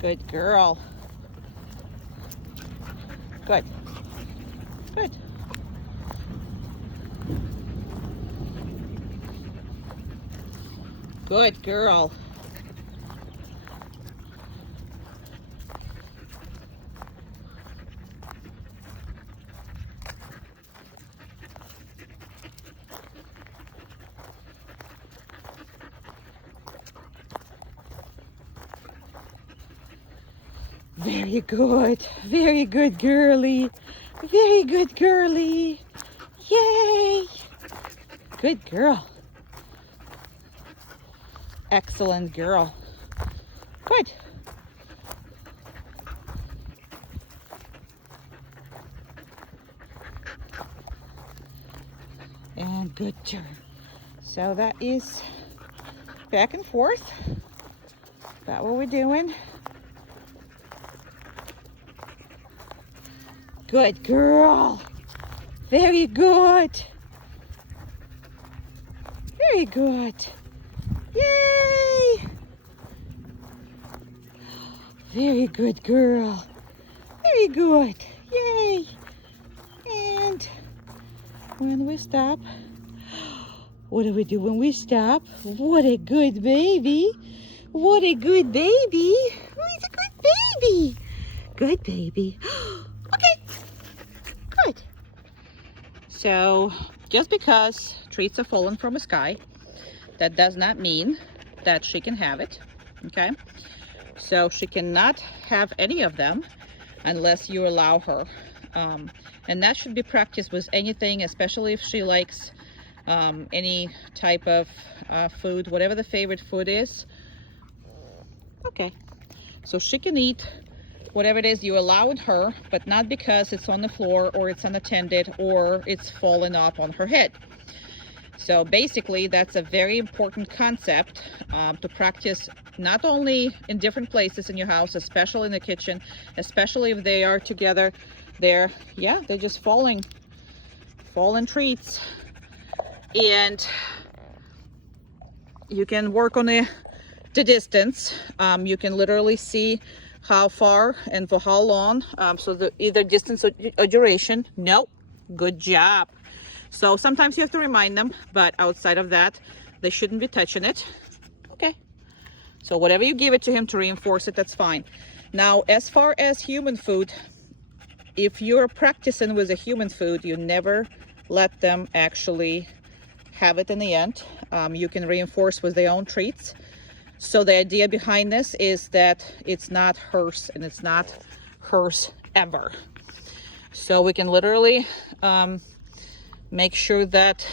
Good girl. Good. Good. Good girl. Very good. Very good, girly. Very good, girly. Yay. Good girl. Excellent girl. Good. And good turn. So that is back and forth. That's what we're doing. Good girl. Very good. Very good. Yay! Very good girl. Very good. Yay! And when we stop, what do we do when we stop? What a good baby. What a good baby. Oh, he's a good baby. Good baby. Okay. Good. So, just because treats have fallen from the sky, that does not mean that she can have it. Okay? So, she cannot have any of them unless you allow her. And that should be practiced with anything, especially if she likes any type of food, whatever the favorite food is. Okay, so she can eat whatever it is you allowed her, but not because it's on the floor or it's unattended or it's fallen off on her head. So basically, that's a very important concept to practice, not only in different places in your house, especially in the kitchen, especially if they are together. They're just falling treats. And you can work on the distance. You can literally see how far and for how long. So the either distance or duration. Nope. Good job. So sometimes you have to remind them, but outside of that, they shouldn't be touching it. Okay. So whatever you give it to him to reinforce it, that's fine. Now, as far as human food, if you're practicing with a human food, you never let them actually have it in the end. You can reinforce with their own treats. So the idea behind this is that it's not hers, and it's not hers ever. So we can literally make sure that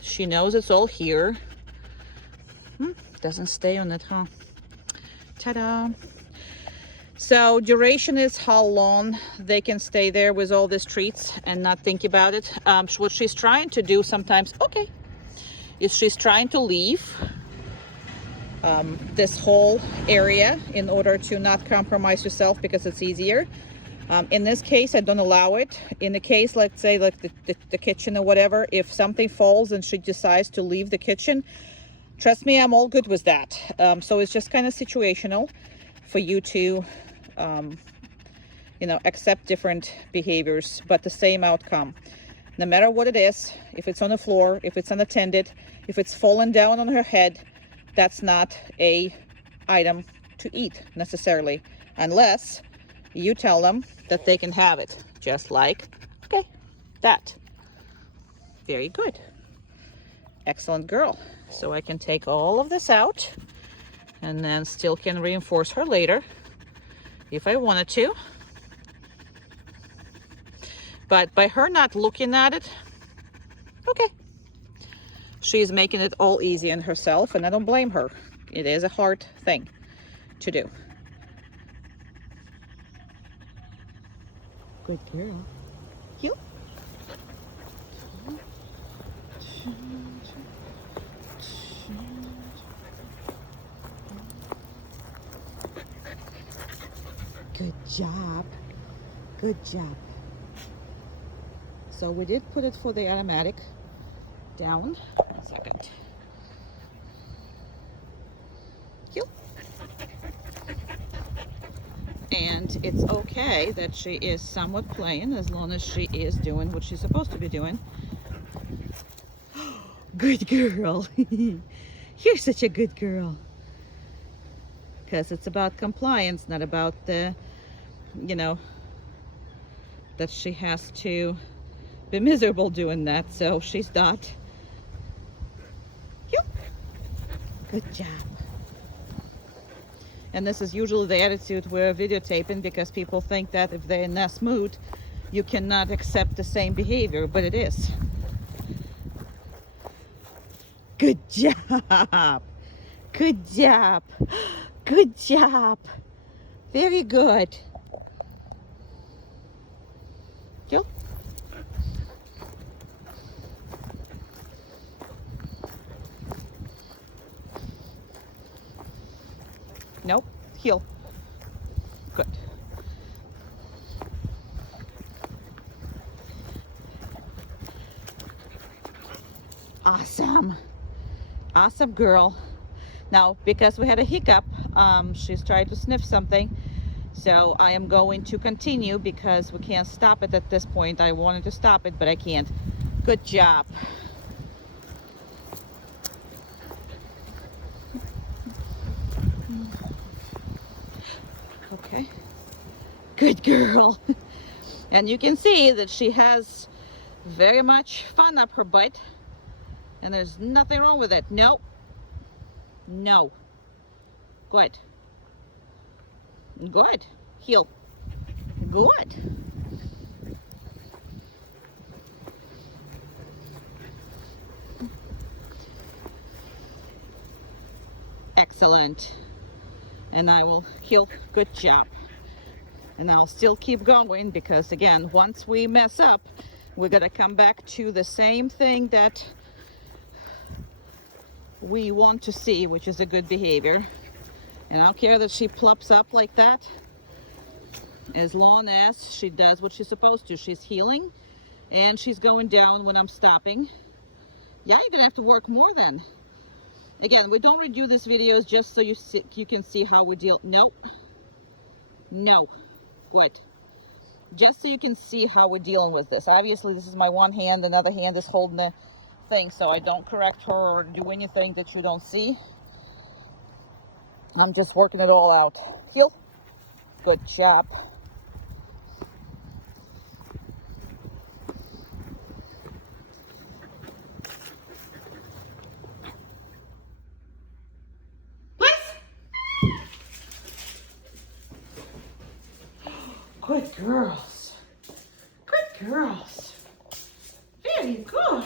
she knows it's all here. Doesn't stay on it, huh? Ta-da! So duration is how long they can stay there with all these treats and not think about it. What she's trying to do sometimes, okay, is she's trying to leave this whole area in order to not compromise yourself because it's easier. In this case, I don't allow it. In the case, let's say like the kitchen or whatever, if something falls and she decides to leave the kitchen, trust me, I'm all good with that. So it's just kind of situational for you to, accept different behaviors, but the same outcome. No matter what it is, if it's on the floor, if it's unattended, if it's fallen down on her head, that's not a item to eat necessarily, unless you tell them that they can have it, just like, okay, that. Very good. Excellent girl. So I can take all of this out and then still can reinforce her later if I wanted to. But by her not looking at it, okay, she's making it all easy on herself, and I don't blame her. It is a hard thing to do. Good girl. You. Good job. Good job. So we did put it for the automatic down. 1 second. You. And it's okay that she is somewhat playing as long as she is doing what she's supposed to be doing. Good girl. You're such a good girl. Because it's about compliance, not about the, you know, that she has to be miserable doing that. So she's not. Good job. And this is usually the attitude we're videotaping, because people think that if they're in this mood, you cannot accept the same behavior, but it is. Good job. Good job. Good job. Very good. Jill? Nope. Heel. Good. Awesome. Awesome girl. Now, because we had a hiccup, she's trying to sniff something. So I am going to continue because we can't stop it at this point. I wanted to stop it, but I can't. Good job. Okay. Good girl. And you can see that she has very much fun up her butt. And there's nothing wrong with it. No. No. Good. Good. Heel. Good. Excellent. And I will heel. Good job. And I'll still keep going because, again, once we mess up, we're going to come back to the same thing that we want to see, which is a good behavior. And I don't care that she plops up like that, as long as she does what she's supposed to. She's healing and she's going down when I'm stopping. Yeah, you're gonna have to work more then. Again, we don't redo these videos just so you can see how we deal. Nope. No. Good. Just so you can see how we're dealing with this. Obviously, this is my one hand, another hand is holding the thing, so I don't correct her or do anything that you don't see. I'm just working it all out. Heel. Good job. Good girls. Good girls. Very good.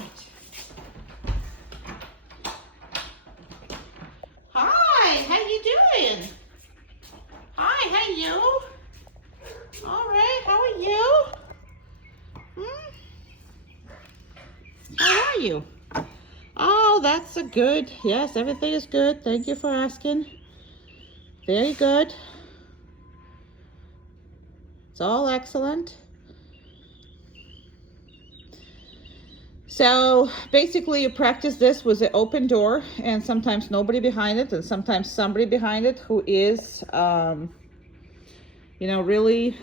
Hi, how you doing? Hi, how you? All right, how are you? How are you? Oh, that's a good. Yes, everything is good. Thank you for asking. Very good. It's all excellent. So basically you practice this with an open door and sometimes nobody behind it and sometimes somebody behind it who is, you know, really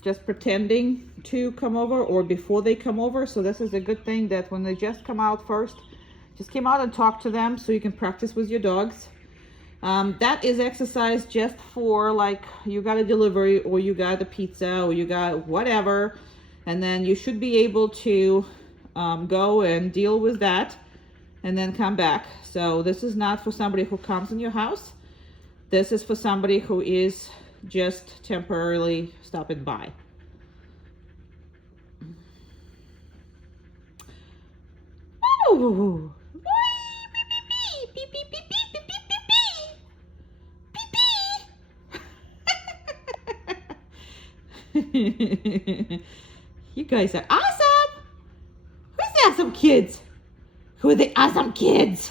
just pretending to come over or before they come over. So this is a good thing that when they just come out first, just come out and talk to them so you can practice with your dogs. That is exercise just for like you got a delivery or you got a pizza or you got whatever, and then you should be able to go and deal with that and then come back. So this is not for somebody who comes in your house. This is for somebody who is just temporarily stopping by. Oh. You guys are awesome. Who's the awesome kids? Who are the awesome kids?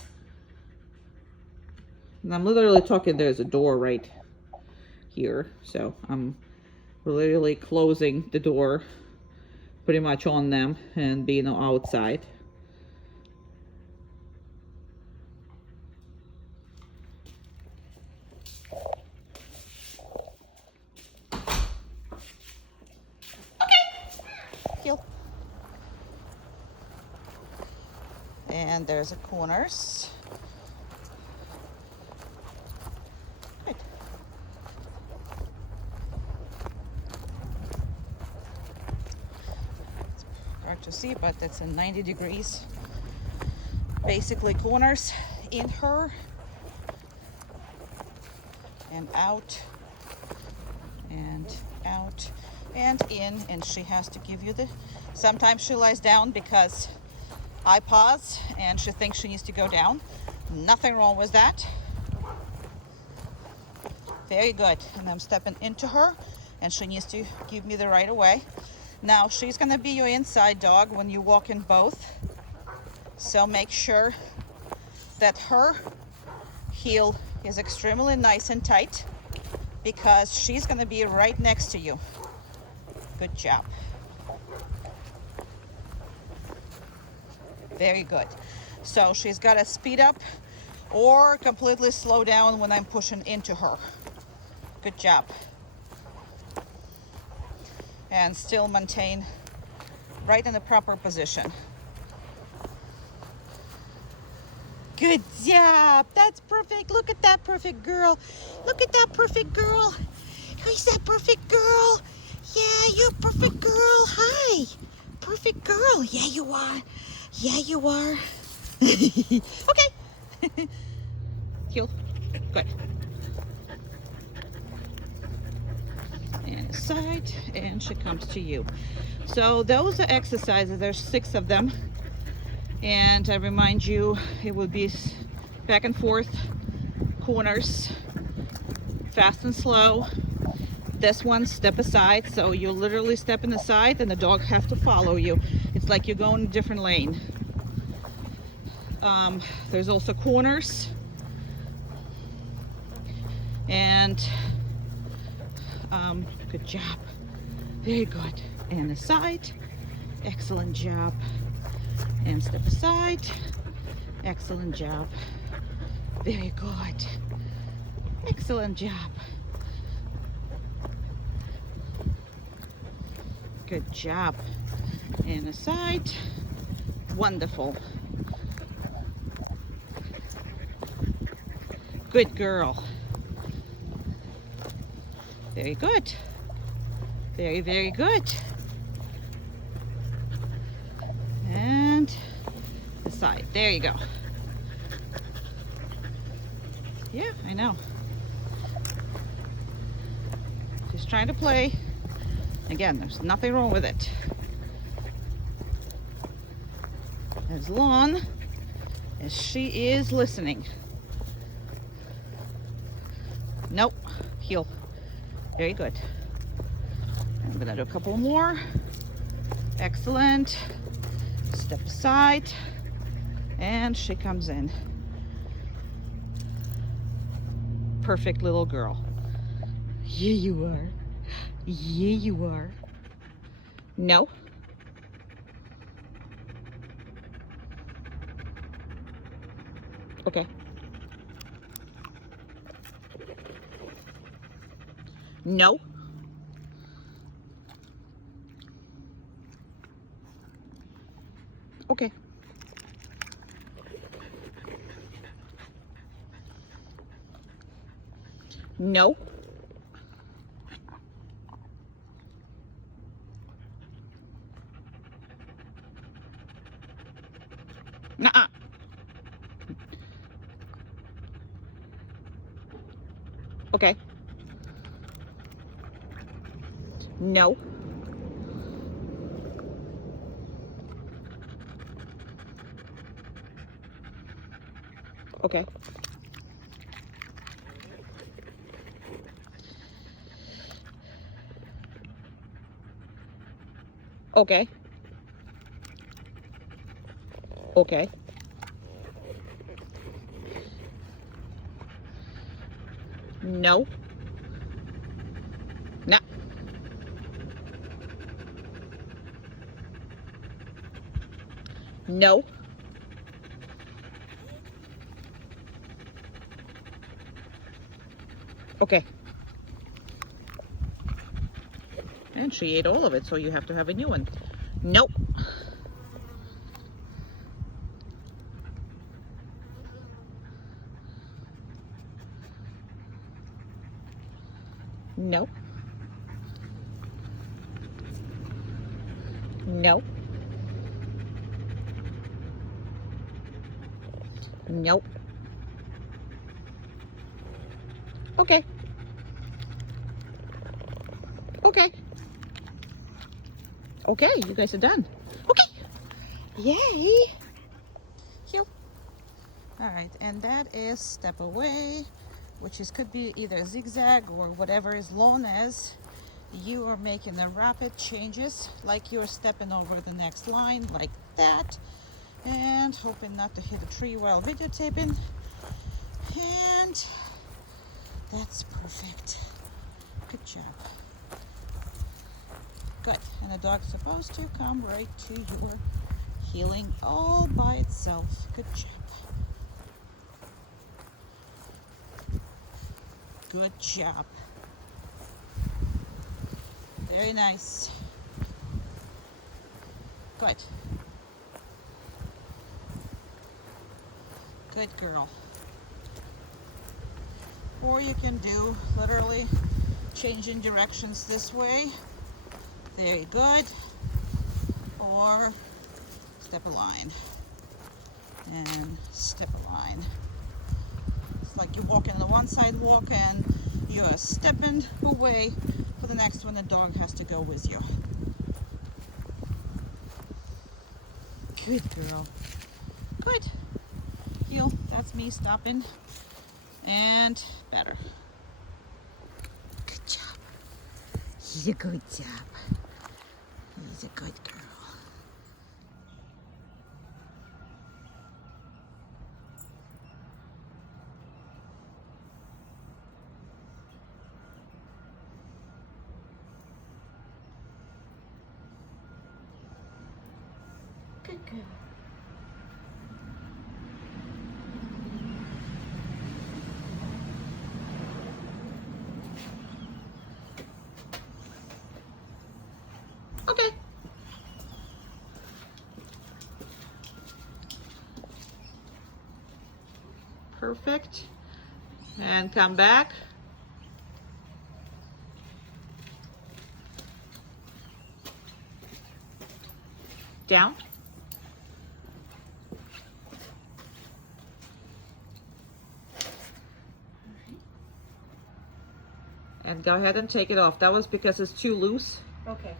And I'm literally talking, there's a door right here. So I'm literally closing the door pretty much on them and being outside. And there's the corners. Good. It's hard to see, but it's in 90 degrees. Basically corners in her and out and out and in, and she has to give you the, sometimes she lies down because I pause and she thinks she needs to go down. Nothing wrong with that. Very good. And I'm stepping into her and she needs to give me the right of way. Now she's gonna be your inside dog when you walk in both. So make sure that her heel is extremely nice and tight because she's gonna be right next to you. Good job. Very good. So she's got to speed up or completely slow down when I'm pushing into her. Good job. And still maintain right in the proper position. Good job. That's perfect. Look at that perfect girl. Look at that perfect girl. Who's that perfect girl? Yeah, you're a perfect girl. Hi. Perfect girl. Yeah, you are. Yeah, you are. Okay. Heel. Good. And side, and she comes to you. So those are exercises. There's 6 of them. And I remind you, it will be back and forth, corners, fast and slow. This one, step aside. So you literally step in the side and the dog have to follow you. It's like you're going a different lane. There's also corners. And good job. Very good. And aside. Excellent job. And step aside. Excellent job. Very good. Excellent job. Good job. And aside. Wonderful. Good girl. Very good. Very, very good. And aside. There you go. Yeah, I know. Just trying to play. Again, there's nothing wrong with it. As long as she is listening. Nope. Heel. Very good. I'm gonna do a couple more. Excellent. Step aside. And she comes in. Perfect little girl. Yeah, you are. Yeah, you are. No. Okay. No. Okay. No. Nuh-uh. Okay. No. Okay. Okay. Okay. No. No. No. Okay. And she ate all of it, so you have to have a new one. Nope. Nope. Nope. Nope. Okay. Okay. Okay, you guys are done. Okay. Yay. Heel. All right, and that is step away, which is could be either zigzag or whatever, as long as you are making the rapid changes, like you're stepping over the next line like that, and hoping not to hit a tree while videotaping. And that's perfect. Good job. Good. And the dog's supposed to come right to your heeling all by itself. Good job. Good job. Very nice. Good. Good girl. Or you can do literally changing directions this way. Very good. Or step a line and step a line. It's like you're walking on the one sidewalk and you're stepping away for the next one. The dog has to go with you. Good girl. Good. Heel. That's me stopping. And better. Good job. He's a good job. He's a good girl. Good girl. Okay. Perfect. And come back. Down. And go ahead and take it off. That was because it's too loose. Okay.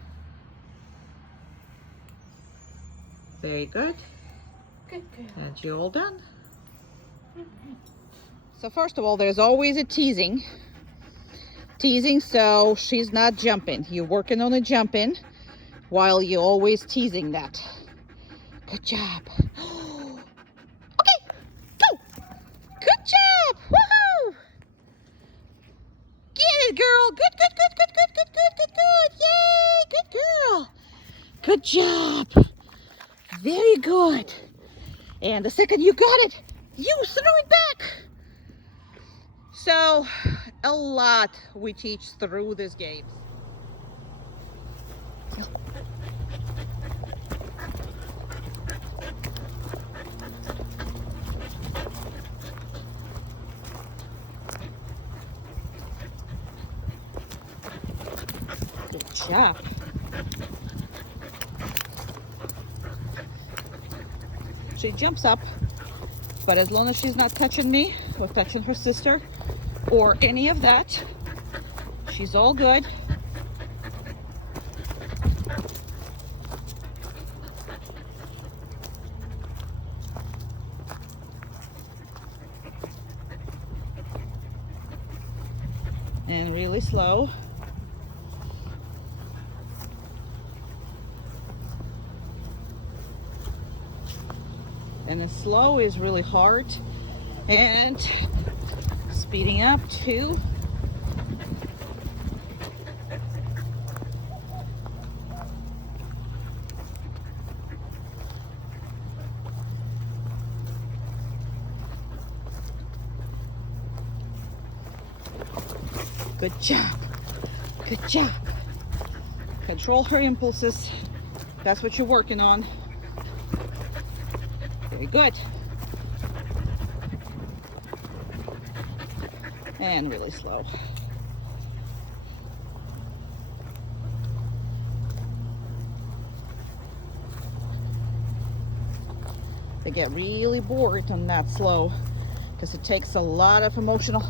Very good. Good girl. And you're all done. So first of all, there's always a teasing. Teasing so she's not jumping. You're working on a jumping while you're always teasing that. Good job. Okay, go. Good job. Woohoo. Get it, girl. Good, good, good, good, good, good, good, good, good. Yay, good girl. Good job. Very good. And the second you got it, you throw it back. So, a lot we teach through this game. Good job. She jumps up, but as long as she's not touching me or touching her sister or any of that, she's all good. And really slow. And the slow is really hard. And speeding up to good job. Good job. Control her impulses. That's what you're working on. Very good. And really slow. get really bored on that slow because it takes a lot of emotional.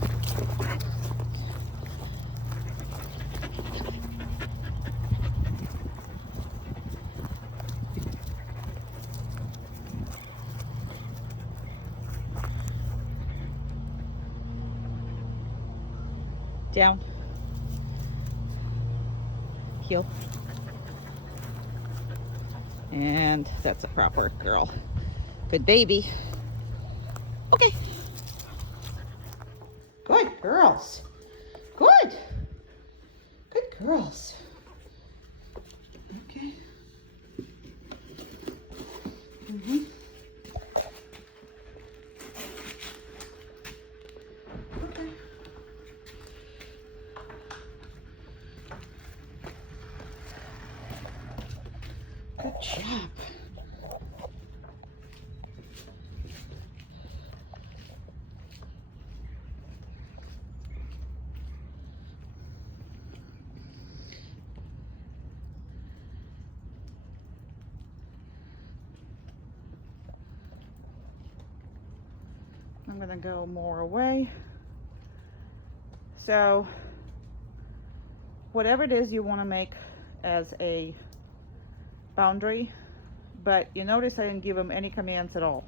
Down. Heel. And that's a proper girl. Good baby. Okay. Good girls. Good. Good girls. Okay. Mm-hmm. Okay. Good job. I'm gonna go more away. So whatever it is you want to make as a boundary, but you notice I didn't give him any commands at all.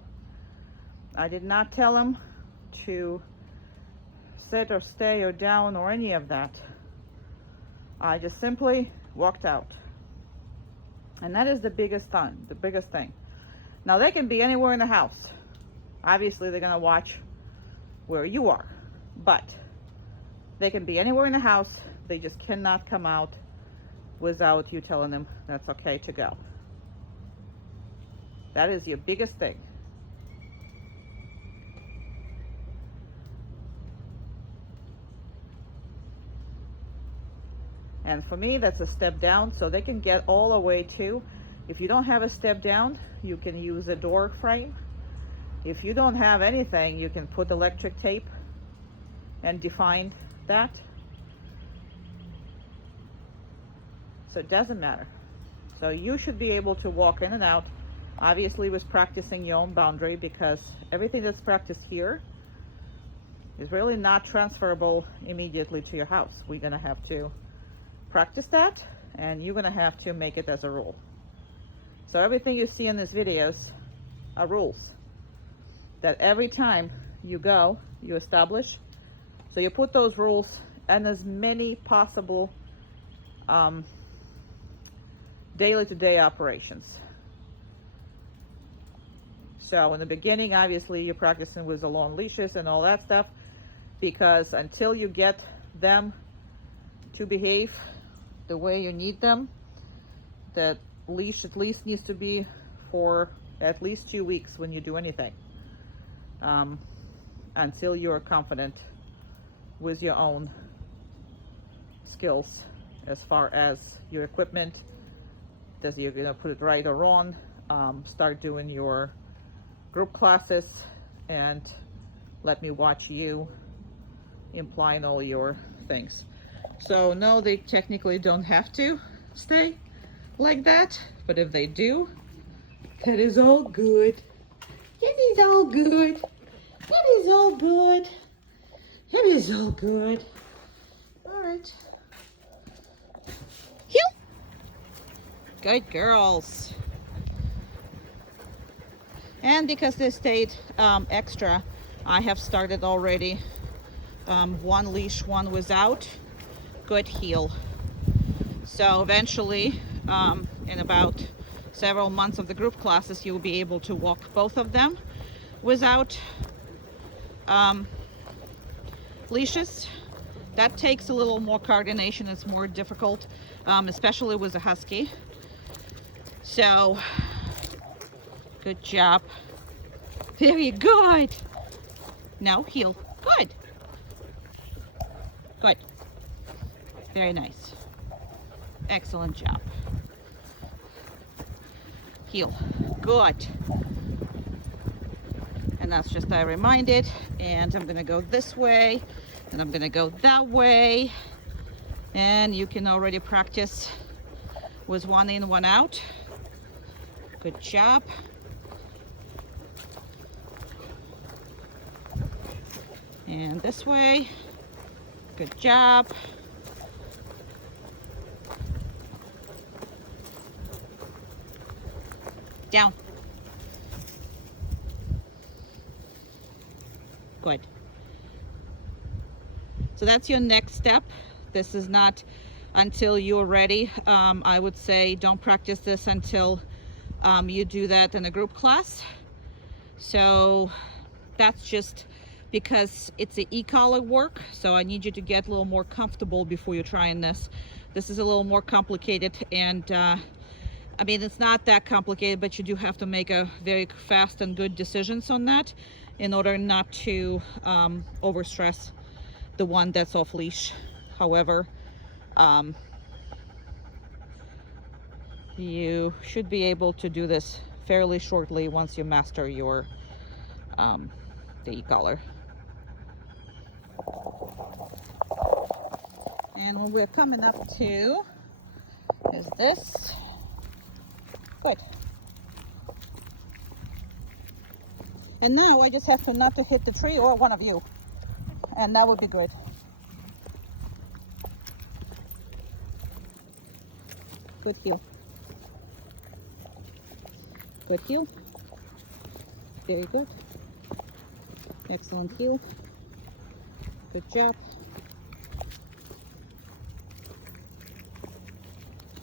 I did not tell him to sit or stay or down or any of that. I just simply walked out. And that is the biggest thing. Now they can be anywhere in the house. Obviously they're gonna watch where you are, but they can be anywhere in the house. They just cannot come out without you telling them that's okay to go. That is your biggest thing. And for me, that's a step down, so they can get all the way to. If you don't have a step down, you can use a door frame. If you don't have anything, you can put electric tape and define that. So it doesn't matter. So you should be able to walk in and out. Obviously with practicing your own boundary, because everything that's practiced here is really not transferable immediately to your house. We're gonna have to practice that, and you're gonna have to make it as a rule. So everything you see in these videos are rules that every time you go, you establish. So you put those rules and as many possible daily-to-day operations. So in the beginning, obviously, you're practicing with the long leashes and all that stuff, because until you get them to behave the way you need them, that leash at least needs to be for at least 2 weeks when you do anything, until you're confident with your own skills as far as your equipment, that you're gonna put it right or wrong, start doing your group classes, and let me watch you implying all your things. So no, they technically don't have to stay like that, but if they do, that is all good. It is all good. It is all good. It is all good. All right. Heel. Good girls. And because they stayed extra, I have started already. One leash, one was out. Good heel. So eventually, in about several months of the group classes, you'll be able to walk both of them without leashes. That takes a little more coordination. It's more difficult, especially with a husky. So good job. Very good. Now heel. Good. Good. Very nice. Excellent job. Heel. Good. And that's just I reminded. And I'm gonna go this way, and I'm gonna go that way. And you can already practice with one in, one out. Good job. And this way. Good job. Down. Good. So that's your next step. This is not until you're ready. I would say don't practice this until you do that in a group class. So that's just because it's an e-collar work. So I need you to get a little more comfortable before you're trying this. This is a little more complicated, and I mean, it's not that complicated, but you do have to make a very fast and good decisions on that in order not to overstress the one that's off leash. However, you should be able to do this fairly shortly once you master your the e-collar. And what we're coming up to is this. Good. And now I just have to not to hit the tree or one of you, and that would be good. Good heel. Good heel. Very good. Excellent heel. Good job.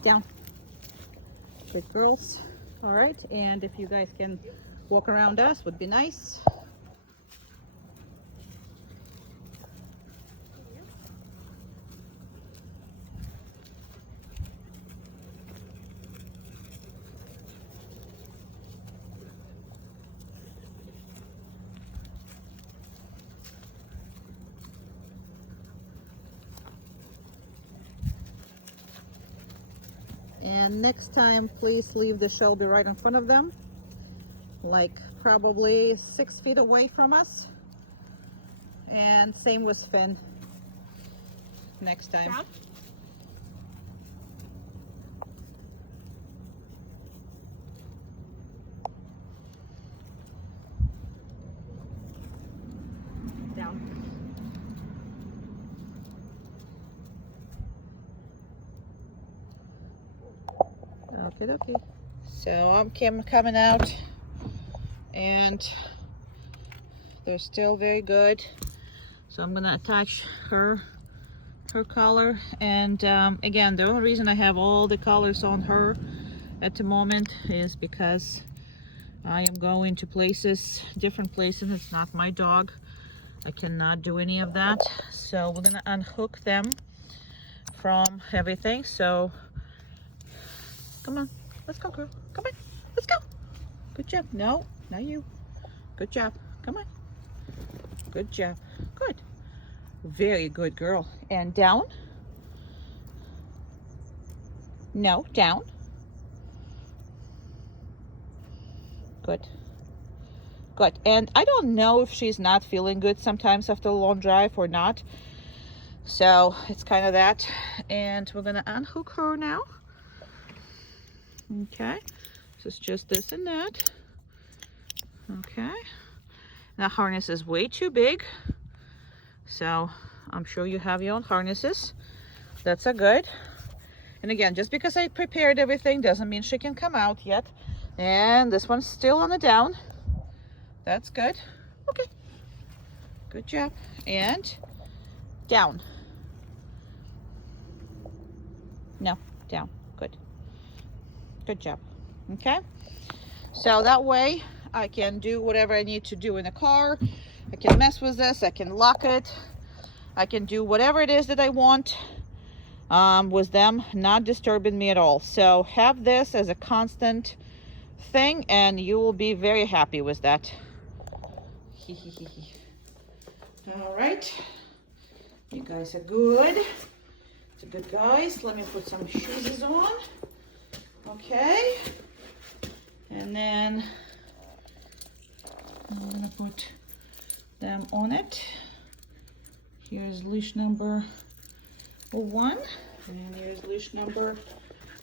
Down. Good girls. All right, and if you guys can walk around us, would be nice. And next time, please leave the Shelby right in front of them, like probably 6 feet away from us. And same with Finn next time. Down. Down. Okay. So I'm coming out, and they're still very good. So I'm gonna attach her collar, and again, the only reason I have all the collars on her at the moment is because I am going to different places. It's not my dog. I cannot do any of that. So we're gonna unhook them from everything. So come on, let's go, girl. Come on, let's go. Good job. No, not you. Good job. Come on. Good job. Good. Very good, girl. And down. No, down. Good. Good. And I don't know if she's not feeling good sometimes after a long drive or not. So it's kind of that. And we're going to unhook her now. Okay. So it's just this and that. Okay. That harness is way too big. So I'm sure you have your own harnesses. That's a good. And again, just because I prepared everything doesn't mean she can come out yet. And this one's still on the down. That's good. Okay. Good job. And down. No, down. Good. Good job. Okay. So that way I can do whatever I need to do in the car. I can mess with this. I can lock it. I can do whatever it is that I want with them not disturbing me at all. So have this as a constant thing, and you will be very happy with that. All right, you guys are good. It's a good guys. Let me put some shoes on. Okay, and then I'm gonna put them on it. Here's leash number 1, and here's leash number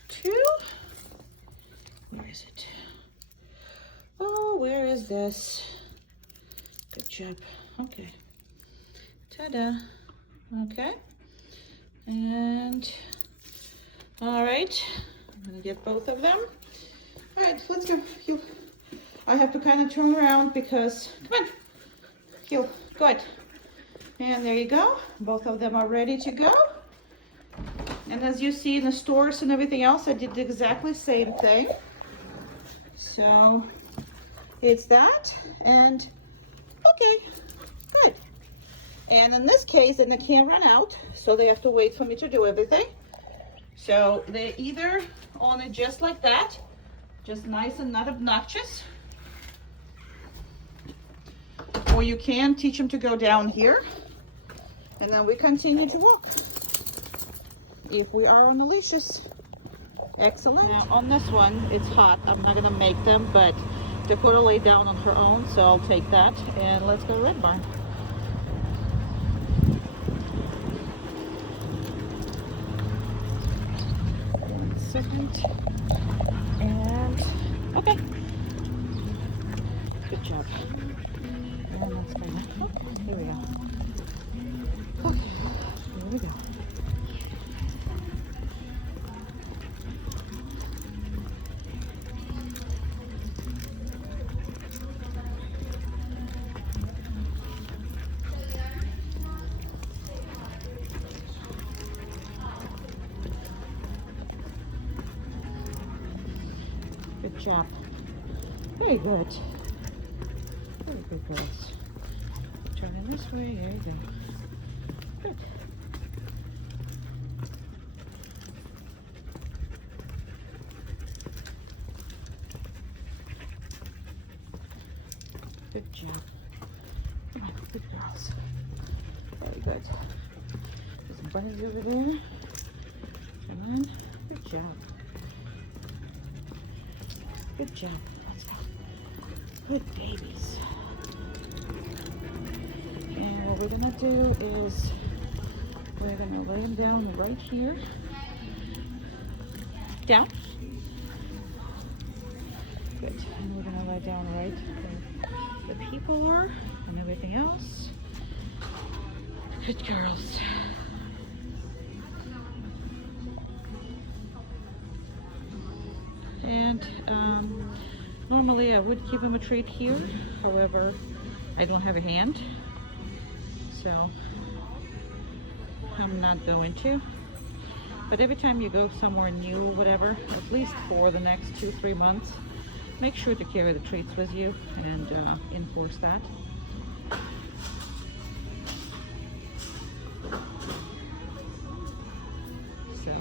2. Where is it? Oh, where is this? Good job. Okay. Ta-da. Okay. And all right, I'm gonna get both of them. All right, let's go. Heel. I have to kind of turn around because, come on, heel, good. And there you go. Both of them are ready to go. And as you see in the stores and everything else, I did the exactly same thing. So it's that, and okay, good. And in this case, and they can't run out, so they have to wait for me to do everything. So they either on it just like that, just nice and not obnoxious, or you can teach them to go down here, and then we continue to walk. If we are on the leashes. Excellent. Now on this one, it's hot. I'm not gonna make them, but Dakota laid down on her own, so I'll take that, and let's go Red Barn. One second. And okay. Good job. And let's go now. Okay, here we go. Okay, here we go. Good job. Very good. Very good, girls. Turn in this way. There you go. Good. Good job. Come on, good girls. Very good. There's some bunnies over there. Come on. Good job. Good job. Let's go. Good babies. And what we're gonna do is we're gonna lay them down right here. Down. Good. And we're gonna lay down right where the people are and everything else. Good girls. And normally I would give him a treat here, however, I don't have a hand, so I'm not going to. But every time you go somewhere new or whatever, at least for the next 2-3 months, make sure to carry the treats with you and enforce that. So.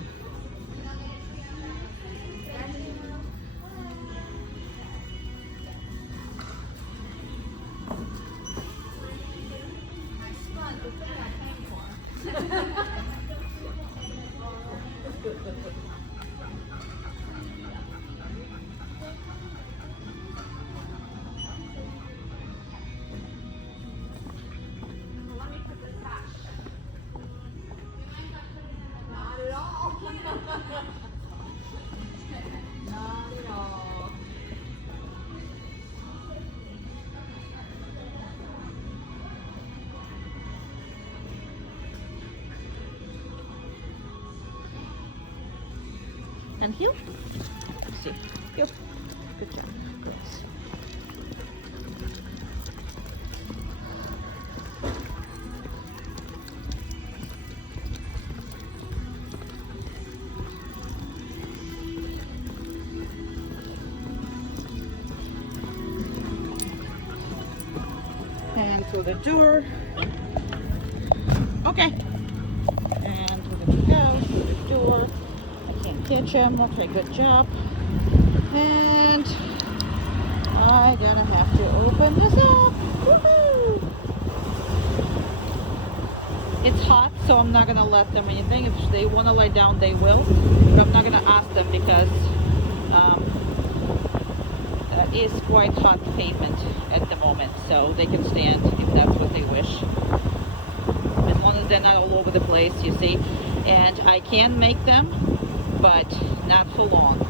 Not at all. And heel. Let's see. Heel. Good job, girls. And through the door. Okay. And we're gonna go through the door. I can't catch him. Okay, good job. And I'm gonna have to open this up. Woohoo! It's hot, so I'm not gonna let them anything. If they want to lie down, they will. But I'm not gonna ask them because it is quite hot pavement at the moment, so they can stand if that's what they wish. As long as they're not all over the place, you see. And I can make them, but not for long.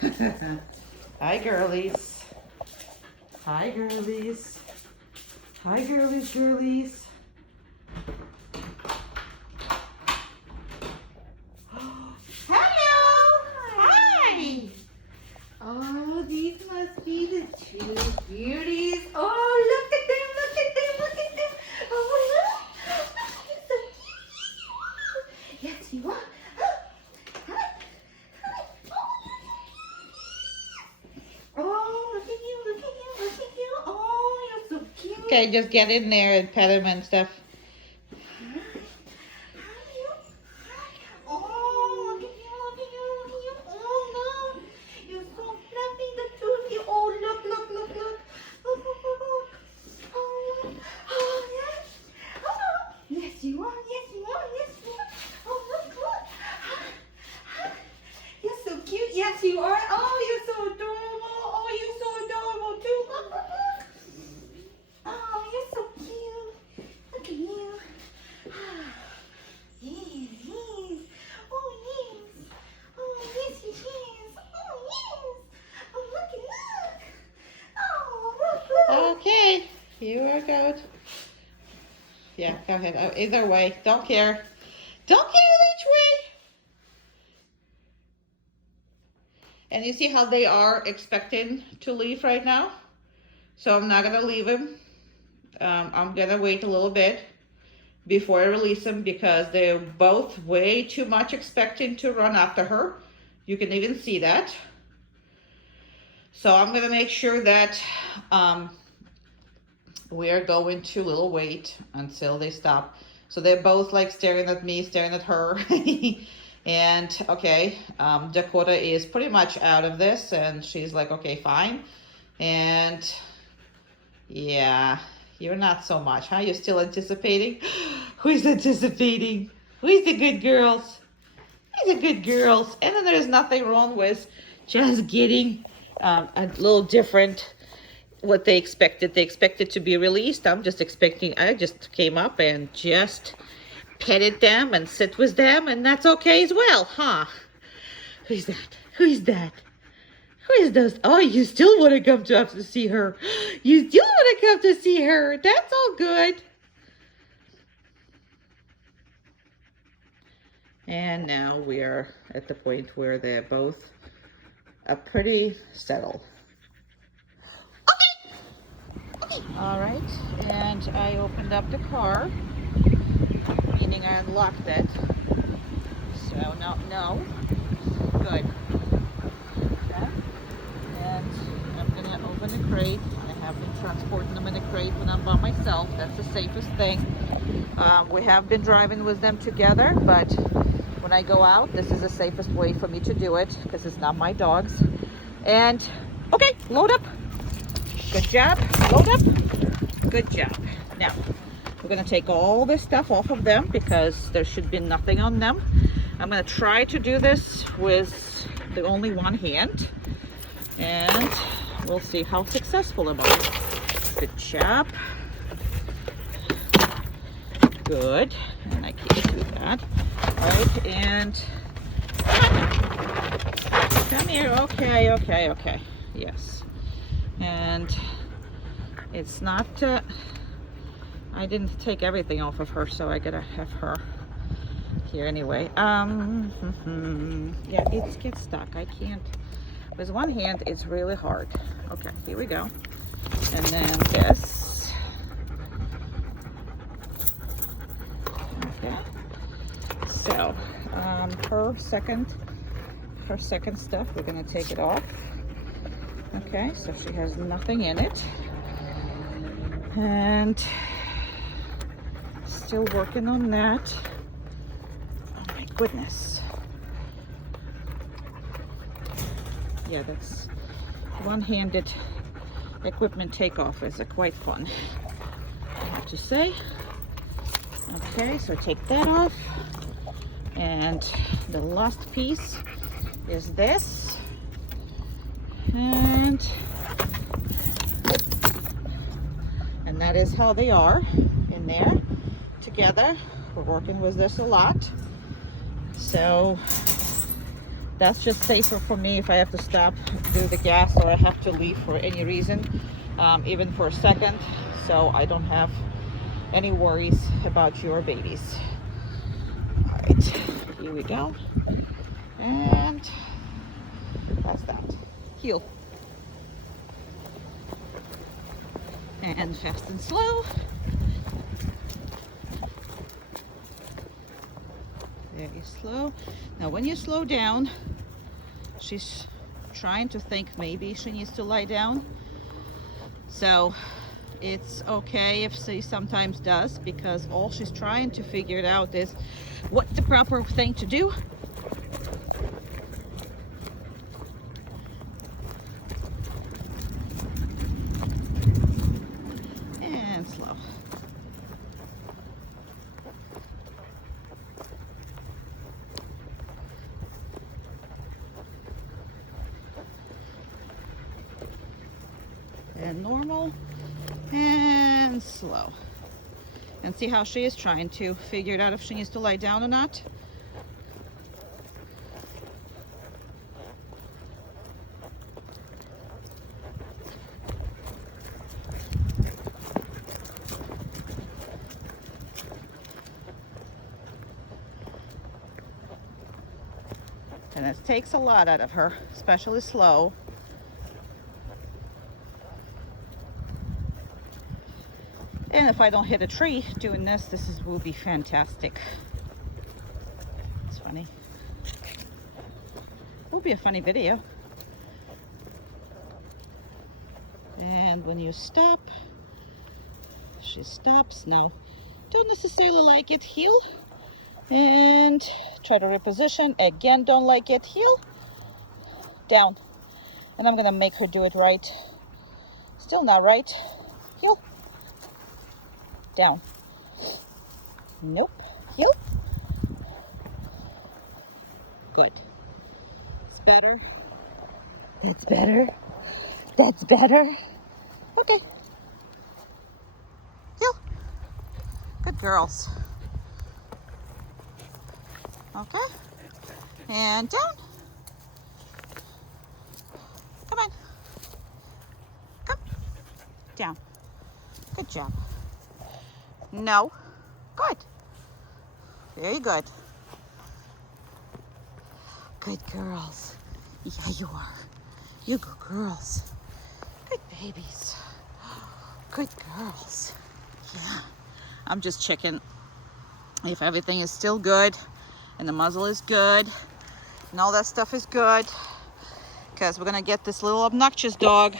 Hi, girlies. Hi, girlies. Hi, girlies, girlies. Hello. Hi. Oh, these must be the two beauties. Oh, look at them, look at them, look at them. Oh, look. Oh, you're so cute. Yes, you are. Oh, look at you, look at you, look at you. Oh, you're so cute. Okay, just get in there and pet him and stuff. Oh, look at you, look at you, look at you. Oh, no. You're so fluffy, the two of you. Oh, look, look, look, look. Look, look, look, look. Oh, look. Oh, yes. Oh, yes, you are. Yes, you are. Yes, you are. Oh, look, look. You're so cute. Yes, you are. Oh, you're so adorable. Oh, you're so adorable, too. Look, look, look. Oh, you're so cute. Look at you. Yes, yes. Oh, yes. Oh, yes, yes, yes. Oh, yes. Oh, look and look. Oh, look, look. Okay, you are good. Yeah, go ahead. Either way, don't care. Don't care which way. And you see how they are expecting to leave right now? So I'm not gonna leave him. I'm gonna wait a little bit before I release them because they're both way too much expecting to run after her. You can even see that. So I'm gonna make sure that we are going to little wait until they stop. So they're both like staring at me, staring at her. And okay, Dakota is pretty much out of this and she's like, okay, fine. And yeah, you're not so much, huh? You're still anticipating? Who's anticipating? Who's the good girls? Who's the good girls? And then there's nothing wrong with just getting a little different what they expected. They expected to be released. I'm just expecting, I just came up and just petted them and sit with them, and that's okay as well, huh? Who's that? Who's that? Who is those? Oh, you still want to come to see her. You still want to come to see her. That's all good. And now we are at the point where they're both pretty settled. Okay. All right, and I opened up the car, meaning I unlocked it. So no. Good. Okay. And I'm gonna open the crate. I have been transporting them in a crate when I'm by myself. That's the safest thing. We have been driving with them together, but when I go out, this is the safest way for me to do it because it's not my dogs. And okay, load up. Good job. Load up. Good job. Now we're gonna take all this stuff off of them because there should be nothing on them. I'm gonna try to do this with the only one hand, and we'll see how successful am I. Good job. Good. And I can't do that. All right, and come here. Okay. Yes. And it's not, I didn't take everything off of her, so I gotta have her here anyway. Yeah, it gets stuck. I can't, with one hand, it's really hard. Okay, here we go. And then this. Okay. So, her second stuff, we're gonna take it off. Okay, so she has nothing in it. And still working on that. Oh my goodness. Yeah, that's one-handed equipment takeoff is quite fun, I have to say. Okay, so take that off. And the last piece is this. And that is how they are in there together. We're working with this a lot. So That's just safer for me if I have to stop, do the gas, or I have to leave for any reason, even for a second, so I don't have any worries about your babies. All right, here we go. And that's that. Heel. And fast and slow. Very slow. Now when you slow down, she's trying to think maybe she needs to lie down. So it's okay if she sometimes does, because all she's trying to figure it out is what's the proper thing to do. And slow. And normal and slow. And see how she is trying to figure it out if she needs to lie down or not. And it takes a lot out of her, especially slow. And if I don't hit a tree doing this, will be fantastic. It's funny. It will be a funny video. And when you stop, she stops. Now, don't necessarily like it, heel. And try to reposition. Again, don't like it, heel. Down. And I'm gonna make her do it right. Still not right. Heel. Down. Nope. Heel. Good. It's better. It's better. That's better. Okay. Heel. Good girls. Okay. And down. Come on. Come. Down. Good job. No. Good. Very good. Good girls. Yeah, you are. You good girls. Good babies. Good girls. Yeah. I'm just checking if everything is still good and the muzzle is good and all that stuff is good, because we're gonna get this little obnoxious dog.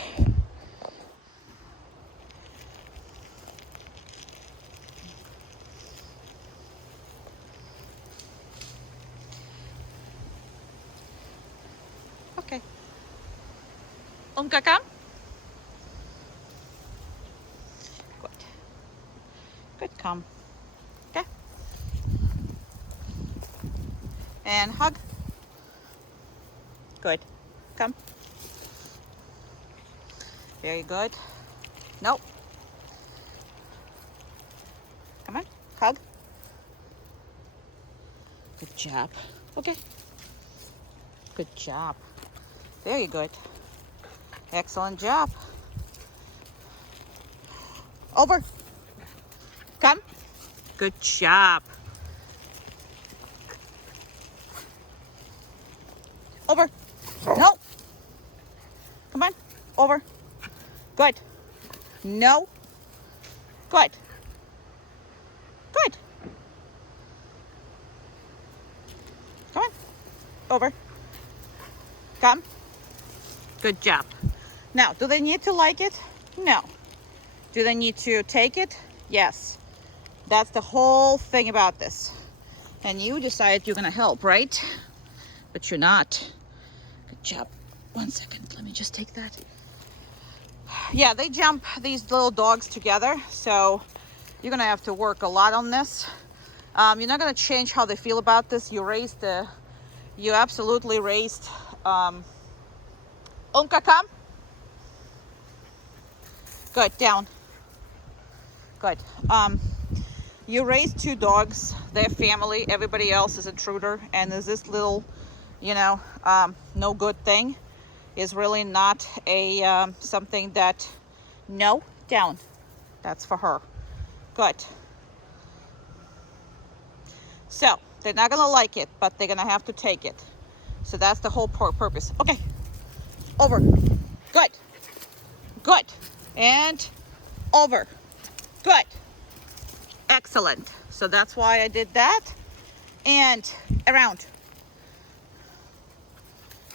Okay. Come. Good. Good, come. Okay. And hug. Good. Come. Very good. Nope. Come on. Hug. Good job. Okay. Good job. Very good. Excellent job. Over. Come. Good job. Over. No. Come on. Over. Good. No. Good. Good. Come on. Over. Come. Good job. Now, do they need to like it? No. Do they need to take it? Yes. That's the whole thing about this. And you decide you're gonna help, right? But you're not. Good job. 1 second, let me just take that. Yeah, they jump, these little dogs, together, so you're gonna have to work a lot on this. You're not gonna change how they feel about this. You absolutely raised, Umka, come. Good, down. Good. You raised 2 dogs, their family, everybody else is intruder, and there's this little you know, no good thing is really not a something that, no, down. That's for her. Good. So they're not gonna like it, but they're gonna have to take it. So that's the whole purpose. Okay, over. Good. Good. And over. Good. Excellent. So that's why I did that. And around.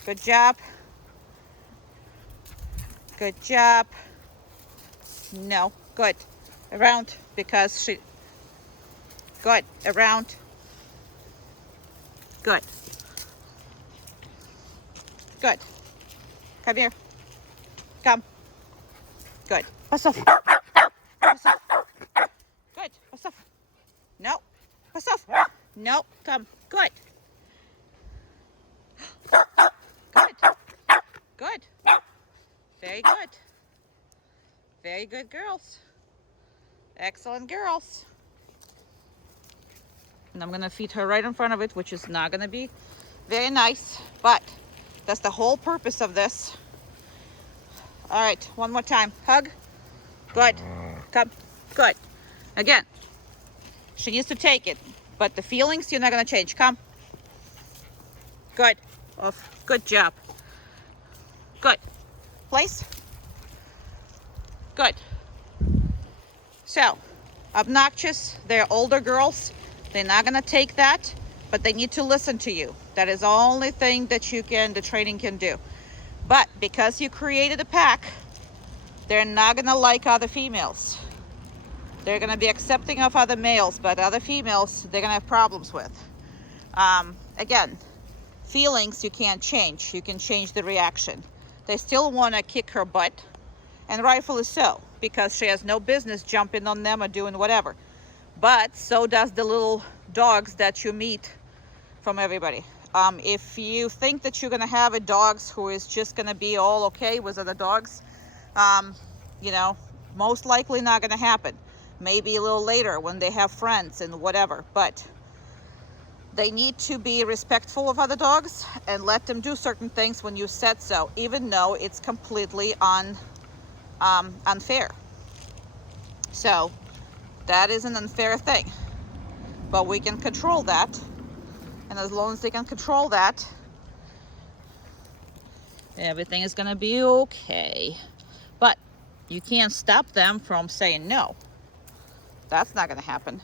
Good job. Good job. No. Good. Around, because she... Good. Around. Good. Good. Come here. Come. Good. Pass off. Pass off. Good. Pass off. No. Pass off. No. Come. Good. Good. Good. Very good. Very good girls. Excellent girls. And I'm gonna feed her right in front of it, which is not gonna be very nice, but that's the whole purpose of this. All right, one more time. Hug. Good. Come. Good. Again, she needs to take it, but the feelings you're not gonna change. Come. Good. Off. Good job. Good. Place. Good. So, obnoxious, they're older girls. They're not gonna take that, but they need to listen to you. That is the only thing that the training can do. But because you created a pack, they're not gonna like other females. They're gonna be accepting of other males, but other females, they're gonna have problems with. Again, feelings you can't change. You can change the reaction. They still wanna kick her butt, and rightfully so, because she has no business jumping on them or doing whatever. But so does the little dogs that you meet from everybody. If you think that you're gonna have a dog who is just gonna be all okay with other dogs, you know, most likely not gonna happen. Maybe a little later when they have friends and whatever, but they need to be respectful of other dogs and let them do certain things when you said so, even though it's completely unfair. So that is an unfair thing, but we can control that. And as long as they can control that, everything is gonna be okay. But you can't stop them from saying no. That's not gonna happen.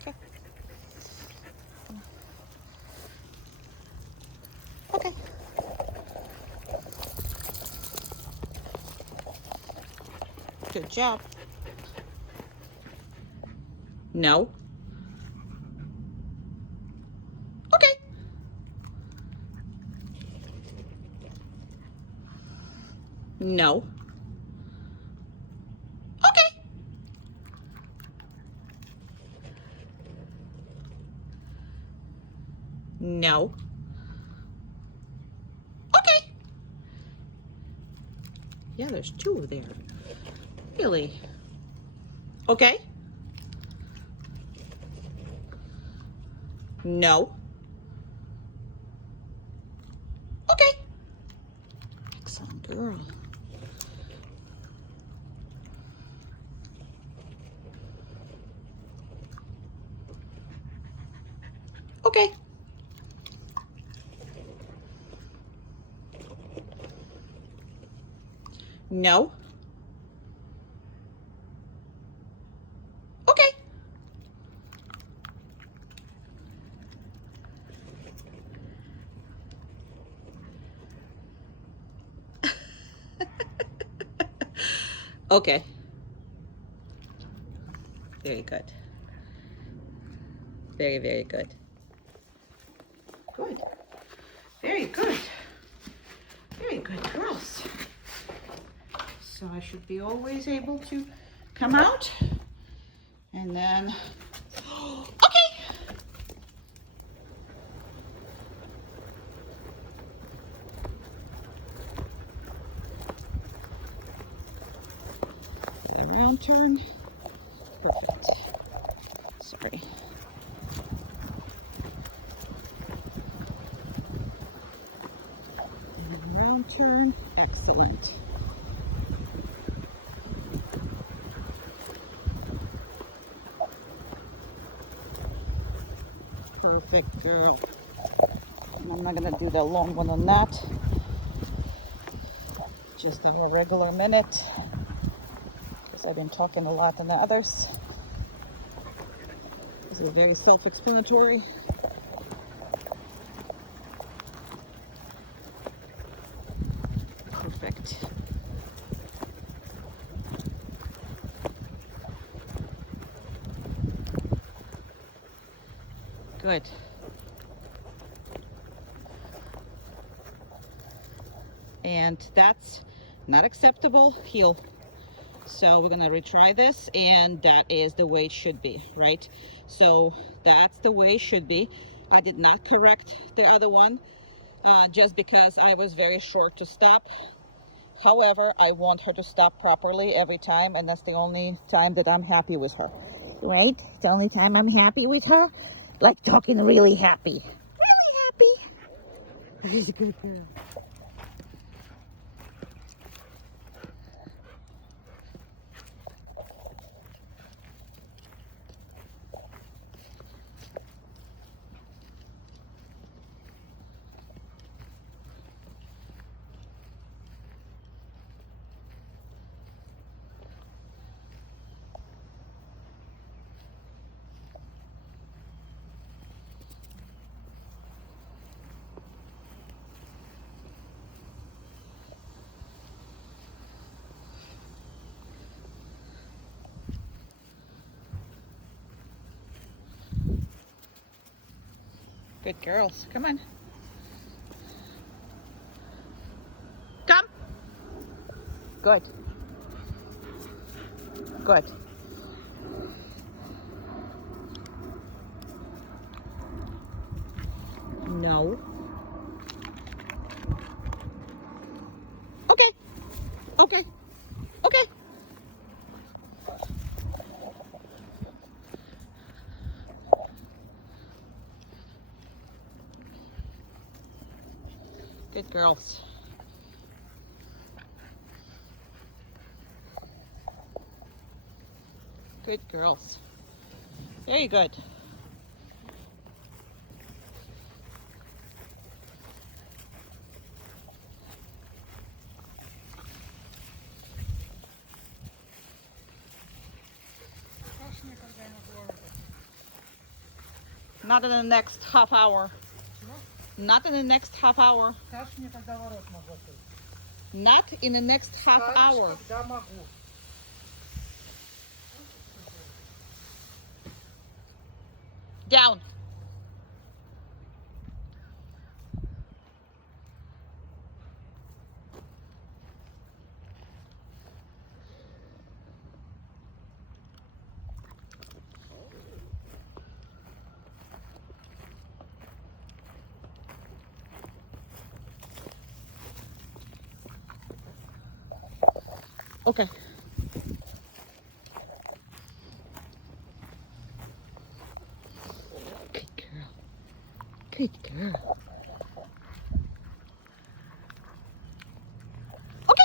Okay. Okay. Good job. No. Okay. No. Okay. No. Okay. Yeah, there's two there. Really? Okay. No. Okay. Excellent girl. Okay. No. Okay. Okay. Very good. Very, very good. Good. Very good. Very good girls. So I should be always able to come out and then, okay. Around. round turn. Perfect. Sorry. And round turn. Excellent. Perfect, girl. And I'm not gonna do the long one on that. Just a more regular minute, because I've been talking a lot on the others. This is very self-explanatory. Perfect. Good. And that's not acceptable. Heel. So we're gonna retry this, and that is the way it should be, right? So that's the way it should be. I did not correct the other one just because I was very short to stop. However, I want her to stop properly every time, and that's the only time that I'm happy with her. Right? The only time I'm happy with her? Like talking really happy. Really happy. She's a good girl. Good girls. Come on. Come. Good. Good. No. Okay. Okay. Okay. Good girls. Good girls. Very good. Not in the next half hour. Not in the next half hour. Not in the next half hour. Down. Okay. Good girl. Good girl. Okay.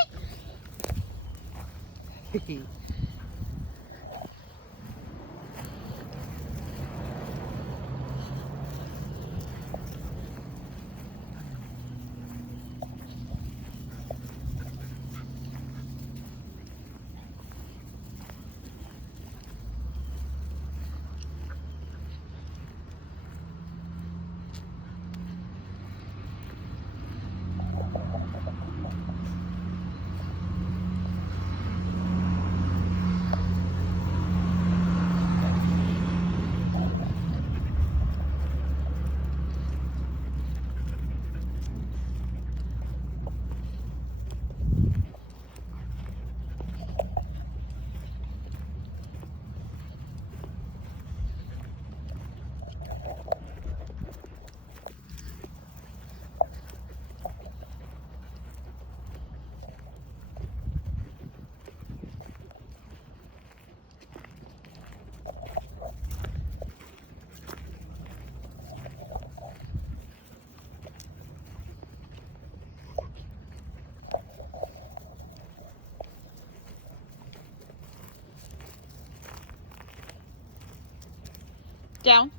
Down.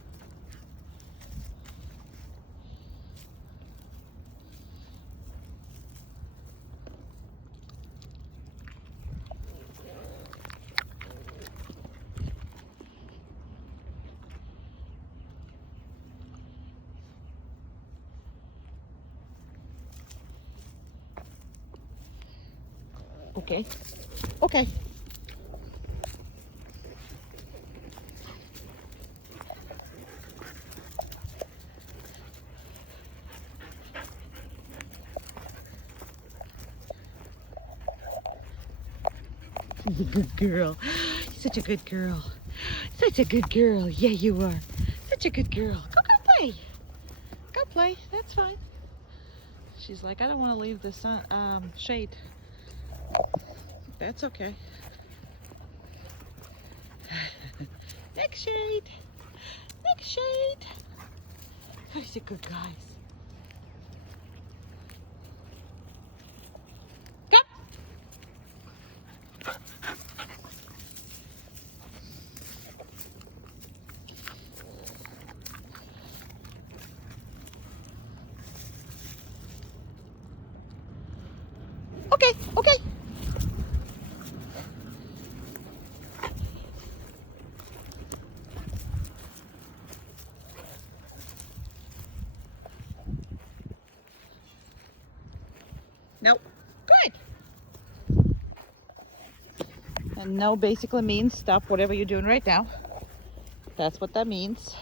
Okay. Okay. She's a good girl. Such a good girl. Such a good girl. Yeah, you are. Such a good girl. Go play. Go play. That's fine. She's like, I don't want to leave the sun shade. That's okay. Next shade. Next shade. These are good guys. Come. Okay, okay. Nope. Good. And no basically means stop whatever you're doing right now. That's what that means.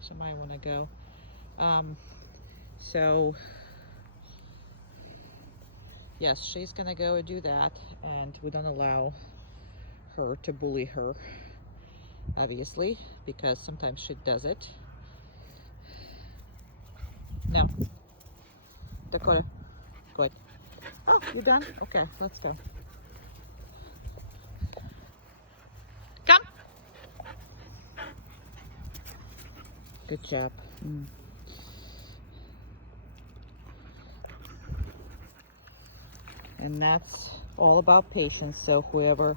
She might want to go. So yes, she's gonna go and do that, and we don't allow her to bully her, obviously, because sometimes she does it. No. Dakota, good. Oh, you're done? Okay, let's go. Come. Good job. And that's all about patience, so whoever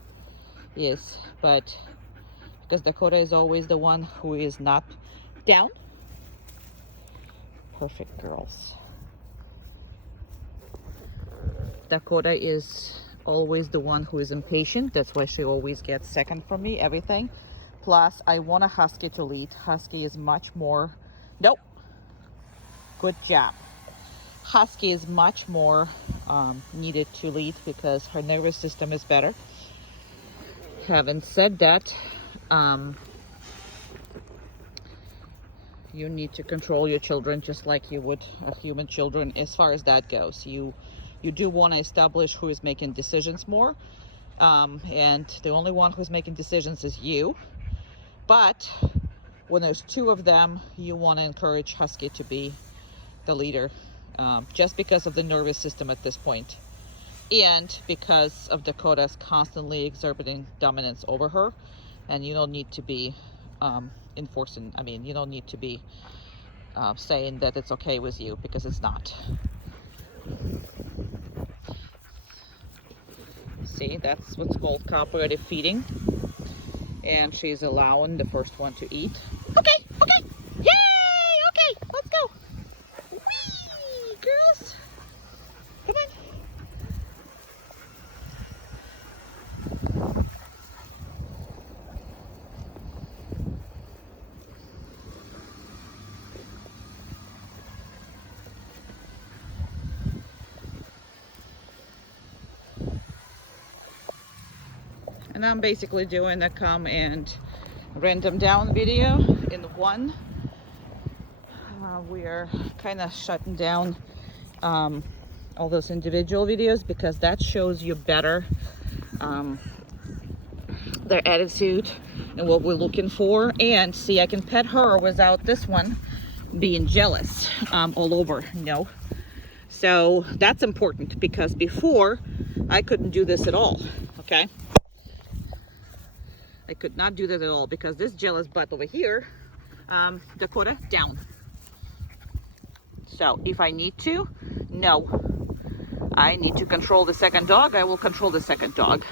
is, but because Dakota is always the one who is not down. Perfect girls. Dakota is always the one who is impatient. That's why she always gets second from me, everything. Plus, I want a husky to lead. Husky is much more, nope. Good job. Husky is much more needed to lead because her nervous system is better. Having said that, you need to control your children just like you would human children as far as that goes. You do want to establish who is making decisions more, and the only one who's making decisions is you. But when there's two of them, you want to encourage Husky to be the leader, just because of the nervous system at this point, and because of Dakota's constantly exerting dominance over her. And you don't need to be enforcing, I mean, you don't need to be saying that it's okay with you, because it's not. See, that's what's called cooperative feeding. And she's allowing the first one to eat. Okay, okay, yay, okay, let's go. Whee, girls, come on. And I'm basically doing a come and random down video in one. We are kind of shutting down all those individual videos because that shows you better their attitude and what we're looking for. And see, I can pet her without this one being jealous all over, you know. So that's important, because before I couldn't do this at all. Okay. I could not do that at all because this jealous butt over here, Dakota, down. So if I need to, no. I need to control the second dog, I will control the second dog.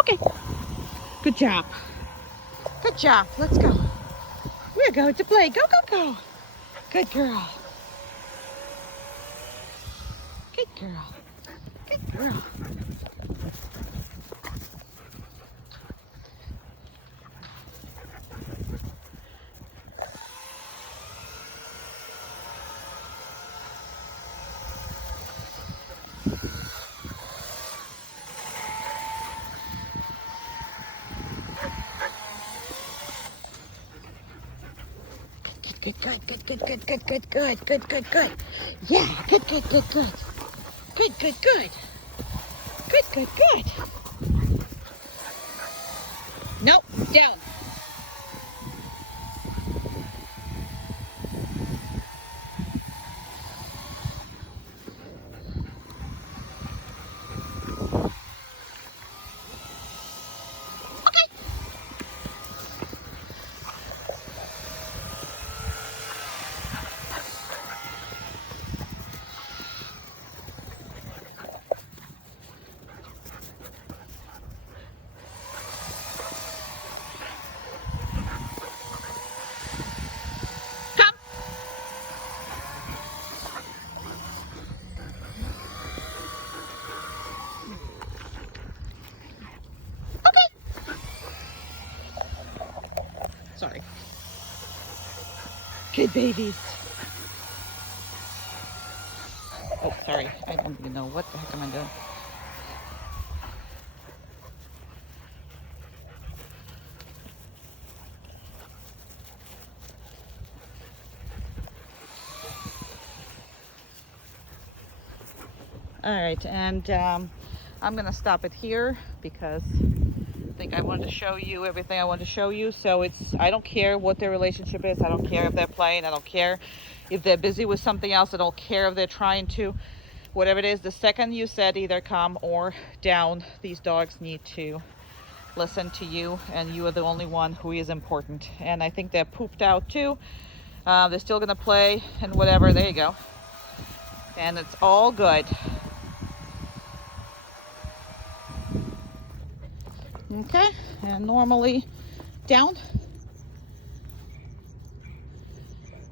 Okay. Good job. Good job. Let's go. We're going to play. Go, go, go. Good girl. Good girl. Good girl. Good, good, good, good, good, good, good, good, good, good, good. Yeah, good, good, good, good. Good, good, good. Good, good, good. Nope, down. Sorry. Good babies. Oh, sorry. I don't even know what the heck am I doing. All right, and I'm gonna stop it here because I think I wanted to show you everything I want to show you. So I don't care what their relationship is. I don't care if they're playing. I don't care if they're busy with something else. I don't care if they're trying to, whatever it is. The second you said either come or down, these dogs need to listen to you, and you are the only one who is important. And I think they're pooped out too. They're still gonna play and whatever. There you go. And it's all good. Okay, and normally down.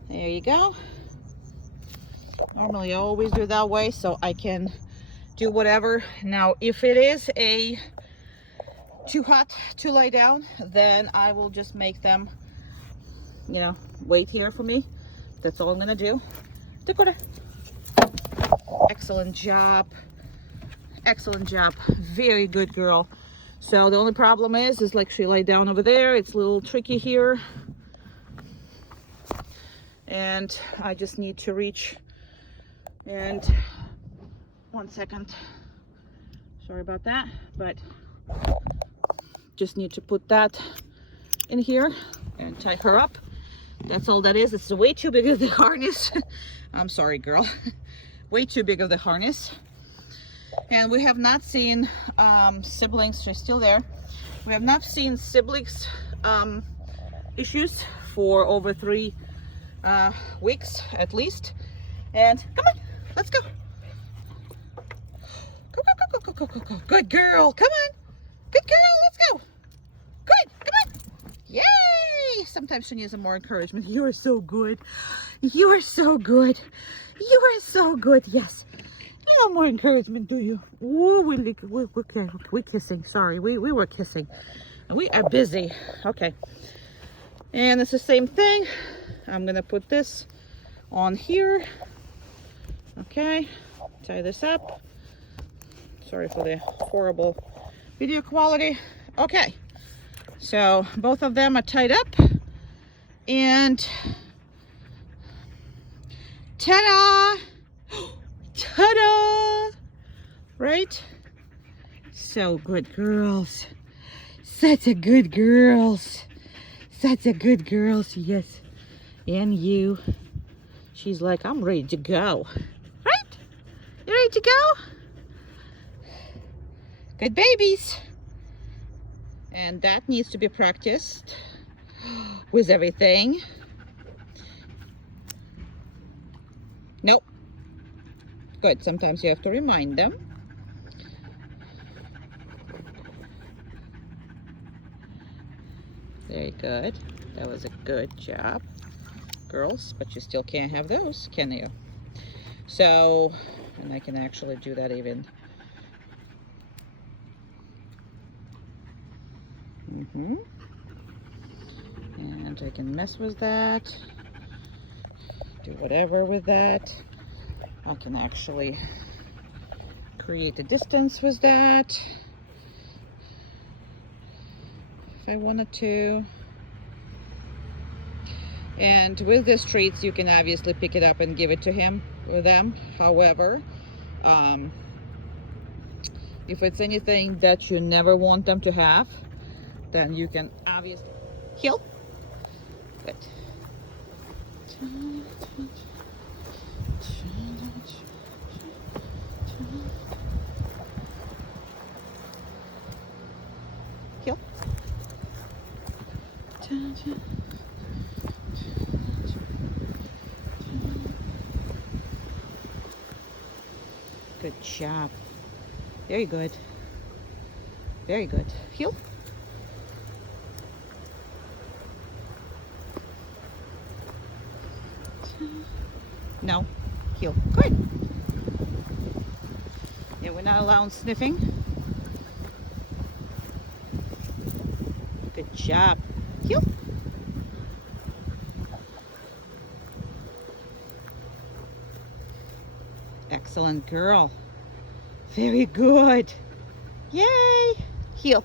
There you go. Normally I always do that way so I can do whatever. Now if it is too hot to lay down, then I will just make them, you know, wait here for me. That's all I'm gonna do. Dakota. Excellent job. Excellent job. Very good girl. So the only problem is like she laid down over there. It's a little tricky here. And I just need to reach, and 1 second. Sorry about that, but just need to put that in here and tie her up. That's all that is. It's way too big of the harness. I'm sorry, girl. Way too big of the harness. And we have not seen siblings. She's still there. We have not seen siblings issues for over 3 weeks at least. And come on, let's go. Go, go, go, go, go, go, go, go. Good girl. Come on. Good girl. Let's go. Good. Come on. Yay. Sometimes she needs some more encouragement. You are so good. You are so good. You are so good. Yes. A little more encouragement, do you? Ooh, we're kissing. Sorry, we were kissing. We are busy. Okay. And it's the same thing. I'm gonna put this on here. Okay. Tie this up. Sorry for the horrible video quality. Okay. So both of them are tied up. And ta-da! Ta-da! Right? So good girls. Such a good girls. Such a good girls. Yes. And you. She's like, I'm ready to go. Right? You ready to go? Good babies. And that needs to be practiced with everything. Nope. Good. Sometimes you have to remind them. Very good. That was a good job, girls. But you still can't have those, can you? So, and I can actually do that even. And I can mess with that. Do whatever with that. I can actually create a distance with that if I wanted to. And with these treats, you can obviously pick it up and give it to him with them. However, if it's anything that you never want them to have, then you can obviously heel. Good. Heel. Good job. Very good. Very good. Heel. No. Heel. Good. Yeah, we're not allowing sniffing. Good job. Heel. Excellent girl. Very good. Yay. Heel.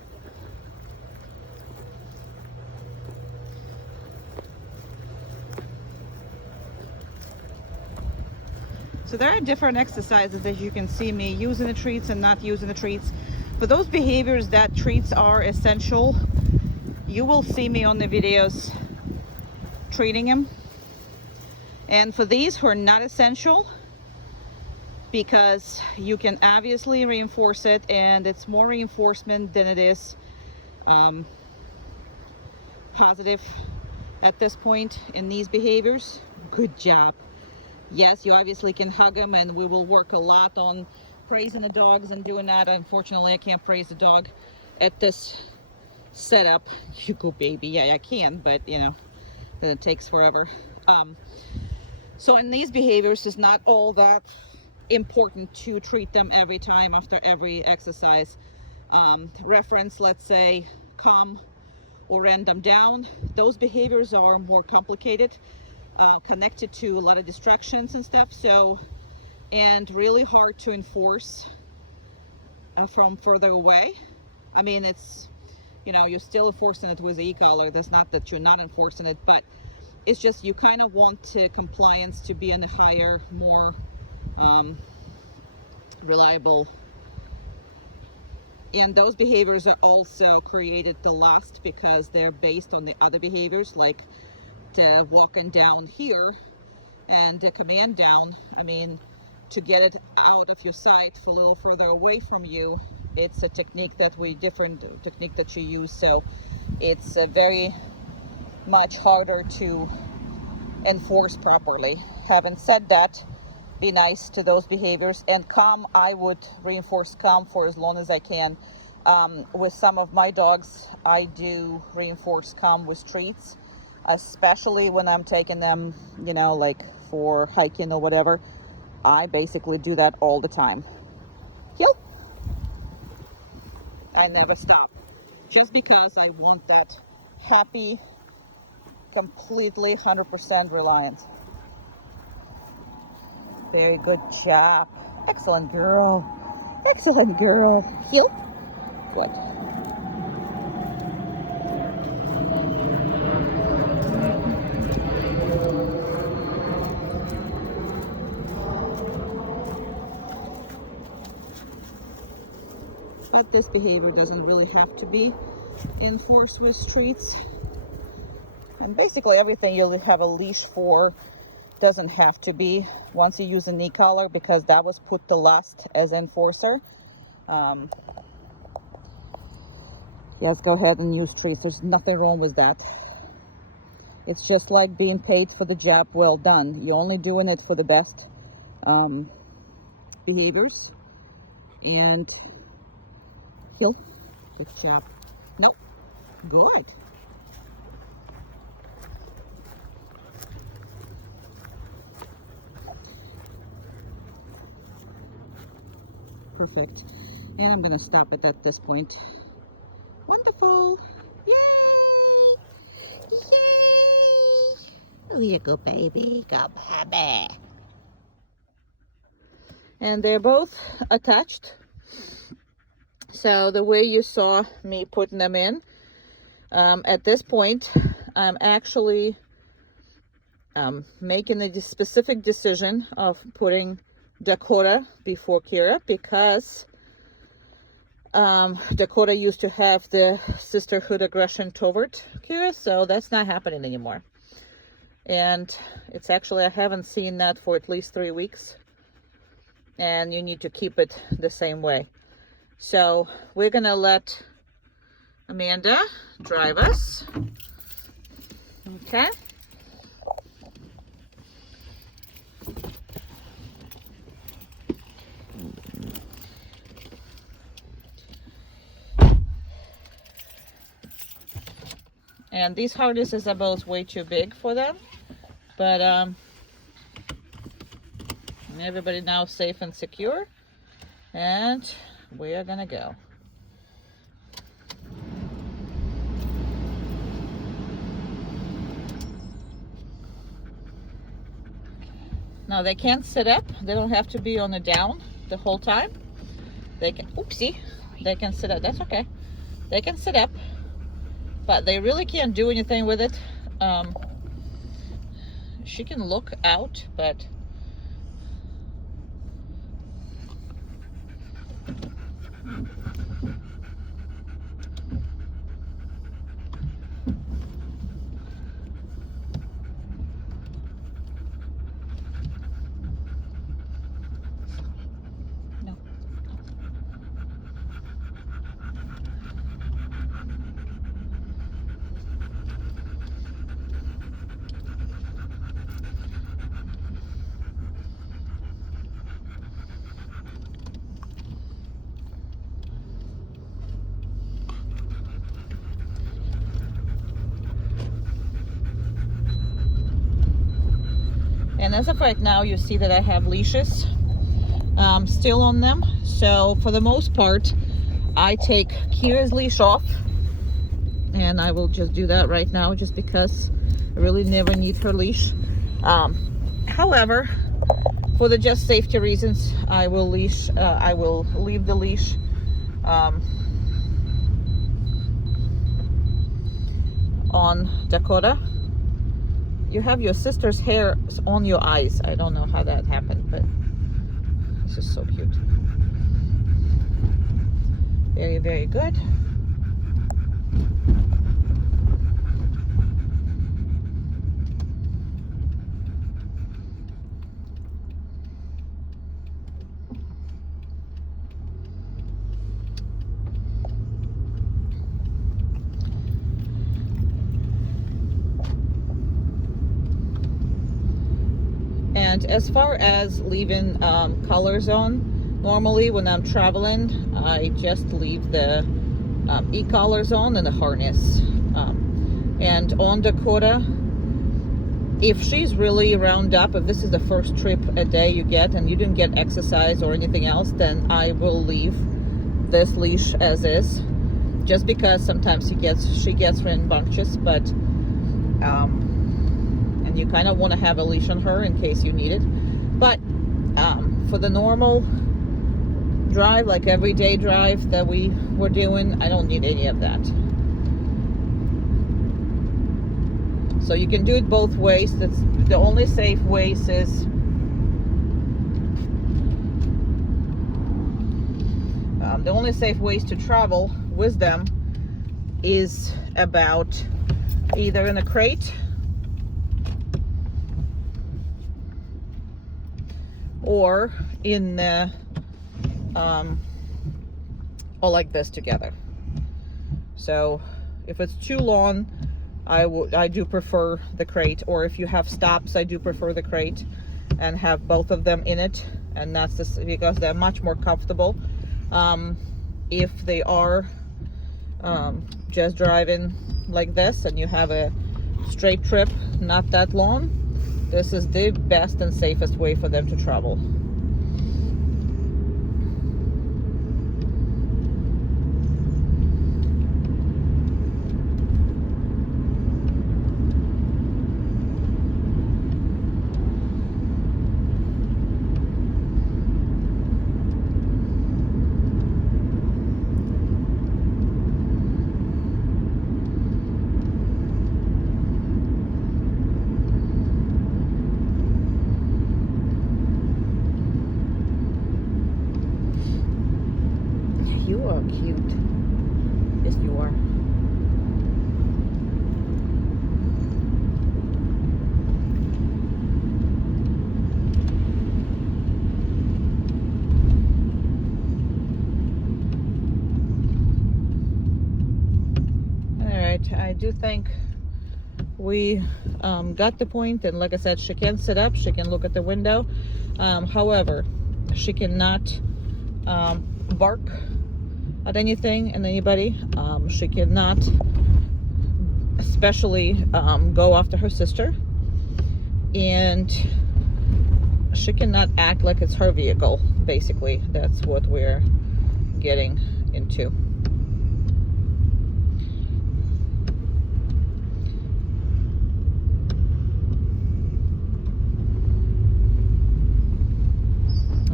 So there are different exercises that you can see me using the treats and not using the treats. For those behaviors that treats are essential, you will see me on the videos treating them. And for these who are not essential, because you can obviously reinforce it, and it's more reinforcement than it is positive at this point in these behaviors. Good job. Yes, you obviously can hug them, and we will work a lot on praising the dogs and doing that. Unfortunately, I can't praise the dog at this setup. You go, baby. Yeah, I can, but you know, then it takes forever. So in these behaviors, it's not all that important to treat them every time after every exercise. Reference, let's say, calm or random down. Those behaviors are more complicated, connected to a lot of distractions and stuff. So, and really hard to enforce from further away. I mean, it's, you know, you're still enforcing it with the e-collar. That's not that you're not enforcing it, but it's just you kind of want compliance to be in a higher, more reliable. And those behaviors are also created to last because they're based on the other behaviors, like the walking down here and the command down. I mean, to get it out of your sight for a little further away from you, it's a technique that different technique that you use. So it's very much harder to enforce properly. Having said that, be nice to those behaviors. And calm, I would reinforce calm for as long as I can. With some of my dogs, I do reinforce calm with treats, especially when I'm taking them, you know, like for hiking or whatever. I basically do that all the time. Heel. I never stop, just because I want that happy, completely 100% reliance. Very good job. Excellent girl. Excellent girl. Heel. Good. But this behavior doesn't really have to be enforced with treats. And basically everything you'll have a leash for doesn't have to be once you use a knee collar, because that was put to last as enforcer. Yes, go ahead and use treats. There's nothing wrong with that. It's just like being paid for the job well done. You're only doing it for the best behaviors. And heel. Good job. No. Good. Perfect. And I'm going to stop it at this point. Wonderful. Yay! Yay! Oh, you go, baby. Go, baby. And they're both attached. So the way you saw me putting them in, at this point, I'm actually making the specific decision of putting Dakota before Kira, because Dakota used to have the sisterhood aggression toward Kira, so that's not happening anymore. And it's actually, I haven't seen that for at least 3 weeks, and you need to keep it the same way. So we're gonna let Amanda drive us. Okay. And these harnesses are both way too big for them, but everybody now safe and secure, and we are gonna go. Now they can't sit up. They don't have to be on the down the whole time. They can, oopsie, they can sit up. That's okay. They can sit up, but they really can't do anything with it. She can look out, but no. And as of right now, you see that I have leashes still on them. So for the most part, I take Kira's leash off, and I will just do that right now just because I really never need her leash. However, for the just safety reasons, I will leave the leash on Dakota. You have your sister's hair on your eyes. I don't know how that happened, but this is so cute. Very, very good. And as far as leaving collars on, normally when I'm traveling, I just leave the e-collars on and the harness. And on Dakota, if she's really round up, if this is the first trip a day you get and you didn't get exercise or anything else, then I will leave this leash as is, just because sometimes she gets rambunctious, but and you kind of want to have a leash on her in case you need it. But for the normal drive, like everyday drive that we were doing, I don't need any of that. So you can do it both ways. That's the only safe ways is the only safe ways to travel with them is about either in a crate or in the or like this together. So if it's too long, I do prefer the crate, or if you have stops, I do prefer the crate and have both of them in it, and that's just because they're much more comfortable. If they are just driving like this and you have a straight trip, not that long, this is the best and safest way for them to travel. You are cute. Yes, you are. All right, I do think we got the point, and like I said, she can sit up, she can look at the window. However, she cannot bark at anything and anybody. She cannot especially go after her sister, and she cannot act like it's her vehicle. Basically, that's what we're getting into.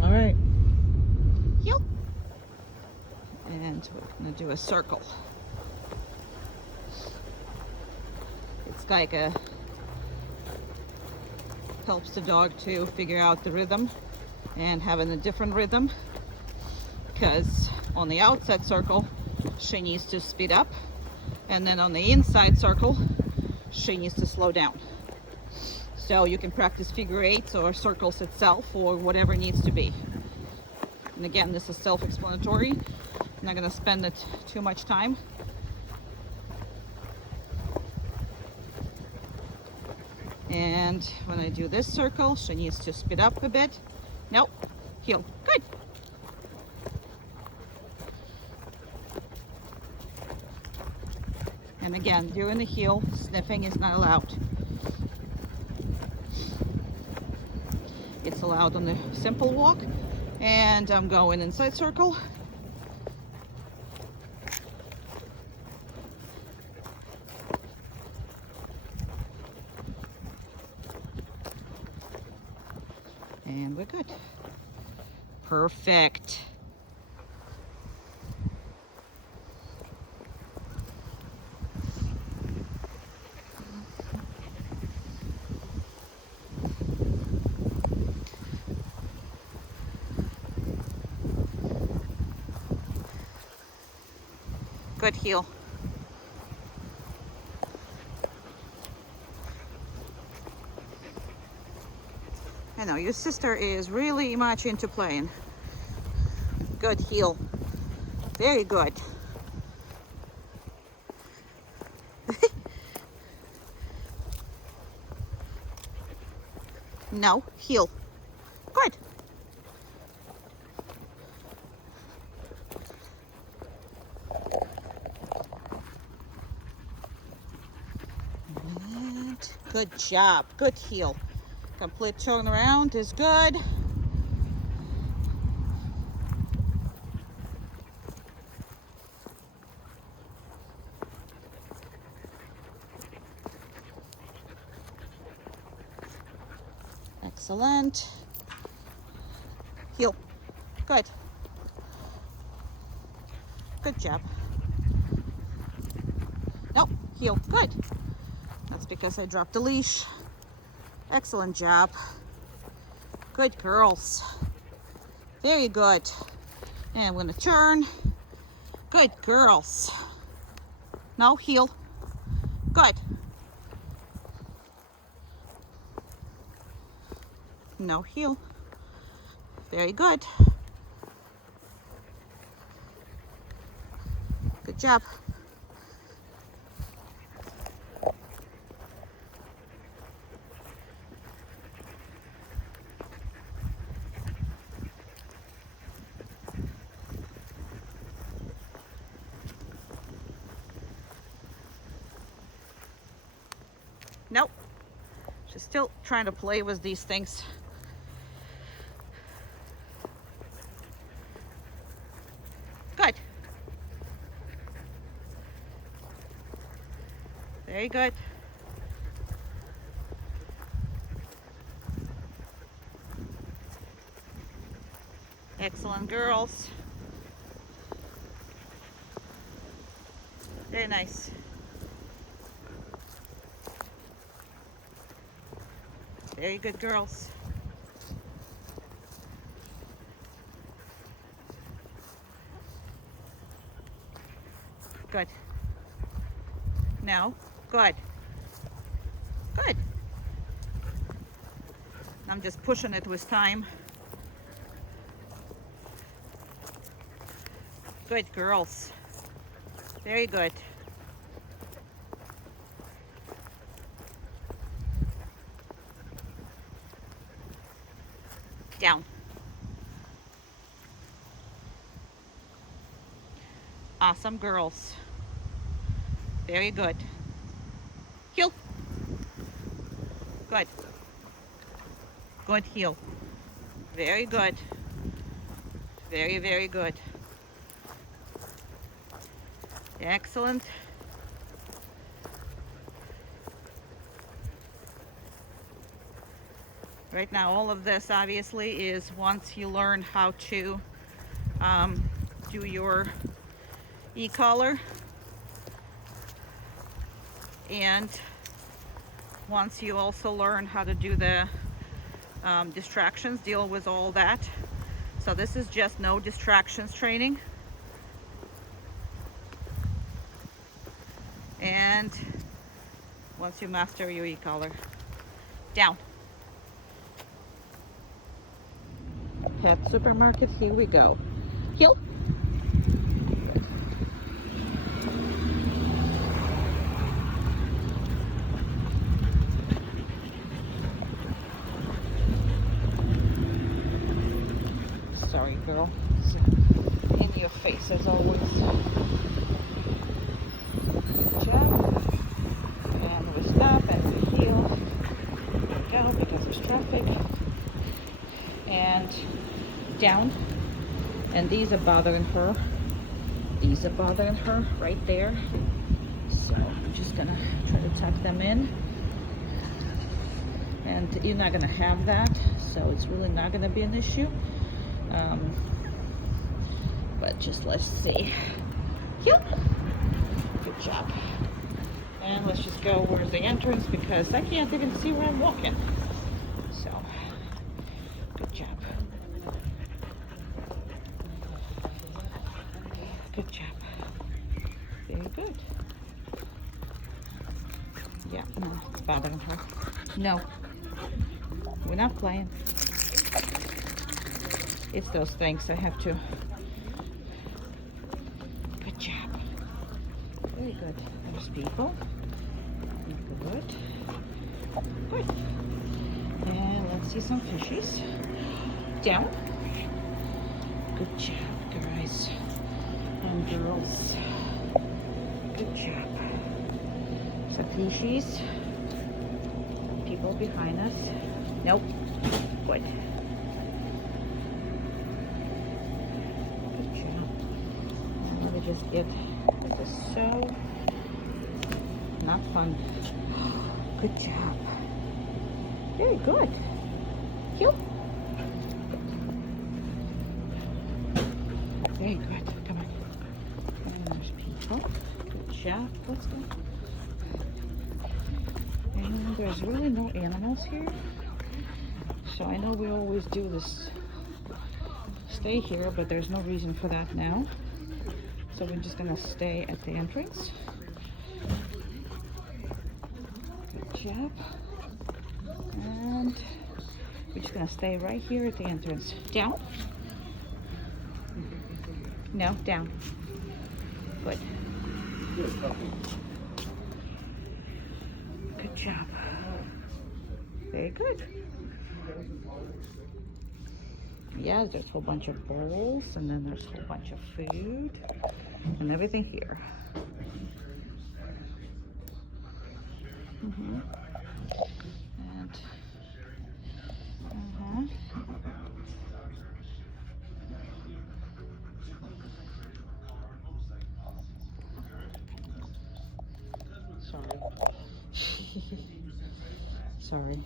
All right. Yep. And we're gonna do a circle. It's like helps the dog to figure out the rhythm and having a different rhythm, because on the outside circle she needs to speed up, and then on the inside circle she needs to slow down. So you can practice figure eights or circles itself or whatever needs to be. And again, this is self-explanatory. I'm not going to spend it too much time. And when I do this circle, she needs to speed up a bit. Nope, heel, good. And again, during the heel, sniffing is not allowed. It's allowed on the simple walk. And I'm going inside circle. And we're good. Perfect. Good heel. I know your sister is really much into playing. Good heel. Very good. No, heel. Good. And good job. Good heel. Complete turnaround is good. Excellent. Heel. Good. Good job. Nope. Heel. Good. That's because I dropped the leash. Excellent job. Good girls. Very good. And I'm going to turn. Good girls. No, heel. Good. No, heel. Very good. Good job. Nope. She's still trying to play with these things. Good. Very good. Excellent girls. Very nice. Very good girls. Good. No. Good. Good. I'm just pushing it with time. Good girls. Very good. Down. Awesome girls. Very good. Heel. Good. Good heel. Very good. Very, very good. Excellent. Right now, all of this obviously is once you learn how to do your e-collar, and once you also learn how to do the distractions, deal with all that. So this is just no distractions training. And once you master your e-collar, down. Pet supermarket, here we go. Heel. Sorry, girl. It's in your face as always. Good job. And we stop and we heel. There we go, because there's traffic. And down. And these are bothering her. These are bothering her right there. So I'm just gonna try to tuck them in. And you're not gonna have that, so it's really not gonna be an issue. But just let's see. Yep. Good job. And let's just go where's the entrance, because I can't even see where I'm walking. So, good job. Good job. Very good. Yeah, no, it's bothering her. No, we're not playing. It's those things I have to. Good job. Very good. There's people. Good. Good. And let's see some fishies. Down. Good job, guys and girls. Good job. Some fishies. People behind us. Nope. Good. Just get this so not fun. Good job. Very good. Heel. Very good. Come on. And there's people. Good job. Let's go. And there's really no animals here. So I know we always do this stay here, but there's no reason for that now. So we're just gonna stay at the entrance. Good job. And we're just gonna stay right here at the entrance. Down. No, down. Good. Good job. Very good. Yeah, there's a whole bunch of bowls, and then there's a whole bunch of food and everything here. Sorry. Sorry.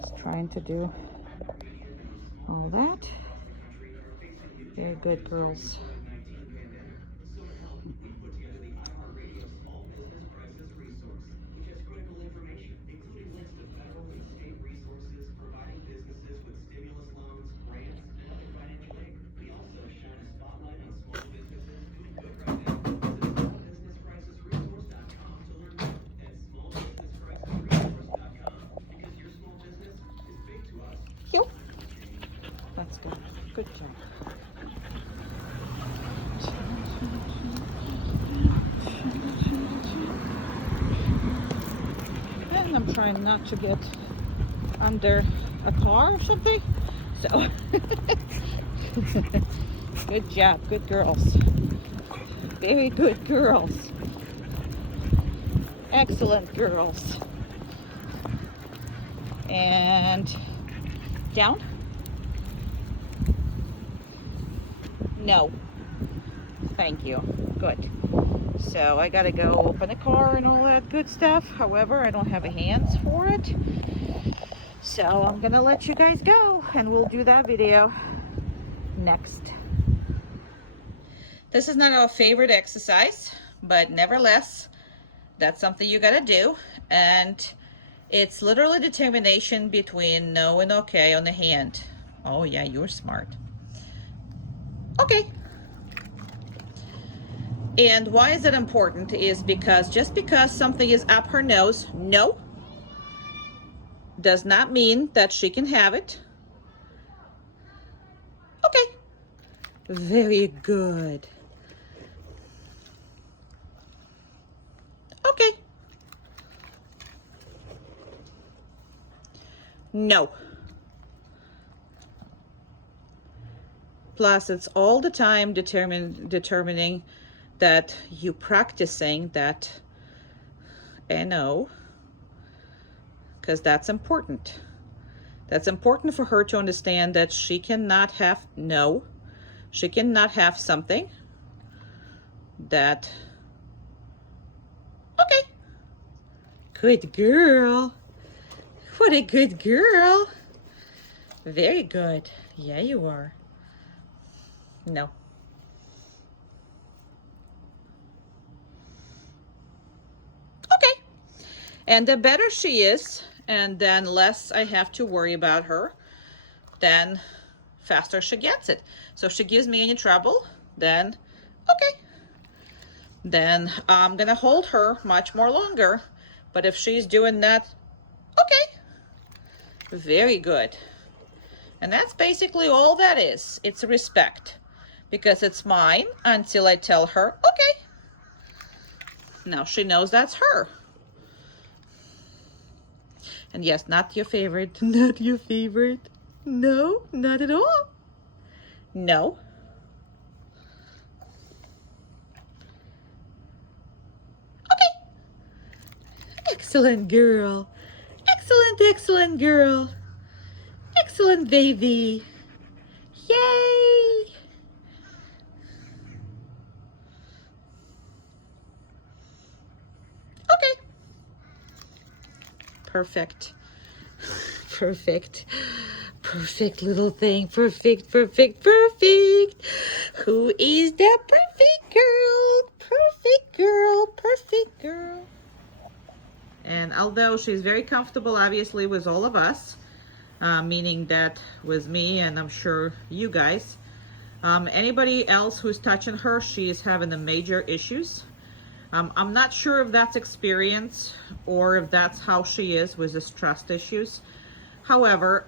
Just trying to do all that. Very good, girls. Cute. That's good. Good job. And I'm trying not to get under a car or something. So, good job. Good girls. Very good girls. Excellent girls. And down. No. Thank you. Good. So I gotta go open a car and all that good stuff. However, I don't have hands for it. So I'm gonna let you guys go and we'll do that video next. This is not our favorite exercise, but nevertheless, that's something you gotta do. And it's literally determination between no and okay on the hand. Oh yeah, you're smart. Okay. And why is it important is because just because something is up her nose, no, does not mean that she can have it. Okay. Very good. Okay. No. Plus, it's all the time determining that you practicing that NO, because that's important. That's important for her to understand that she cannot have no. She cannot have something that, okay. Good girl. What a good girl. Very good. Yeah, you are. No. Okay. And the better she is, and then less I have to worry about her, then faster she gets it. So if she gives me any trouble, then okay. Then I'm gonna hold her much more longer. But if she's doing that, okay. Very good. And that's basically all that is. It's respect. Because it's mine until I tell her, okay. Now she knows that's her. And yes, not your favorite. Not your favorite. No, not at all. No. Okay. Excellent girl. Excellent, excellent girl. Excellent baby. Yay. Okay. Perfect. Perfect. Perfect little thing. Perfect, perfect, perfect. Who is the perfect girl? Perfect girl. Perfect girl. And although she's very comfortable, obviously, with all of us, meaning that with me and I'm sure you guys, anybody else who's touching her, she is having the major issues. I'm not sure if that's experience or if that's how she is with this trust issues. However,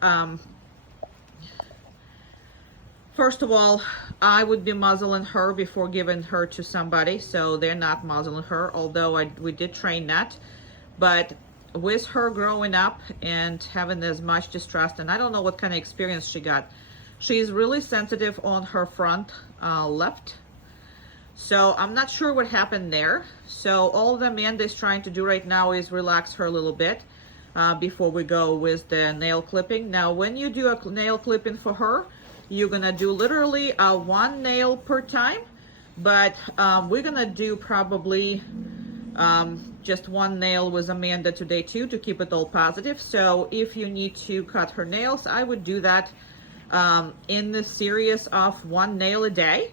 first of all, I would be muzzling her before giving her to somebody, so they're not muzzling her, although we did train that. But with her growing up and having as much distrust, and I don't know what kind of experience she got, she's really sensitive on her front left. So I'm not sure what happened there. So all that Amanda is trying to do right now is relax her a little bit before we go with the nail clipping. Now, when you do a nail clipping for her, you're gonna do literally one nail per time. But we're gonna do probably just one nail with Amanda today too, to keep it all positive. So if you need to cut her nails, I would do that in the series of one nail a day.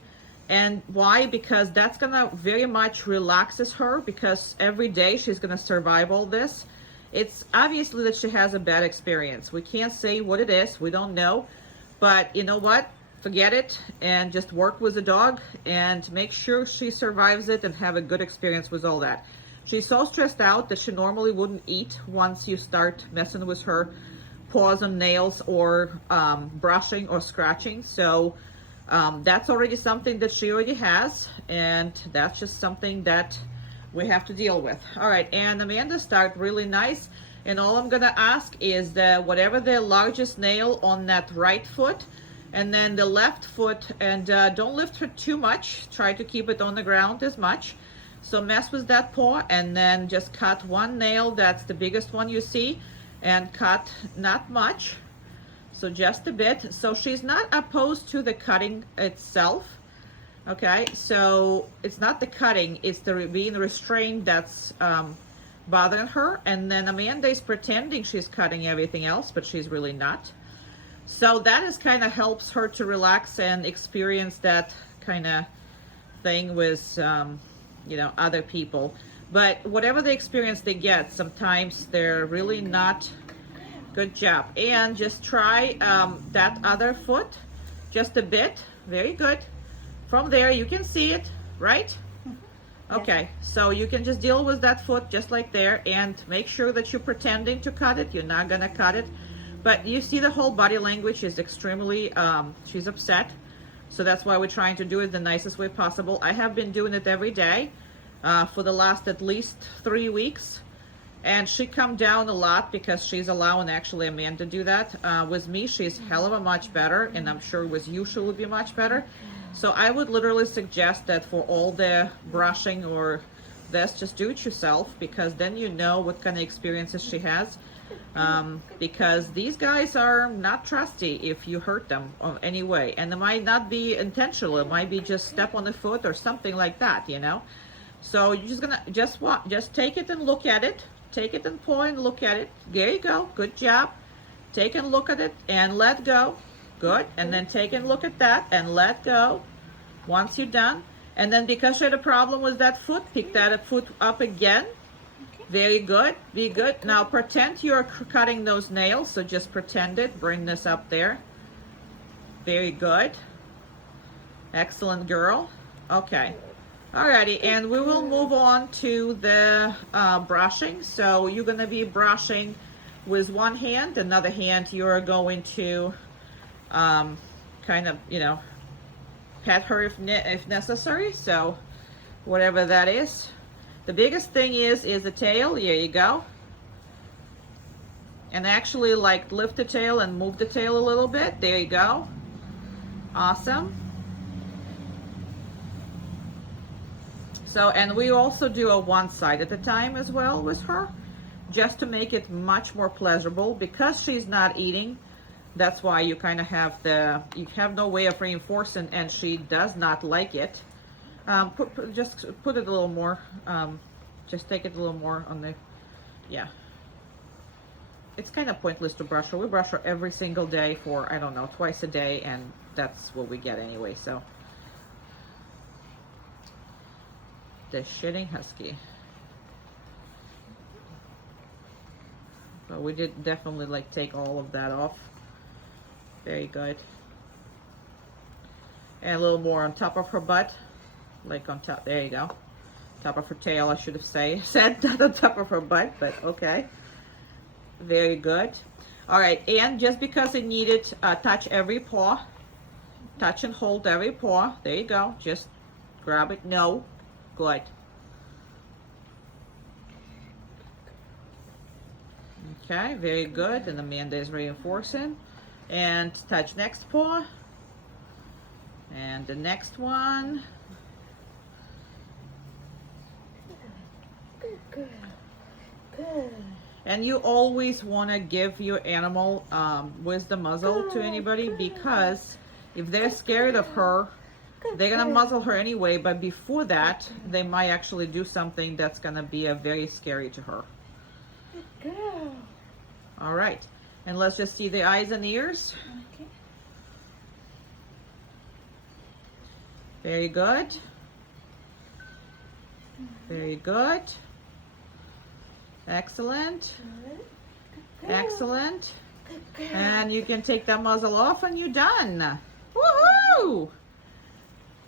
And why? Because that's gonna very much relaxes her, because every day she's gonna survive all this. It's obviously that she has a bad experience. We can't say what it is, we don't know. But you know what? Forget it and just work with the dog and make sure she survives it and have a good experience with all that. She's so stressed out that she normally wouldn't eat once you start messing with her paws on nails or brushing or scratching. So that's already something that she already has, and that's just something that we have to deal with. All right, and Amanda start really nice, and all I'm gonna ask is that whatever the largest nail on that right foot, and then the left foot, and don't lift her too much, try to keep it on the ground as much. So mess with that paw, and then just cut one nail, that's the biggest one you see, and cut not much, so just a bit. So she's not opposed to the cutting itself, okay? So it's not the cutting, it's the being restrained that's bothering her. And then Amanda is pretending she's cutting everything else, but she's really not. So that is kind of helps her to relax and experience that kind of thing with you know, other people. But whatever the experience they get, sometimes they're really not. Good job. And just try that other foot just a bit. Very good. From there you can see it, right? Okay, so you can just deal with that foot just like there, and make sure that you're pretending to cut it. You're not gonna cut it, but you see the whole body language is extremely she's upset. So that's why we're trying to do it the nicest way possible. I have been doing it every day for the last at least 3 weeks. And she come down a lot because she's allowing actually Amanda to do that. With me, she's hell of a much better, and I'm sure with you she will be much better. So I would literally suggest that for all the brushing or this, just do it yourself, because then you know what kind of experiences she has. Because these guys are not trusty if you hurt them in any way. And it might not be intentional, it might be just step on the foot or something like that, you know. So you're just gonna, just take it and look at it. Take it and pull and look at it. There you go. Good job. Take and look at it and let go. Good. And then take and look at that and let go once you're done. And then because you had a problem with that foot, pick that foot up again. Very good. Be good. Now pretend you're cutting those nails. So just pretend it. Bring this up there. Very good. Excellent girl. Okay. Alrighty, and we will move on to the brushing. So you're going to be brushing with one hand, another hand you're going to kind of, you know, pet her if necessary. So whatever that is. The biggest thing is the tail. Here you go. And actually like lift the tail and move the tail a little bit. There you go. Awesome. So, and we also do a one side at a time as well with her, just to make it much more pleasurable. Because she's not eating, that's why you kind of have you have no way of reinforcing, and she does not like it. Just put it a little more, just take it a little more on the, yeah. It's kind of pointless to brush her. We brush her every single day for, I don't know, twice a day, and that's what we get anyway, so. The shitting husky. But we did definitely like take all of that off. Very good. And a little more on top of her butt. Like on top, there you go. Top of her tail, I should have said, not on top of her butt, but okay. Very good. All right, and just because it needed, touch every paw. Touch and hold every paw. There you go. Just grab it. No. Good. Okay, very good. And Amanda is reinforcing. And touch next paw. And the next one. Good girl. Good. And you always want to give your animal with the muzzle to anybody, because if they're scared of her, They're gonna muzzle her anyway, but before that, they might actually do something that's gonna be very scary to her. Good girl. All right, and let's just see the eyes and ears. Okay. Very good. Very good. Excellent. Good girl. Excellent. Good girl. And you can take that muzzle off and you're done. Woohoo!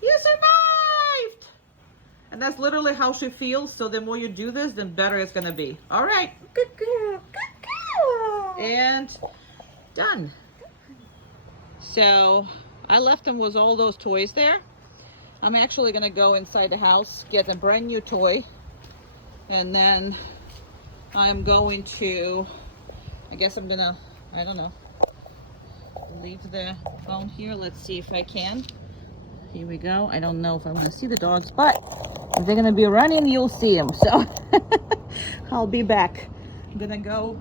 You survived! And that's literally how she feels, so the more you do this, the better it's gonna be. All right. Good girl. Good girl. And done. So I left them with all those toys there. I'm actually gonna go inside the house, get a brand new toy, and then I'm going to, I guess I'm gonna, I don't know, leave the phone here. Let's see if I can. Here we go. I don't know if I want to see the dogs, but if they're gonna be running, you'll see them. So I'll be back. I'm gonna go.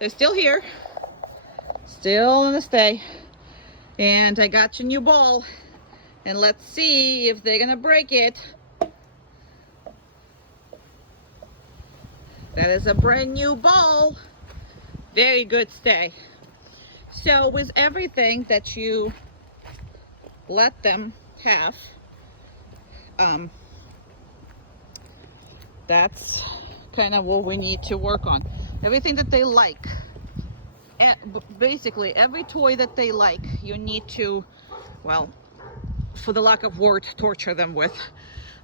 They're still here, still in the stay, and I got your new ball, and let's see if they're gonna break it. That is a brand new ball. Very good stay. So with everything that you let them have, that's kind of what we need to work on. Everything that they like, basically every toy that they like, you need to, well, for the lack of word, torture them with.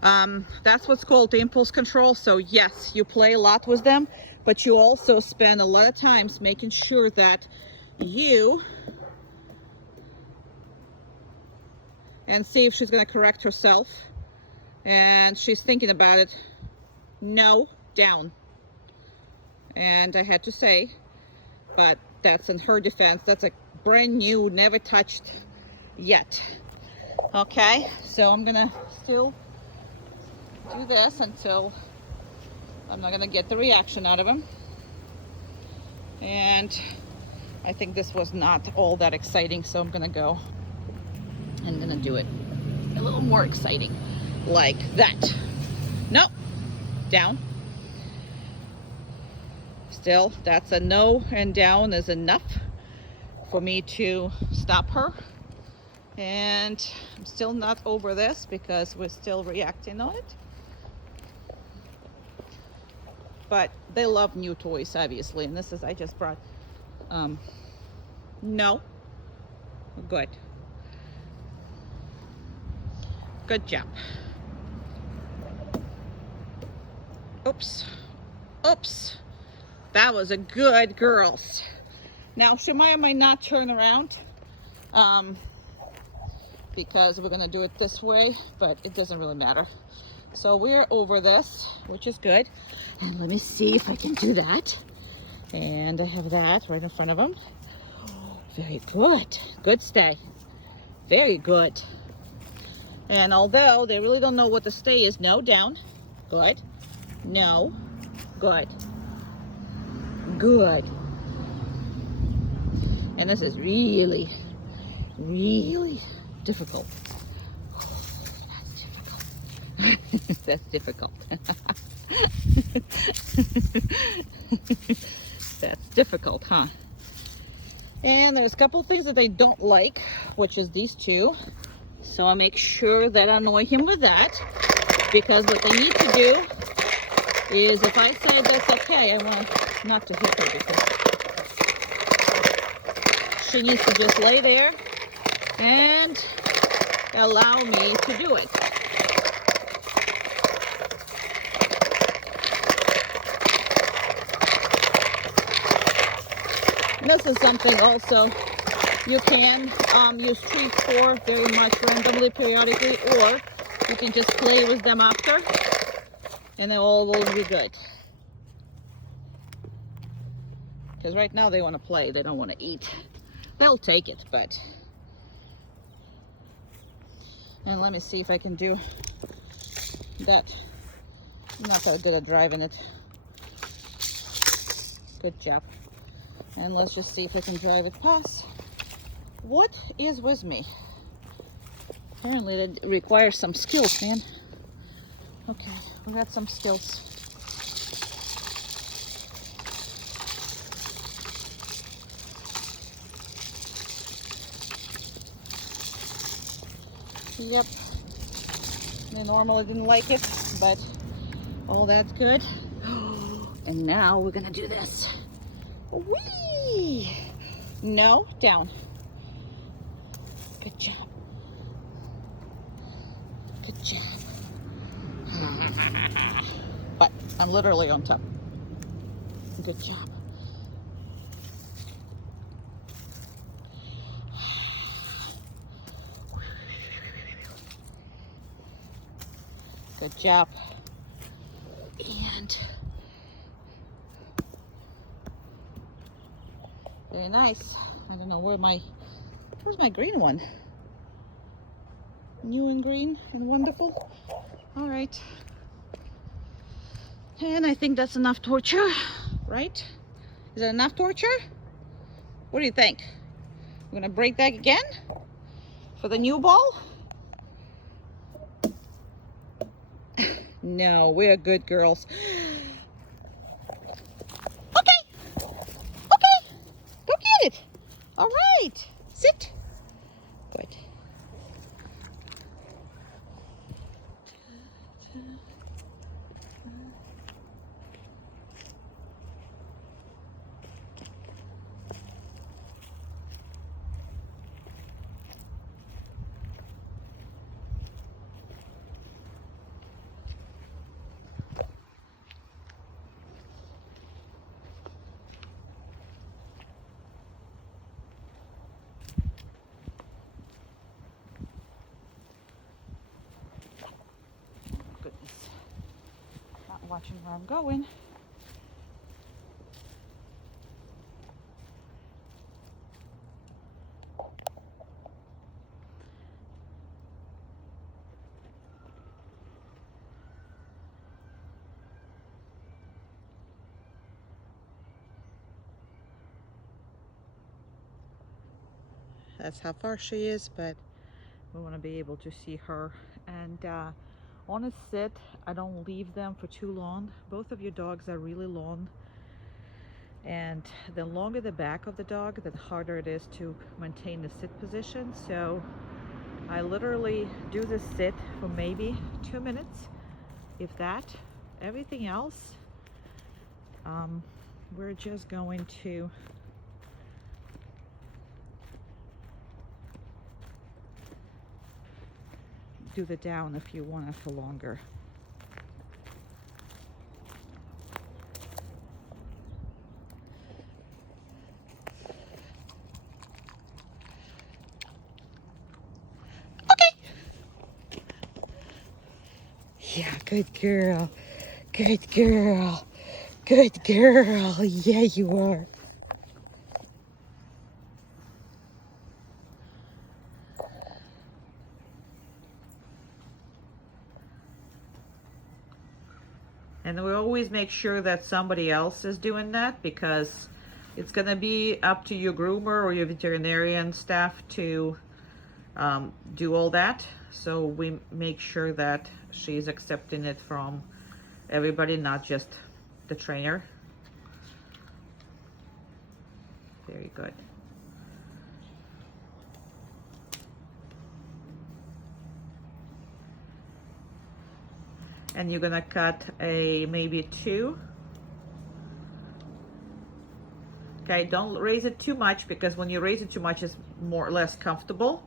That's what's called impulse control. So yes, you play a lot with them, but you also spend a lot of times making sure that you, and see if she's going to correct herself, and she's thinking about it. No, down. And I had to say, but that's in her defense. That's a brand new, never touched yet. Okay, so I'm gonna still do this until I'm not gonna get the reaction out of him. And I think this was not all that exciting, so I'm gonna go and gonna do it a little more exciting, like that. Nope, down. Still, that's a no, and down is enough for me to stop her. And I'm still not over this because we're still reacting on it. But they love new toys, obviously, and this is, I just brought, no, good. Good job. Oops, oops. That was a good girls. Now she might or might not turn around, because we're gonna do it this way, but it doesn't really matter. So we're over this, which is good. And let me see if I can do that. And I have that right in front of them. Very good. Good stay. Very good. And although they really don't know what the stay is, no, down. Good. No. Good. Good. And this is really, really difficult. That's difficult. That's difficult, huh? And there's a couple things that they don't like, which is these two. So I make sure that I annoy him with that, because what they need to do is, if I say that's okay, I want not to hit her, because she needs to just lay there and allow me to do it. This is something also You can use 3, 4 very much randomly, periodically, or you can just play with them after, and they all will be good. Because right now they want to play, they don't want to eat. They'll take it, but... And let me see if I can do that. Not that good at driving it. Good job. And let's just see if I can drive it past. What is with me? Apparently that requires some skills, man. Okay, we got some skills. Yep. They normally didn't like it, but all that's good. And now we're gonna do this. Whee! No, down. Good job. Good job. But I'm literally on top. Good job. Good job. And very nice. I don't know where's my green one? New and green and wonderful. All right. And I think that's enough torture, right? Is that enough torture? What do you think? We're gonna break that again for the new ball? No, we're good girls. Okay. Okay. Go get it. All right. Sit. Good. Goodness. Not watching where I'm going. That's how far she is, but we want to be able to see her. And on a sit, I don't leave them for too long. Both of your dogs are really long, and the longer the back of the dog, the harder it is to maintain the sit position. So I literally do the sit for maybe 2 minutes, if that. Everything else, we're just going to do the down if you want it for longer. Okay. Yeah, good girl. Good girl. Good girl. Yeah, you are. And we always make sure that somebody else is doing that, because it's going to be up to your groomer or your veterinarian staff to do all that. So we make sure that she's accepting it from everybody, not just the trainer. Very good. And you're gonna cut a maybe 2. Okay, don't raise it too much, because when you raise it too much, it's more or less comfortable.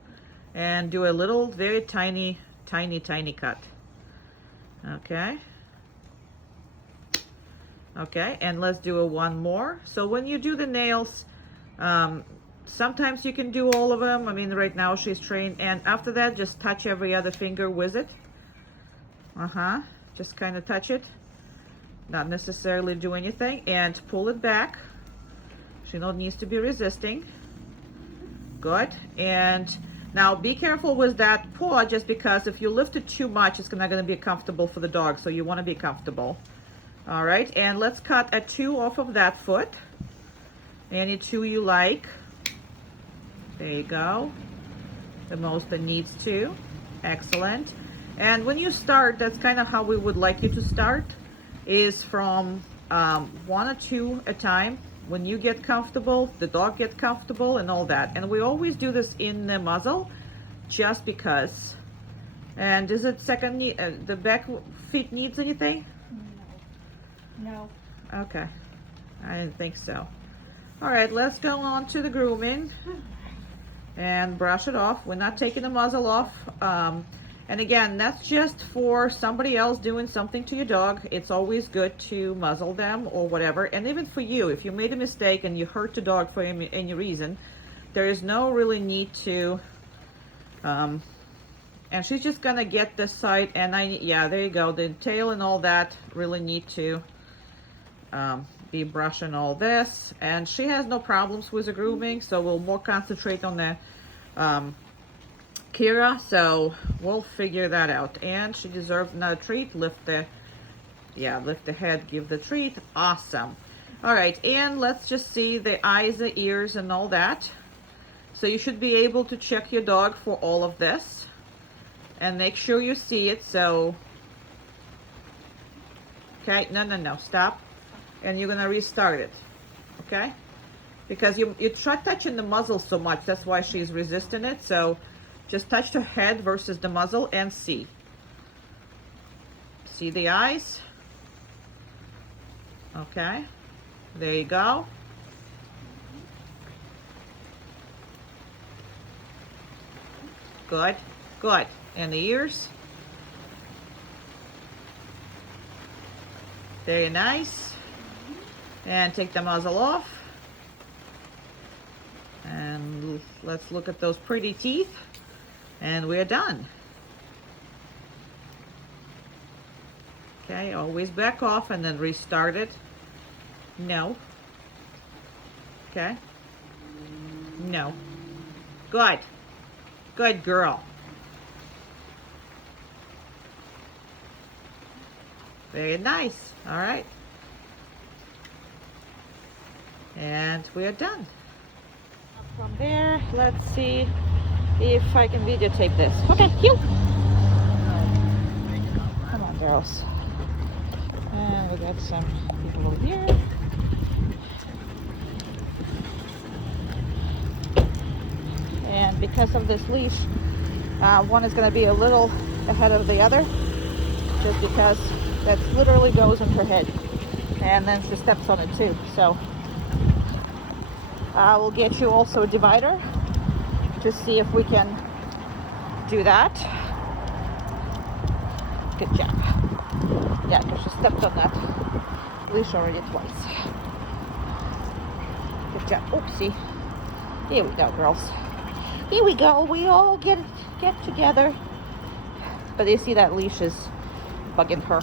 And do a little, very tiny cut. Okay. Okay, and let's do one more. So when you do the nails, Sometimes you can do all of them. I mean, right now she's trained. And after that, just touch every other finger with it. Just kind of touch it. Not necessarily do anything. And pull it back. She needs to be resisting. Good. And now be careful with that paw, just because if you lift it too much, it's not going to be comfortable for the dog. So you want to be comfortable. All right. And let's cut a 2 off of that foot. Any 2 you like. There you go. The most that needs to. Excellent. And when you start, that's kind of how we would like you to start, is from 1 or 2 at a time. When you get comfortable, the dog gets comfortable and all that. And we always do this in the muzzle just because. And is it second, the back feet needs anything? No. Okay. I didn't think so. All right, let's go on to the grooming and brush it off. We're not taking the muzzle off. And again, that's just for somebody else doing something to your dog. It's always good to muzzle them or whatever. And even for you, if you made a mistake and you hurt the dog for any reason, there is no really need to. And she's just gonna get this side, and yeah, there you go. The tail and all that really need to be brushing all this. And she has no problems with the grooming, so we'll more concentrate on the Kira, so we'll figure that out. And she deserves another treat. Lift the head, give the treat. Awesome. All right, and let's just see the eyes, the ears, and all that. So you should be able to check your dog for all of this and make sure you see it. So, okay, no, stop. And you're gonna restart it, okay? Because you try touching the muzzle so much, that's why she's resisting it. So just touch the head versus the muzzle and see. See the eyes? Okay, there you go. Good, good. And the ears? Very nice. And take the muzzle off. And let's look at those pretty teeth. And we're done. Okay, always back off and then restart it. No. Okay. No. Good. Good girl. Very nice. All right. And we're done. From there, let's see if I can videotape this. Okay, you. Come on, girls. And we got some people over here. And because of this leash, one is going to be a little ahead of the other, just because that literally goes in her head. And then she steps on it too. So I will get you also a divider to see if we can do that. Good job. Yeah, because she stepped on that leash already twice. Good job. Oopsie. Here we go, girls. Here we go. We all get together. But you see that leash is bugging her.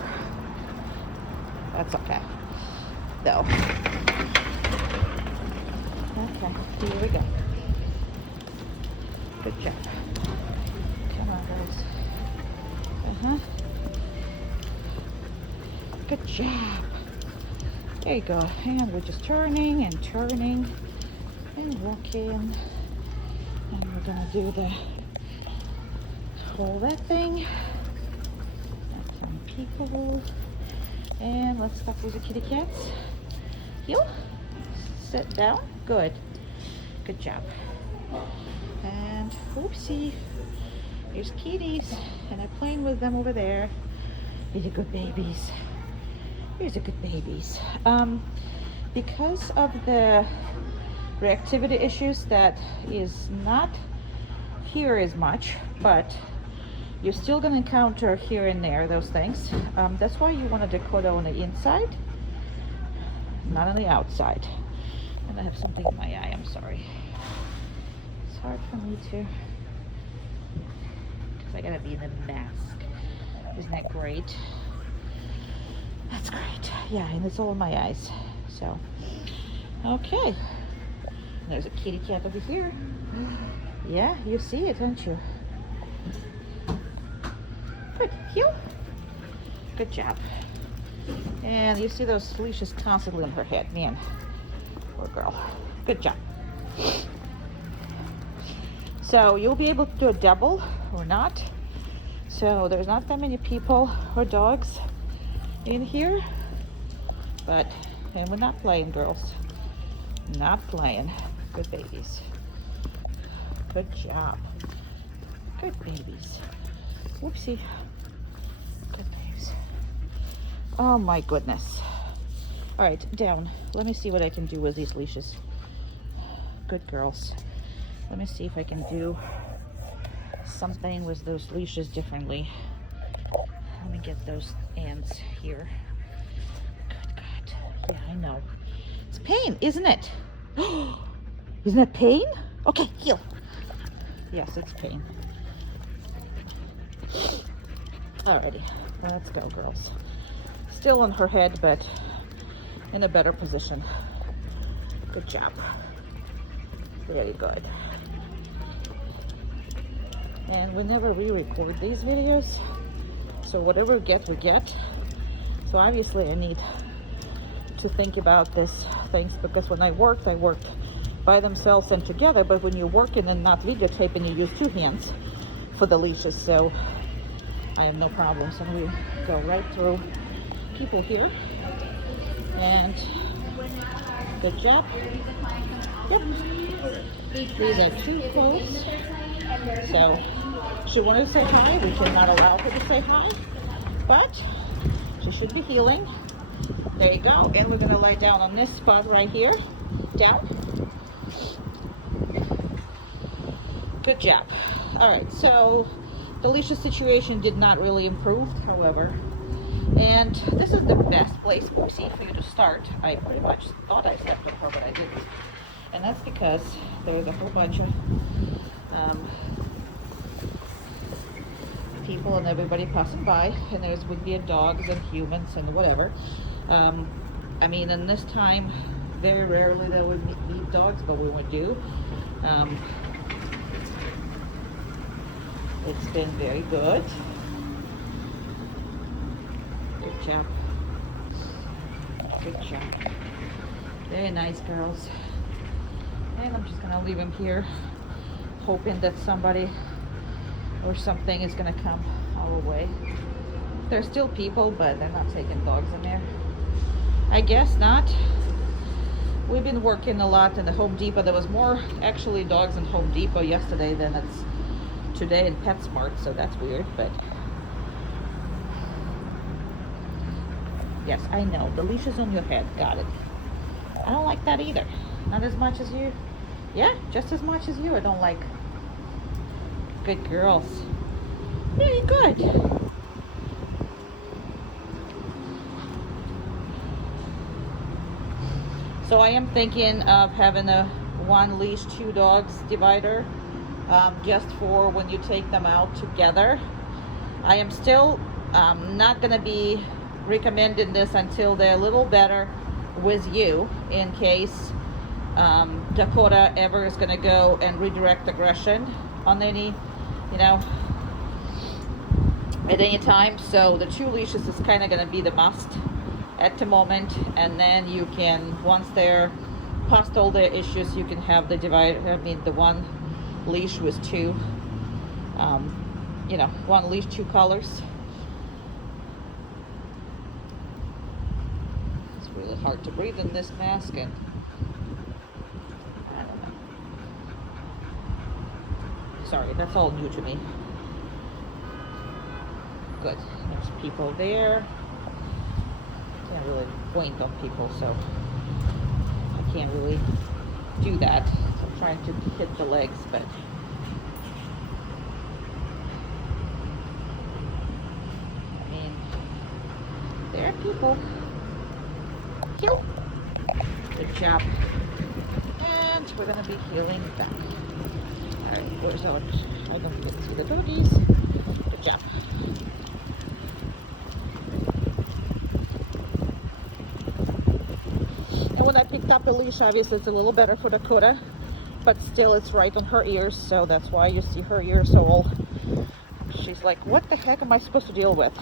That's okay. Though. Okay, here we go. Good job. Come on, girls. Good job. There you go. And we're just turning and turning and walking. And we're gonna do the whole that thing. That's some people. And let's stop with the kitty cats. You sit down. Good. Good job. And oopsie, there's kitties, and I'm playing with them over there. These are good babies. These are good babies. Because of the reactivity issues, that is not here as much, but you're still going to encounter here and there those things. That's why you want a Dakota on the inside, not on the outside. And I have something in my eye, I'm sorry. hard for me to, because I gotta be in a mask. Isn't that great? That's great. Yeah, and it's all in my eyes. So, okay. There's a kitty cat over here. Yeah, you see it, don't you? Good. Heel. Good job. And you see those leashes constantly on her head. Man, poor girl. Good job. So you'll be able to do a double or not. So there's not that many people or dogs in here. And we're not playing, girls. Not playing. Good babies. Good job. Good babies. Whoopsie. Good babies. Oh my goodness. All right, down. Let me see what I can do with these leashes. Good girls. Let me see if I can do something with those leashes differently. Let me get those ends here. Good God. Yeah, I know. It's pain, isn't it? Isn't it pain? Okay, heel. Yes, it's pain. Alrighty, let's go, girls. Still on her head, but in a better position. Good job. Very good. And whenever we record these videos, so whatever we get, we get. So obviously I need to think about these things, because when I worked by themselves and together, but when you're working and not videotaping, you use two hands for the leashes, so I have no problems. And we go right through people here. And good job. Yep. These are two folks. So she wanted to say hi. We cannot allow her to say hi, but she should be healing. There you go. And we're going to lie down on this spot right here. Down. Good job. All right, so the leash situation did not really improve, however, and this is the best place, Oopsie, for you to start. I pretty much thought I stepped on her, but I didn't, and that's because there's a whole bunch of people and everybody passing by, and there would be dogs and humans and whatever. I mean, in this time, very rarely there would be dogs, but we would do. It's been very good. Good job. Good job. Very nice, girls. And I'm just gonna leave him here, hoping that somebody or something is gonna come our way. There's still people, but they're not taking dogs in there. I guess not. We've been working a lot in the Home Depot. There was more actually dogs in Home Depot yesterday than it's today in PetSmart, so that's weird, but yes, I know, the leash is on your head, got it. I don't like that either, not as much as you. Yeah, just as much as you, I don't like. Good girls. Very good. So I am thinking of having a one leash, two dogs divider, just for when you take them out together. I am still not going to be recommending this until they're a little better with you, in case Dakota ever is going to go and redirect aggression on any, at any time. So the two leashes is kind of going to be the must at the moment, and then you can, once they're past all their issues, you can have the the one leash with two, one leash, two colors. It's really hard to breathe in this mask, and I don't know. Sorry, that's all new to me. Good. There's people there. Can't really point on people, so I can't really do that. So I'm trying to hit the legs, but I mean, there are people. Heal. Good job. And we're gonna be healing them. Alright, where's our, I don't even see the doggies. Good job. And when I picked up the leash, obviously it's a little better for Dakota, but still it's right on her ears, so that's why you see her ears all. She's like, what the heck am I supposed to deal with?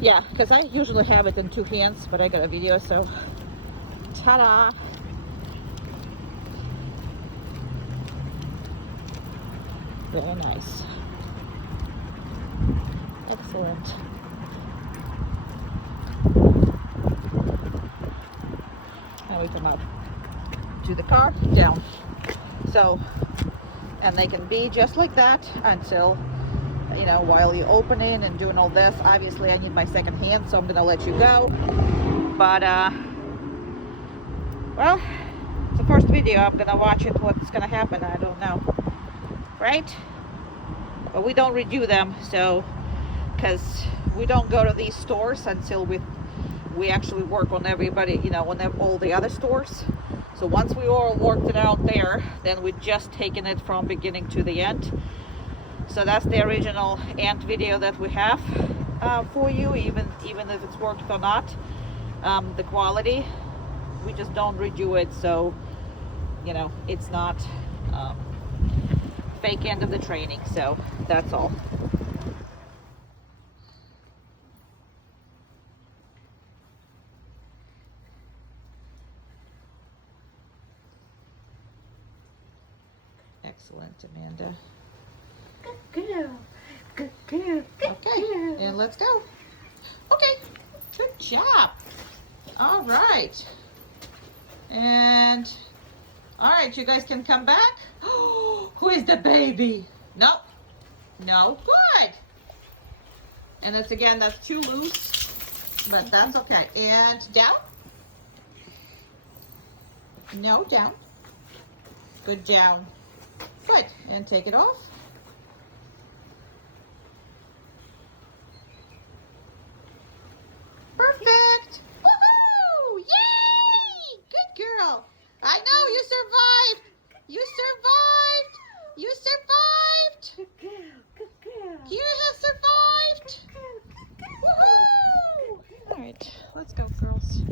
Yeah, because I usually have it in 2 hands, but I got a video, so ta-da! Very nice. Excellent. Now we come up to the car, down. So, and they can be just like that until, you know, while you're opening and doing all this. Obviously I need my second hand, so I'm gonna let you go. But well, it's the first video. I'm gonna watch it. What's gonna happen, I don't know, right? But we don't redo them, so, because we don't go to these stores until we actually work on everybody, you know, on all the other stores. So once we all worked it out there, then we're just taking it from beginning to the end. So that's the original end video that we have for you, even if it's worked or not. The quality, we just don't redo it, so, you know, it's not fake end of the training. So that's all. Excellent, Amanda. Good girl. Good girl. Good Okay, girl. and let's go. Okay, good job. All right. And, all right, you guys can come back. Who is the baby? No, no, good. And that's, again, that's too loose, but that's okay. And down. No, down. Good, down. Good, and take it off. Perfect. Woohoo! Yay! Good girl. I know you survived. You survived. You survived. Good girl. Good girl. You have survived. Woohoo! All right, let's go, girls.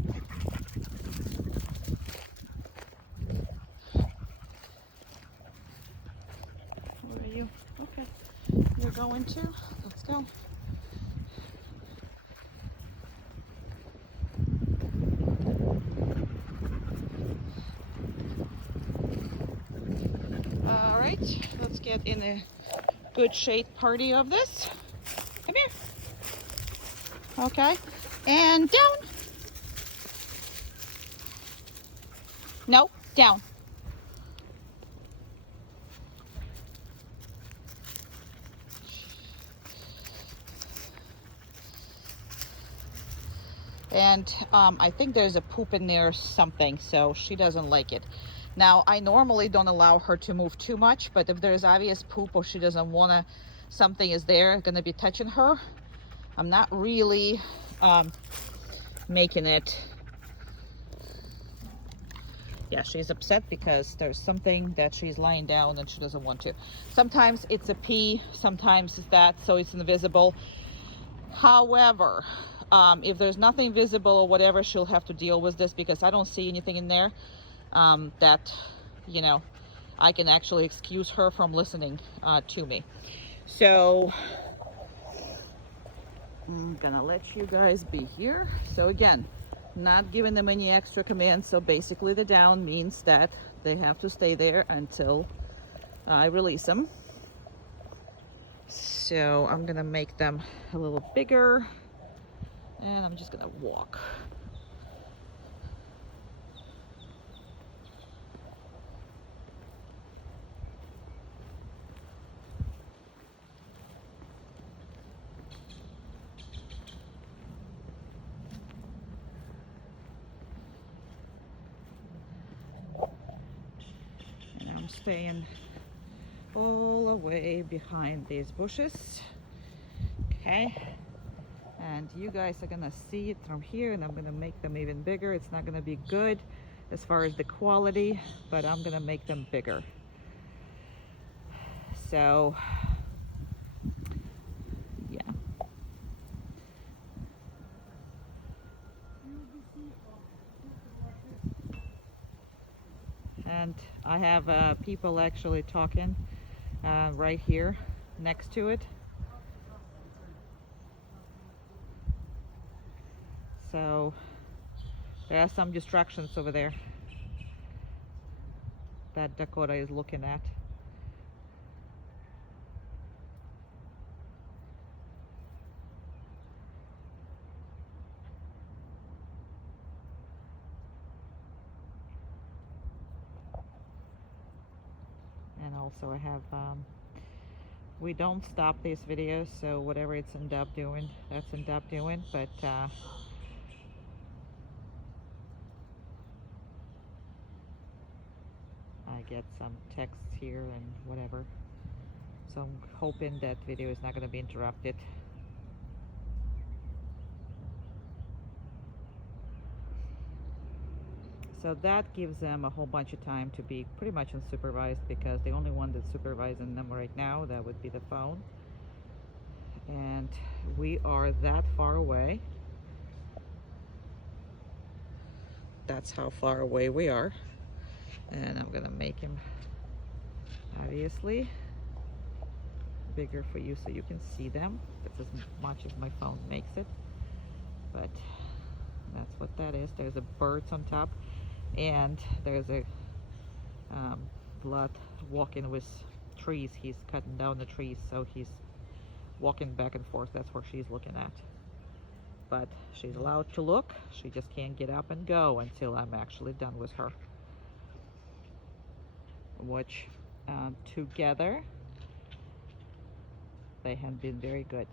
Where are you? Okay, you're going to. Let's go. All right, let's get in a good shade party of this. Come here. Okay, and down. No, down. And I think there's a poop in there or something, so she doesn't like it. Now, I normally don't allow her to move too much, but if there's obvious poop or she doesn't want to, something is there going to be touching her, I'm not really making it. Yeah, she's upset because there's something that she's lying down and she doesn't want to. Sometimes it's a pee, sometimes it's that, so it's invisible. However, if there's nothing visible or whatever, she'll have to deal with this because I don't see anything in there that, you know, I can actually excuse her from listening to me. So I'm gonna let you guys be here. So again, not giving them any extra commands. So basically the down means that they have to stay there until I release them. So I'm gonna make them a little bigger and I'm just gonna walk. And I'm staying all the way behind these bushes. Okay, and you guys are gonna see it from here, and I'm gonna make them even bigger. It's not gonna be good as far as the quality, but I'm gonna make them bigger. So yeah. And I have people actually talking right here next to it. So there are some distractions over there that Dakota is looking at. And also I have we don't stop these videos, so whatever it's end up doing, that's end up doing. But I get some texts here and whatever, so I'm hoping that video is not going to be interrupted. So that gives them a whole bunch of time to be pretty much unsupervised, because the only one that's supervising them right now, that would be the phone. And we are that far away. That's how far away we are. And I'm gonna make him obviously bigger for you so you can see them. That's as much as my phone makes it, but that's what that is. There's a birds on top, and there's a blood walking with trees. He's cutting down the trees, so he's walking back and forth. That's where she's looking at, but she's allowed to look. She just can't get up and go until I'm actually done with her, which together they have been very good.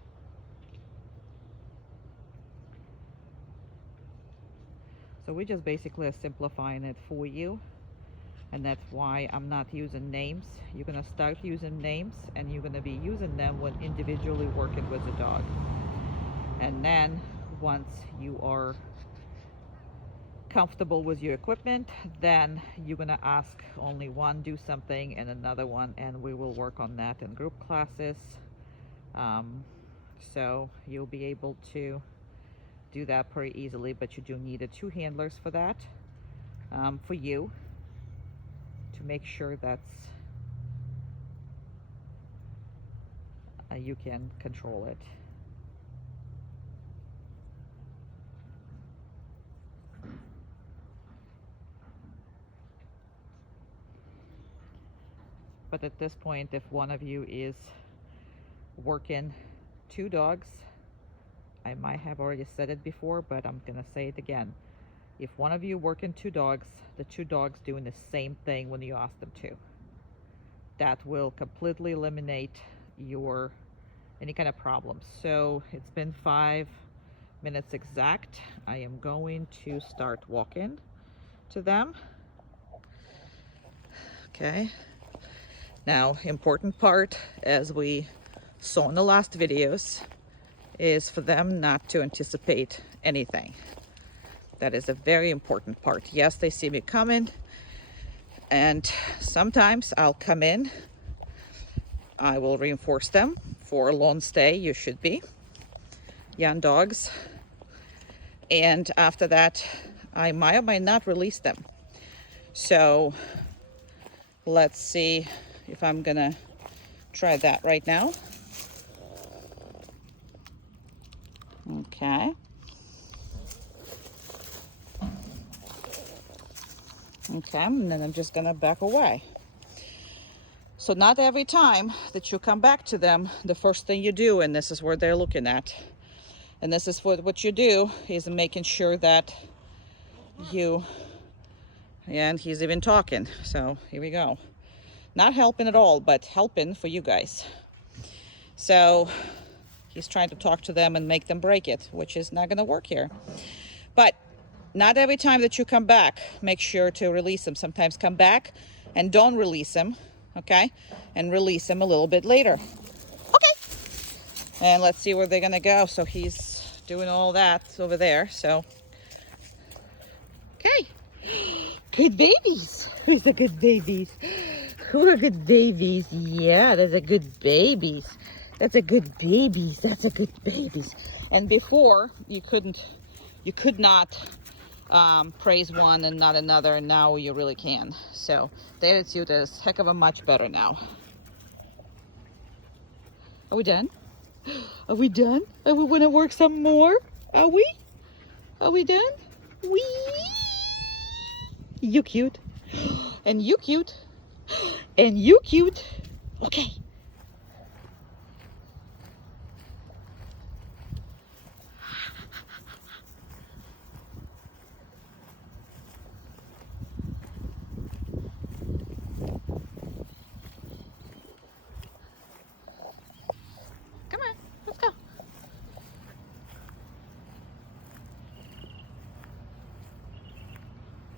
So we just basically are simplifying it for you, and that's why I'm not using names. You're gonna start using names, and you're gonna be using them when individually working with the dog. And then once you are comfortable with your equipment, then you're gonna ask only one do something and another one, and we will work on that in group classes. So you'll be able to do that pretty easily, but you do need 2 handlers for that, for you, to make sure that's you can control it. But at this point, if one of you is working 2 dogs, I might have already said it before, but I'm gonna say it again. If one of you working 2 dogs, the 2 dogs doing the same thing when you ask them to, that will completely eliminate your any kind of problems. So it's been 5 minutes exact. I am going to start walking to them. Okay. Now, important part, as we saw in the last videos, is for them not to anticipate anything. That is a very important part. Yes, they see me coming, and sometimes I'll come in. I will reinforce them. For a long stay, you should be young dogs. And after that, I might or might not release them. So let's see if I'm gonna try that right now. Okay. Okay, and then I'm just gonna back away. So not every time that you come back to them, the first thing you do, and this is where they're looking at, and this is what you do, is making sure that you, and he's even talking, so here we go. Not helping at all, but helping for you guys. So he's trying to talk to them and make them break it, which is not gonna work here. But not every time that you come back, make sure to release them. Sometimes come back and don't release them, okay? And release them a little bit later. Okay. And let's see where they're gonna go. So he's doing all that over there, so. Okay. Good babies. Who's the good babies? We're good babies. Yeah, that's a good babies. That's a good babies. That's a good babies. And before you could not praise one and not another, and now you really can. So their attitude is heck of a much better now. Are we done? Are we done? Are we want to work some more? Are we? Are we done? Wee! You cute. And you cute. And you cute. Okay. Come on, let's go.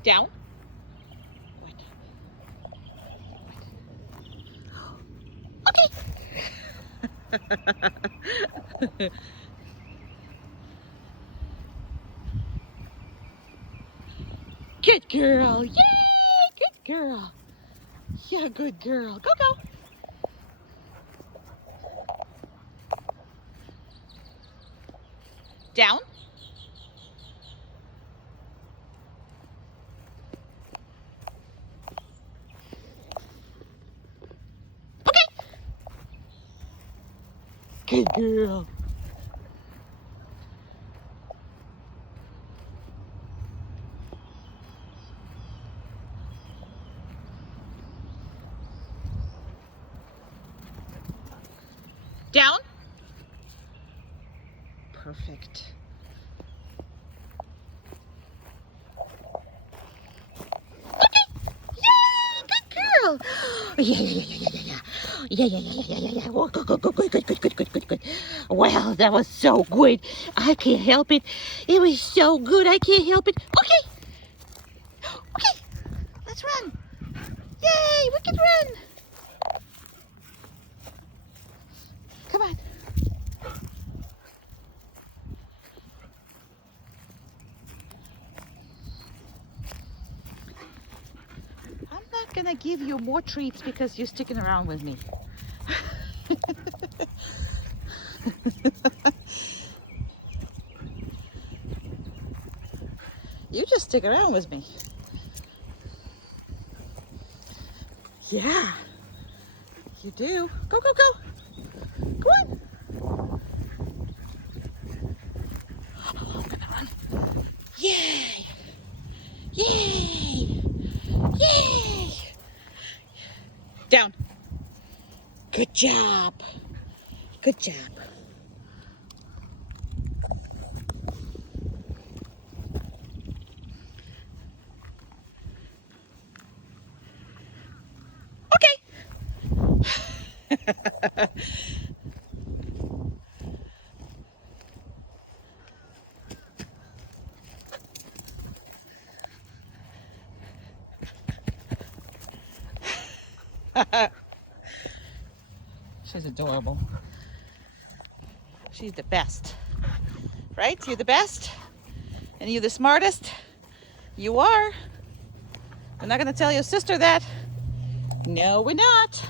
Down. What? Okay. Good girl. Yay! Good girl. Yeah, good girl. Go, go. Down. Okay. Good girl. Down. Perfect. Girl. Yeah, yeah, yeah, yeah, yeah, yeah. Yeah, yeah, yeah, yeah, yeah, yeah. Oh, good, good, good, good, good, good, good, good, good, good. Well, that was so good. I can't help it. It was so good. I can't help it. Okay. Okay. Let's run. Yay, we can run. Come on. I'm not going to give you more treats because you're sticking around with me. You just stick around with me. Yeah, you do. Go, go, go. Go on. Oh, I'm gonna run. Yay! Yay! Yay! Down. Good job. Good job. Okay. She's adorable. She's the best. Right? You're the best? And you're the smartest? You are. I'm not going to tell your sister that. No, we're not.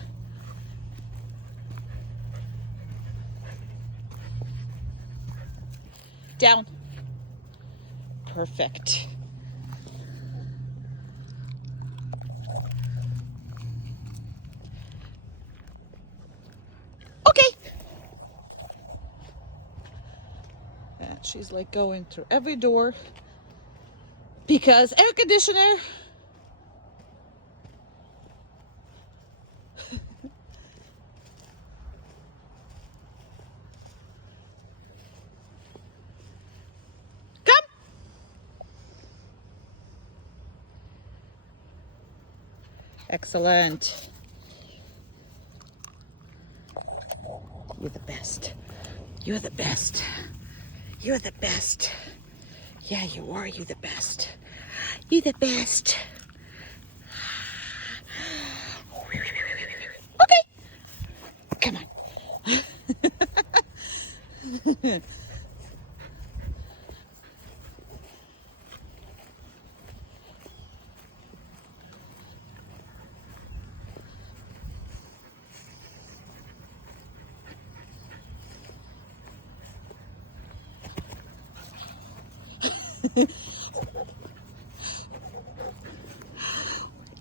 Down. Perfect. Okay. And she's like going through every door because air conditioner. Come. Excellent. You're the best. You're the best. You're the best. Yeah, you are. You're the best. You're the best. Okay. Come on.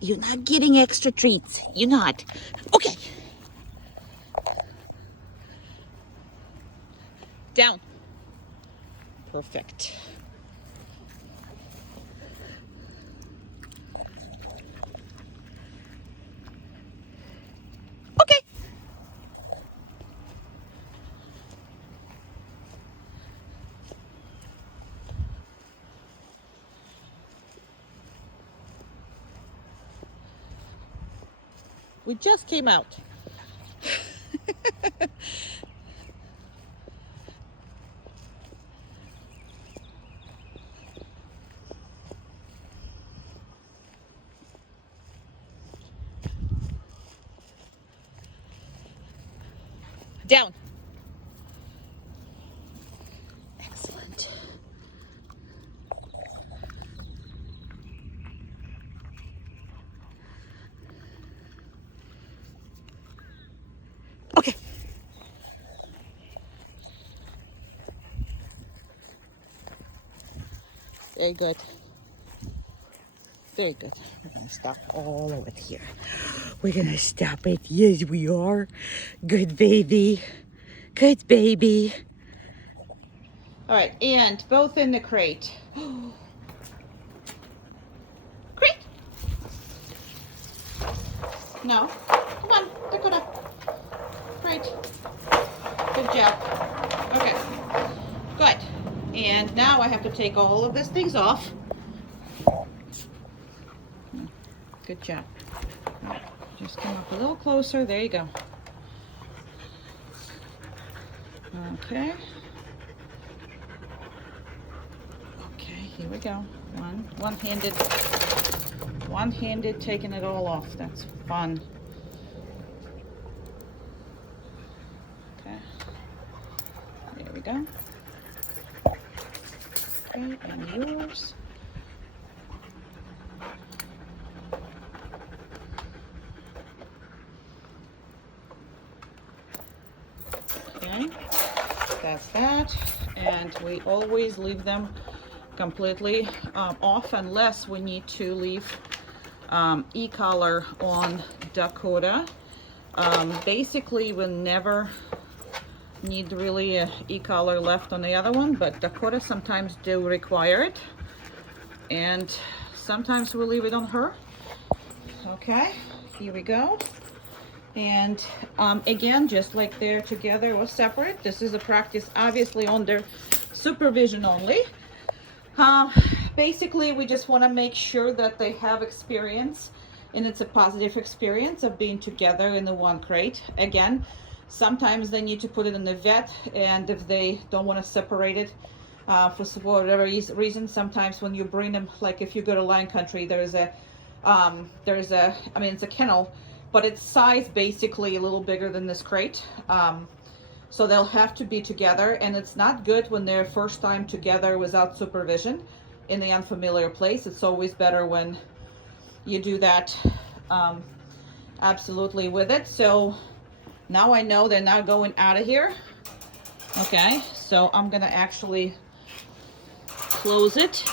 You're not getting extra treats. You're not. Okay. Down. Perfect. Okay. We just came out. Down. Excellent. Okay. Very good. Very good. We're gonna stop all over here. We're gonna stop it. Yes, we are. Good baby. Good baby. All right, and both in the crate. Crate. No. Come on, Dakota. Crate. Good job. Okay. Good. And now I have to take all of these things off. Good job. Just come up a little closer. There you go. Okay. Okay, here we go. One-handed taking it all off. That's fun. Okay. There we go. Okay, and yours. Okay, that's that. And we always leave them completely off unless we need to leave e-collar on Dakota. Basically, we'll never need really a e-collar left on the other one, but Dakota sometimes do require it, and sometimes we'll leave it on her. Okay, here we go. And again, just like they're together or separate, this is a practice obviously under supervision only. Basically, we just want to make sure that they have experience, and it's a positive experience of being together in the one crate. Again, sometimes they need to put it in the vet, and if they don't want to separate it for whatever reason, sometimes when you bring them, like if you go to Lion Country, it's a kennel, but it's sized basically a little bigger than this crate. So they'll have to be together, and it's not good when they're first time together without supervision in the unfamiliar place. It's always better when you do that absolutely with it. So now I know they're not going out of here. Okay, so I'm gonna actually close it.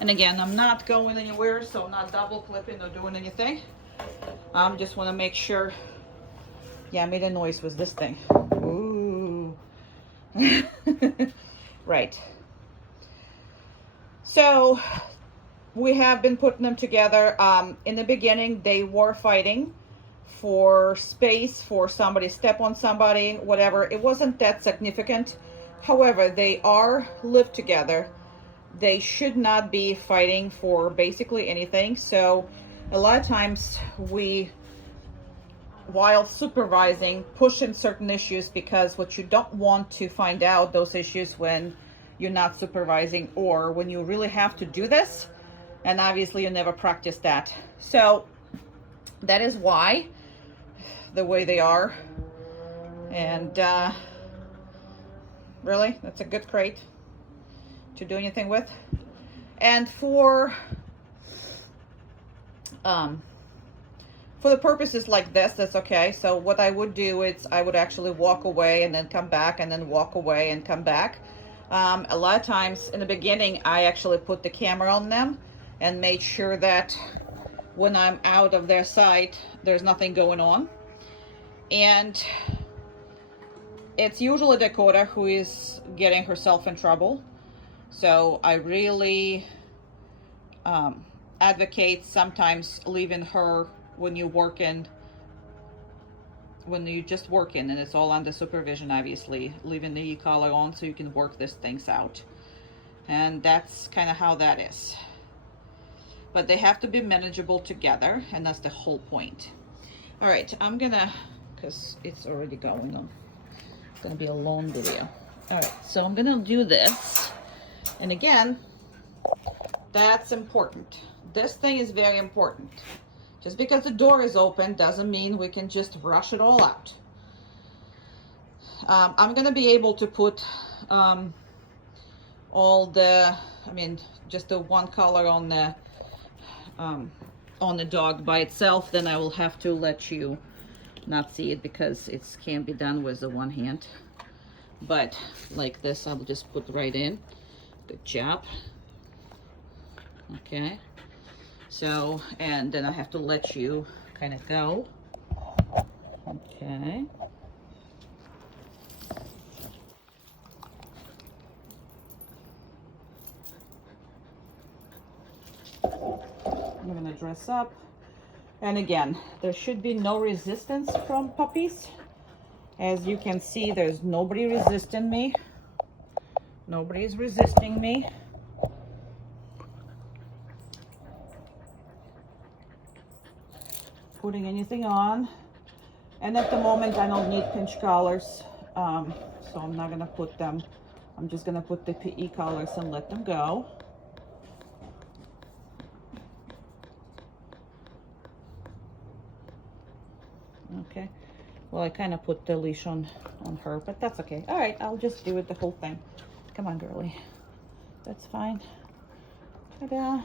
And again, I'm not going anywhere, so I'm not double clipping or doing anything. Just want to make sure. Yeah, I made a noise with this thing. Ooh. Right. So we have been putting them together. In the beginning, they were fighting for space, for somebody to step on somebody, whatever. It wasn't that significant. However, they live together. They should not be fighting for basically anything. So a lot of times we, while supervising, push in certain issues, because what you don't want to find out those issues when you're not supervising, or when you really have to do this, and obviously you never practice that. So that is why the way they are. And really, that's a good crate to do anything with. And for the purposes like this, that's okay. So what I would do is I would actually walk away and then come back, and then walk away and come back. A lot of times in the beginning, I actually put the camera on them and made sure that when I'm out of their sight, there's nothing going on. And it's usually Dakota who is getting herself in trouble. So I really advocate sometimes leaving her when you're working, when you're just working and it's all under supervision, obviously, leaving the e-collar on so you can work these things out. And that's kind of how that is. But they have to be manageable together, and that's the whole point. All right, I'm gonna, because it's already going on. It's gonna be a long video. All right, so I'm gonna do this. And again, that's important. This thing is very important. Just because the door is open doesn't mean we can just rush it all out. I'm gonna be able to put all the, just the one color on the dog by itself. Then I will have to let you not see it because it can't be done with the one hand. But like this, I'll just put right in. Good job. Okay. So, and then I have to let you kind of go. Okay. I'm gonna dress up. And again, there should be no resistance from puppies. As you can see, there's nobody resisting me. Nobody is resisting me. Putting anything on. And at the moment, I don't need pinch collars, so I'm not gonna put them. I'm just gonna put the PE collars and let them go. Okay. Well, I kind of put the leash on her, but that's okay. All right, I'll just do it the whole thing. Come on, girly. That's fine. Ta-da.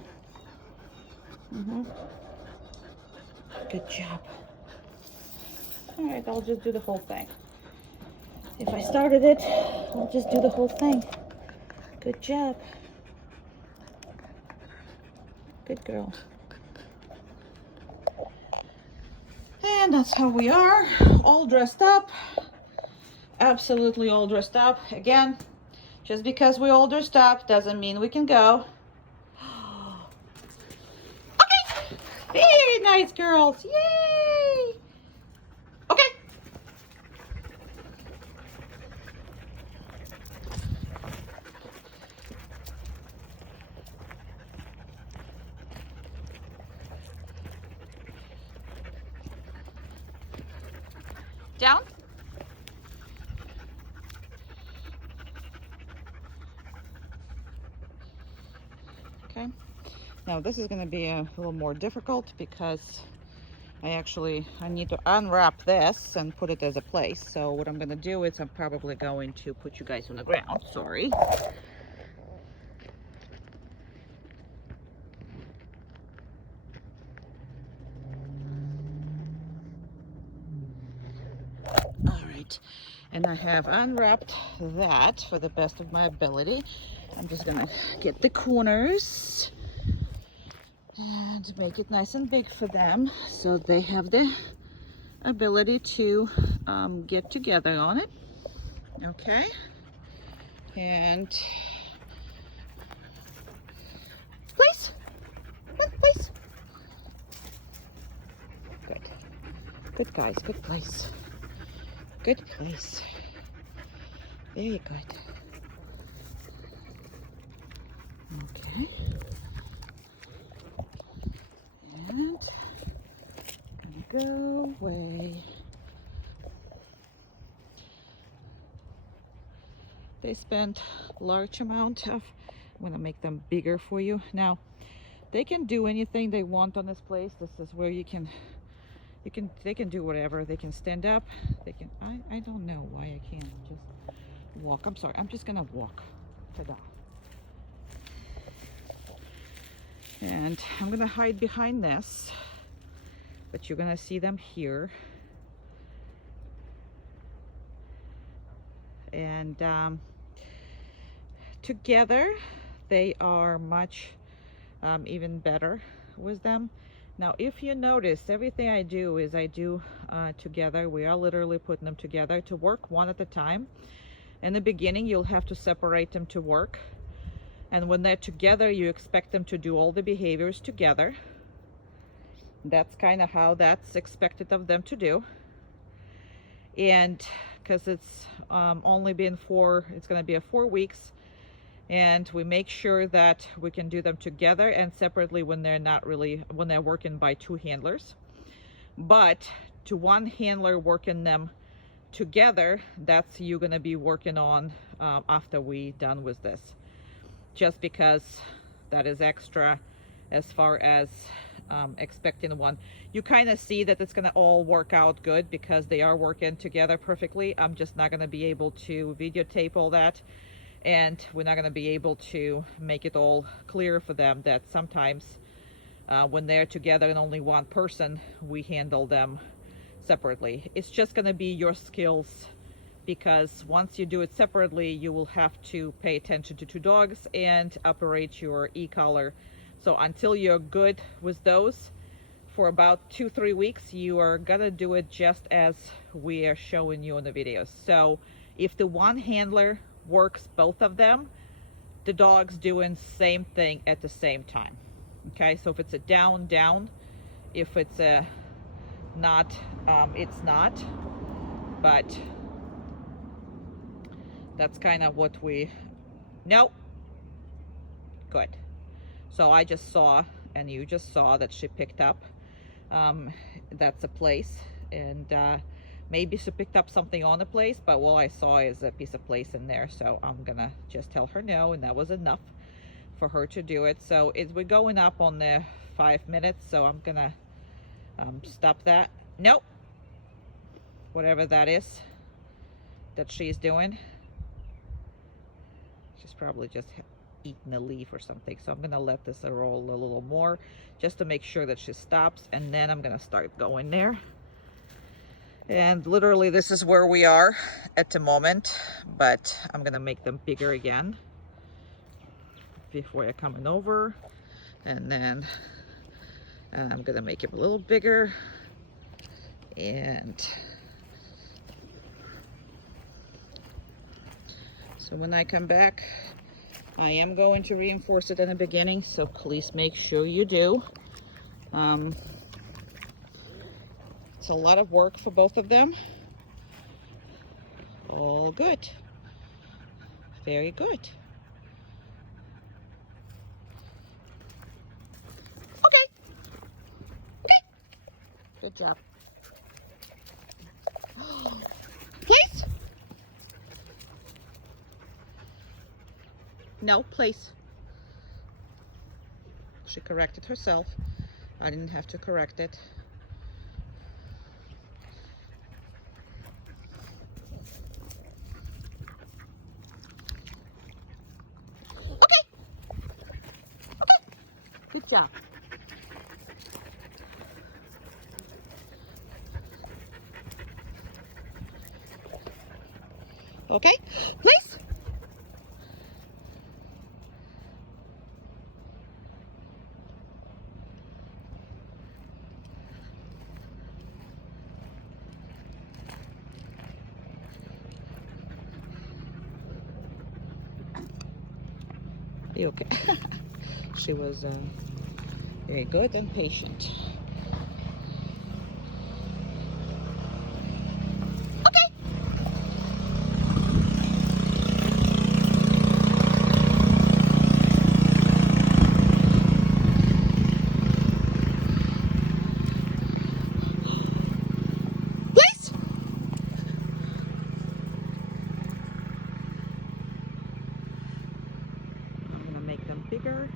Good job. All right, I'll just do the whole thing. If I started it, I'll just do the whole thing. Good job. Good girl. And that's how we are, all dressed up. Absolutely all dressed up. Again, just because we're all dressed up doesn't mean we can go. Okay, very nice girls, yay! Okay. Down. Okay. Now this is going to be a little more difficult because I need to unwrap this and put it as a place. So what I'm going to do is I'm probably going to put you guys on the ground. Sorry. All right. And I have unwrapped that for the best of my ability. I'm just going to get the corners and make it nice and big for them so they have the ability to get together on it. Okay. And place. Place. Good. Good guys. Good place. Good place. Very good. Okay. And go away. They spent large amount of, I'm gonna make them bigger for you. Now, they can do anything they want on this place. This is where they can do whatever. They can stand up. They can, I don't know why I can't just walk. I'm sorry, I'm just gonna walk. Ta-da. And I'm gonna hide behind this, but you're gonna see them here. And together, they are much even better with them. Now, if you notice, everything I do is I do together. We are literally putting them together to work one at a time. In the beginning, you'll have to separate them to work. And when they're together, you expect them to do all the behaviors together. That's kind of how that's expected of them to do. And because it's only been it's going to be 4 weeks. And we make sure that we can do them together and separately when they're working by 2 handlers. But to one handler working them together, that's you're going to be working on after we done with this, just because that is extra as far as expecting one. You kind of see that it's going to all work out good because they are working together perfectly. I'm just not going to be able to videotape all that, and we're not going to be able to make it all clear for them that sometimes when they're together and only one person, we handle them separately. It's just going to be your skills, because once you do it separately, you will have to pay attention to 2 dogs and operate your e-collar. So until you're good with those for about 2-3 weeks, you are gonna do it just as we are showing you in the videos. So if the one handler works both of them, the dog's doing same thing at the same time. Okay, so if it's a down, down. If it's a not, it's not. But that's kind of what we... Nope. Good. So I just saw, and you just saw, that she picked up. That's a place, and maybe she picked up something on the place, but all I saw is a piece of place in there. So I'm gonna just tell her no, and that was enough for her to do it. So we're going up on the 5 minutes, so I'm gonna stop that. Nope. Whatever that is that she's doing, she's probably just eating a leaf or something. So I'm gonna let this roll a little more just to make sure that she stops, and then I'm gonna start going there. And literally this is where we are at the moment, but I'm gonna make them bigger again before you're coming over, and then I'm gonna make him a little bigger. And so when I come back, I am going to reinforce it in the beginning, so please make sure you do. It's a lot of work for both of them. All good. Very good. Okay. Okay. Good job. Place. No, place. She corrected herself. I didn't have to correct it. Okay. Okay. Good job. Okay, place. You okay? She was very good and patient. Okay. Place. I'm gonna make them bigger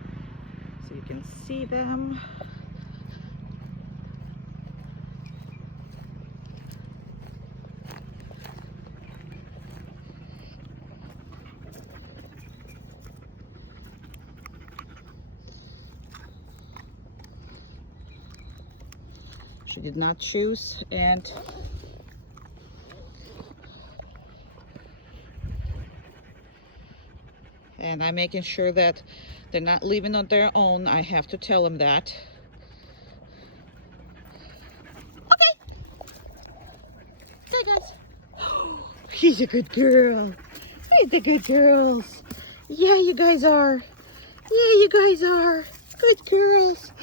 so you can see them. She did not choose, and and I'm making sure that they're not leaving on their own. I have to tell them that. Okay. Okay, guys. He's a good girl. He's the good girls. Yeah, you guys are. Yeah, you guys are. Good girls.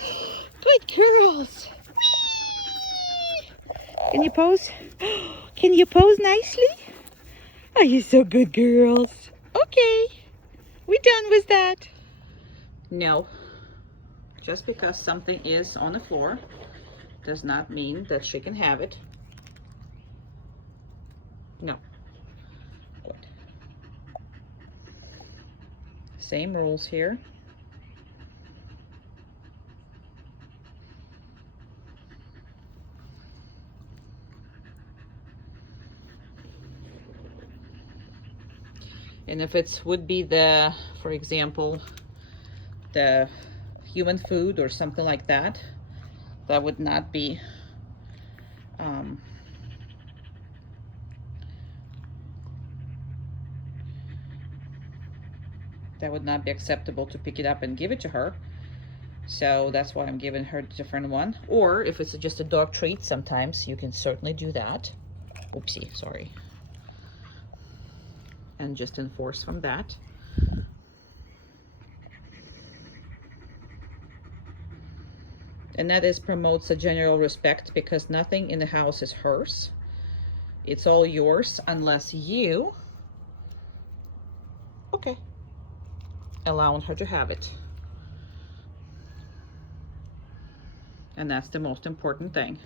Good girls. Whee! Can you pose? Can you pose nicely? Are you so good girls? Okay. We done with that. No. Just because something is on the floor does not mean that she can have it. No. Good. Same rules here. And if it would be the, for example, the human food or something like that, that would not be acceptable to pick it up and give it to her. So that's why I'm giving her a different one. Or if it's just a dog treat, sometimes you can certainly do that. Oopsie, sorry. And just enforce from that. And that is promotes a general respect, because nothing in the house is hers. It's all yours unless you, okay, allowing her to have it. And that's the most important thing.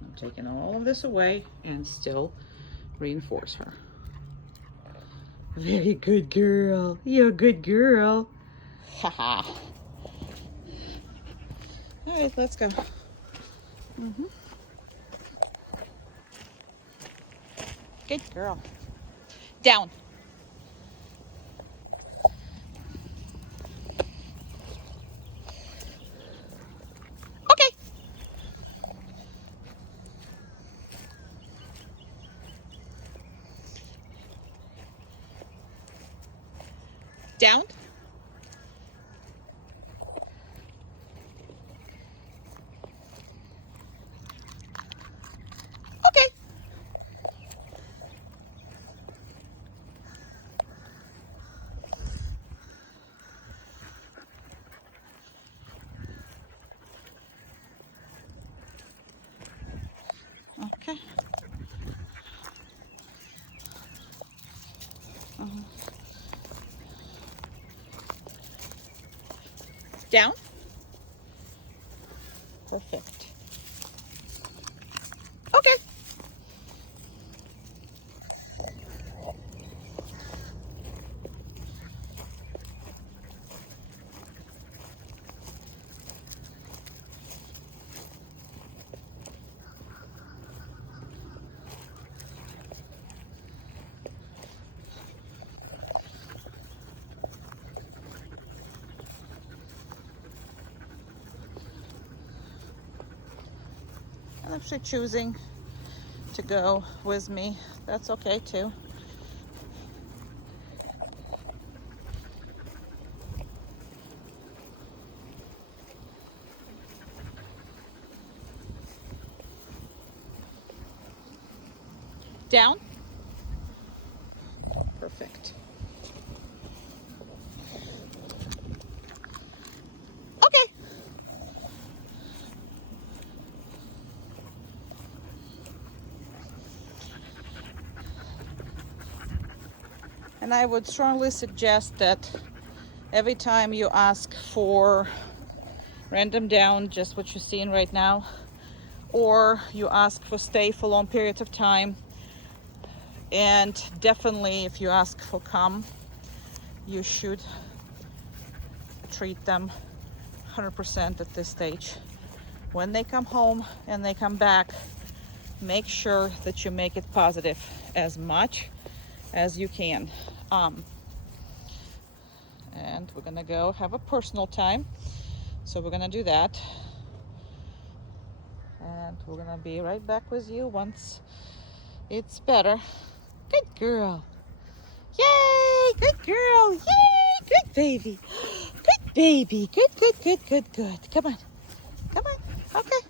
I'm taking all of this away and still reinforce her. Very good girl. You're a good girl. Haha. All right, let's go. Good girl. Down. Okay. Down. Okay. Okay. Down. Perfect. Okay. And if she's choosing to go with me, that's okay too. Down. Perfect. Okay. And I would strongly suggest that every time you ask for random down, just what you're seeing right now, or you ask for stay for long periods of time, and definitely if you ask for come, you should treat them 100% at this stage. When they come home and they come back, make sure that you make it positive as much as you can. And we're gonna go have a personal time, so we're gonna do that. And we're gonna be right back with you once it's better. Good girl. Yay! Good girl. Yay! Good baby. Good baby. Good, good, good, good, good. Come on. Come on. Okay.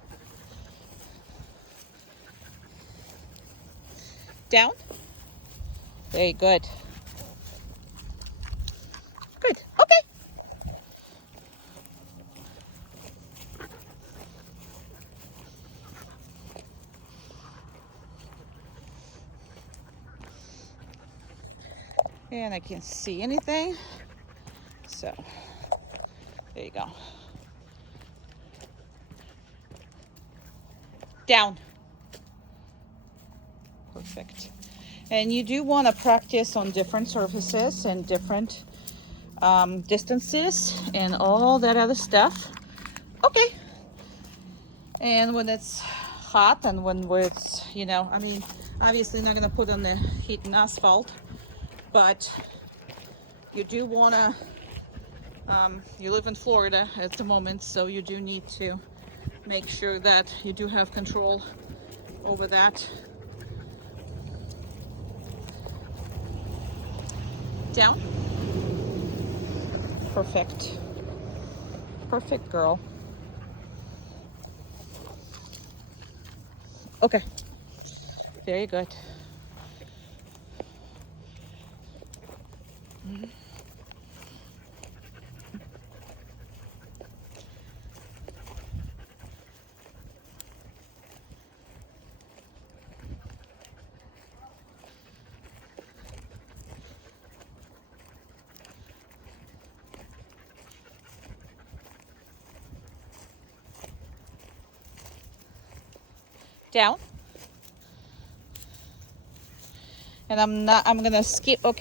Down. Very good. Good. Okay. And I can't see anything. So, there you go. Down. Perfect. And you do want to practice on different surfaces and different distances and all that other stuff. Okay. And when it's hot and when it's, you know, I mean, obviously not going to put on the heat and asphalt, but you do want to, you live in Florida at the moment, so you do need to make sure that you do have control over that. Down. Perfect. Perfect, girl. Okay. Very good. Down. And I'm gonna skip a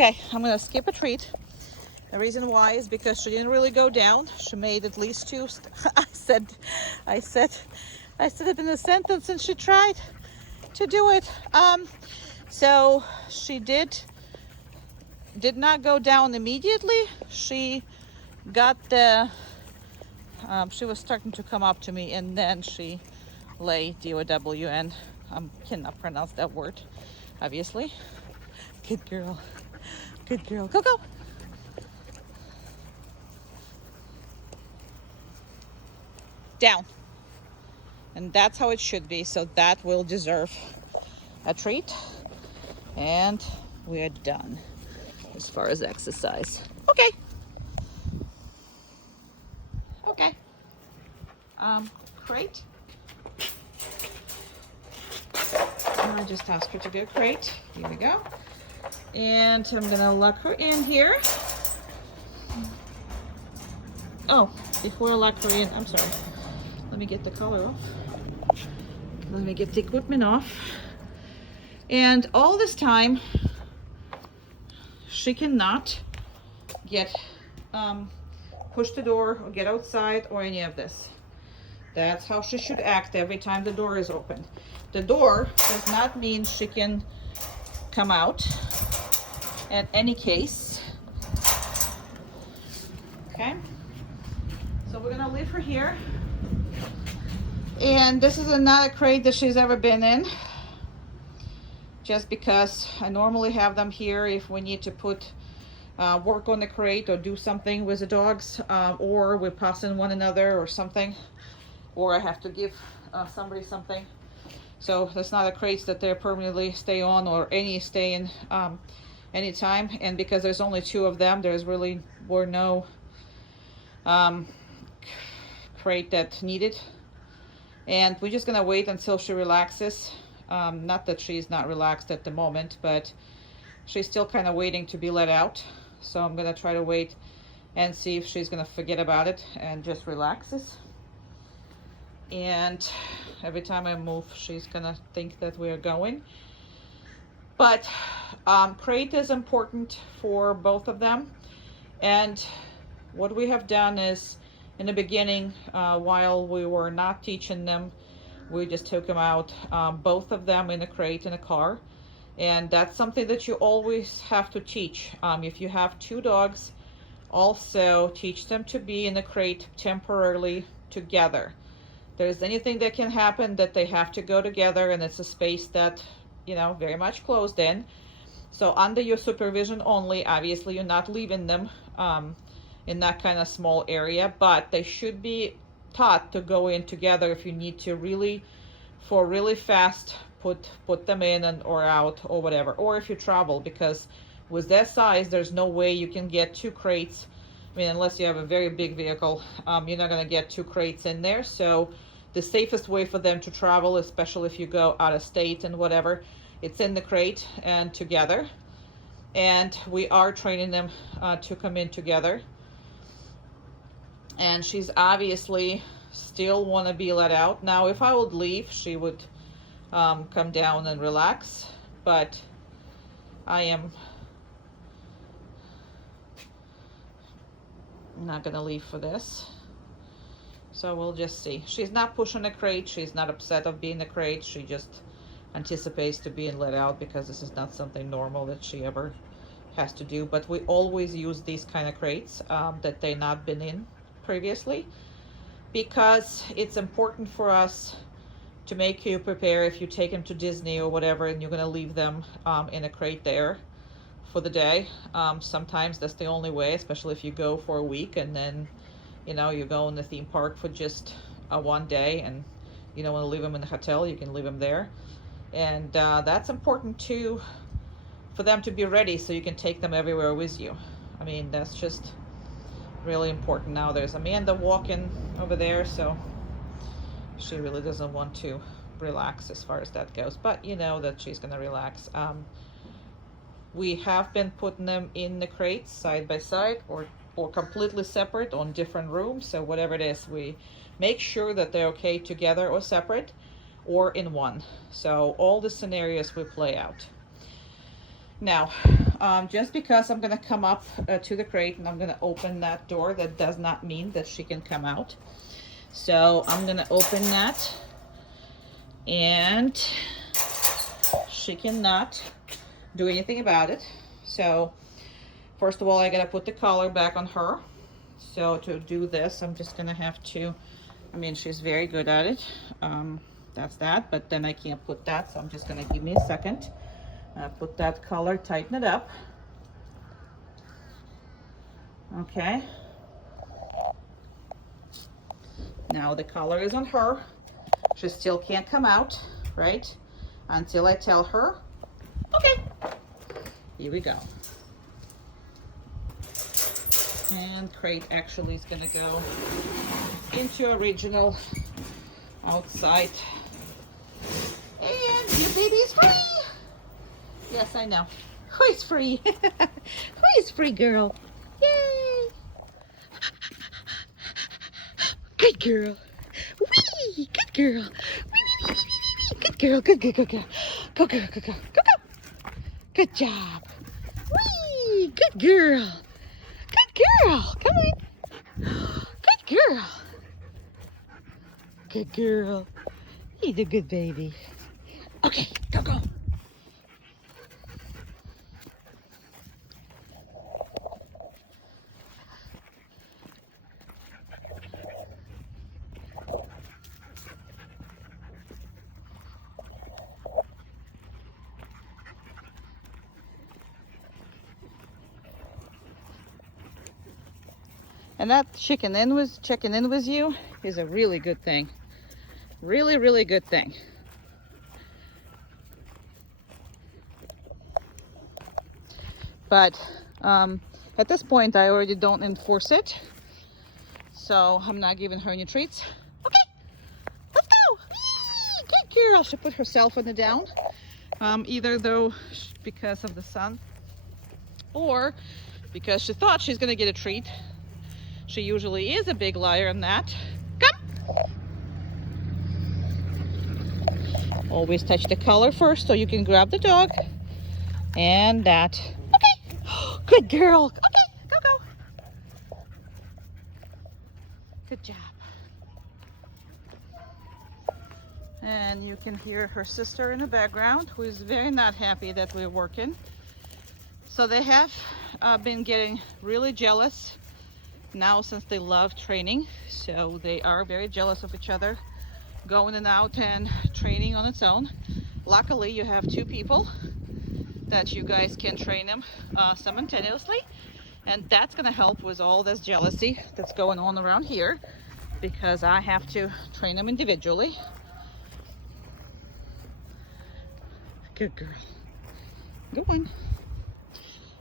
treat. The reason why is because she didn't really go down. She made at least two I said it in a sentence and she tried to do it. So she did not go down immediately. She got the she was starting to come up to me, and then she lay DOWN. Cannot pronounce that word, obviously. Good girl. Good girl. Go, go. Down. And that's how it should be. So that will deserve a treat. And we're done as far as exercise. Okay. Okay. Crate. I just asked her to go crate. Here we go. And I'm gonna lock her in here. Oh, before I lock her in, I'm sorry. Let me get the collar off. Let me get the equipment off. And all this time, she cannot get push the door or get outside or any of this. That's how she should act every time the door is open. The door does not mean she can come out in any case. Okay, so we're gonna leave her here. And this is not a crate that she's ever been in, just because I normally have them here if we need to put work on the crate or do something with the dogs, or we're passing one another or something, or I have to give somebody something. So that's not a crate that they permanently stay on or any stay in anytime. And because there's only two of them, there's really were no crate that needed. And we're just gonna wait until she relaxes. Not that she's not relaxed at the moment, but she's still kind of waiting to be let out. So I'm gonna try to wait and see if she's gonna forget about it and just relaxes. And every time I move, she's gonna think that we're going. But crate is important for both of them. And what we have done is, in the beginning, while we were not teaching them, we just took them out, both of them in a crate in a car. And that's something that you always have to teach. If you have two dogs, also teach them to be in a crate temporarily together. there's anything that can happen that they have to go together, and it's a space that, you know, very much closed in. So under your supervision only, obviously you're not leaving them in that kind of small area, but they should be taught to go in together if you need to really, for really fast, put them in and or out or whatever, or if you travel, because with that size, there's no way you can get 2 crates. I mean, unless you have a very big vehicle, you're not gonna get 2 crates in there. So the safest way for them to travel, especially if you go out of state and whatever, it's in the crate and together. And we are training them to come in together. And she's obviously still want to be let out. Now, if I would leave, she would come down and relax, but I am not gonna leave for this. So we'll just see. She's not pushing a crate. She's not upset of being a crate. She just anticipates to being let out because this is not something normal that she ever has to do. But we always use these kind of crates that they not been in previously, because it's important for us to make you prepare if you take them to Disney or whatever and you're going to leave them in a crate there for the day. Sometimes that's the only way, especially if you go for a week and then, you know, you go in the theme park for just one day and you don't want to leave them in the hotel, you can leave them there. And that's important too, for them to be ready so you can take them everywhere with you. I mean, that's just really important. Now there's Amanda walking over there, so she really doesn't want to relax as far as that goes, but you know that she's gonna relax. We have been putting them in the crates side by side or completely separate on different rooms. So whatever it is, we make sure that they're okay together or separate or in one. So all the scenarios we play out. Now, just because I'm gonna come up to the crate and I'm gonna open that door, that does not mean that she can come out. So I'm gonna open that and she cannot do anything about it. So first of all, I gotta put the collar back on her. So to do this, I'm just gonna have to, I mean, she's very good at it. That's that, but then I can't put that, so I'm just gonna, give me a second. Put that collar, tighten it up. Okay. Now the collar is on her. She still can't come out, right? Until I tell her, okay. Here we go. And crate actually is gonna go into original outside. And your baby's free. Yes, I know. Who is free? Who is free, girl? Yay! Good girl. Wee! Good girl. Wee, wee, wee, wee, wee, wee. Good girl. Good, good, good, good. Go, go, go, go, go, go. Good job. Wee! Good girl. Good girl. Come on. Good girl. Good girl. He's a good baby. Okay, go, go. And that checking in with you is a really good thing. Really, really good thing. But at this point, I already don't enforce it. So I'm not giving her any treats. Okay, let's go. Yee, good girl. She put herself on the down. Either though because of the sun or because she thought she's gonna get a treat. She usually is a big liar on that. Come. Always touch the collar first so you can grab the dog. And that. Okay. Good girl. Okay, go, go. Good job. And you can hear her sister in the background, who is very not happy that we're working. So they have been getting really jealous now since they love training. So they are very jealous of each other. going in and out and training on its own. Luckily, you have two people that you guys can train them simultaneously, and that's gonna help with all this jealousy that's going on around here, because I have to train them individually. Good girl. Good one.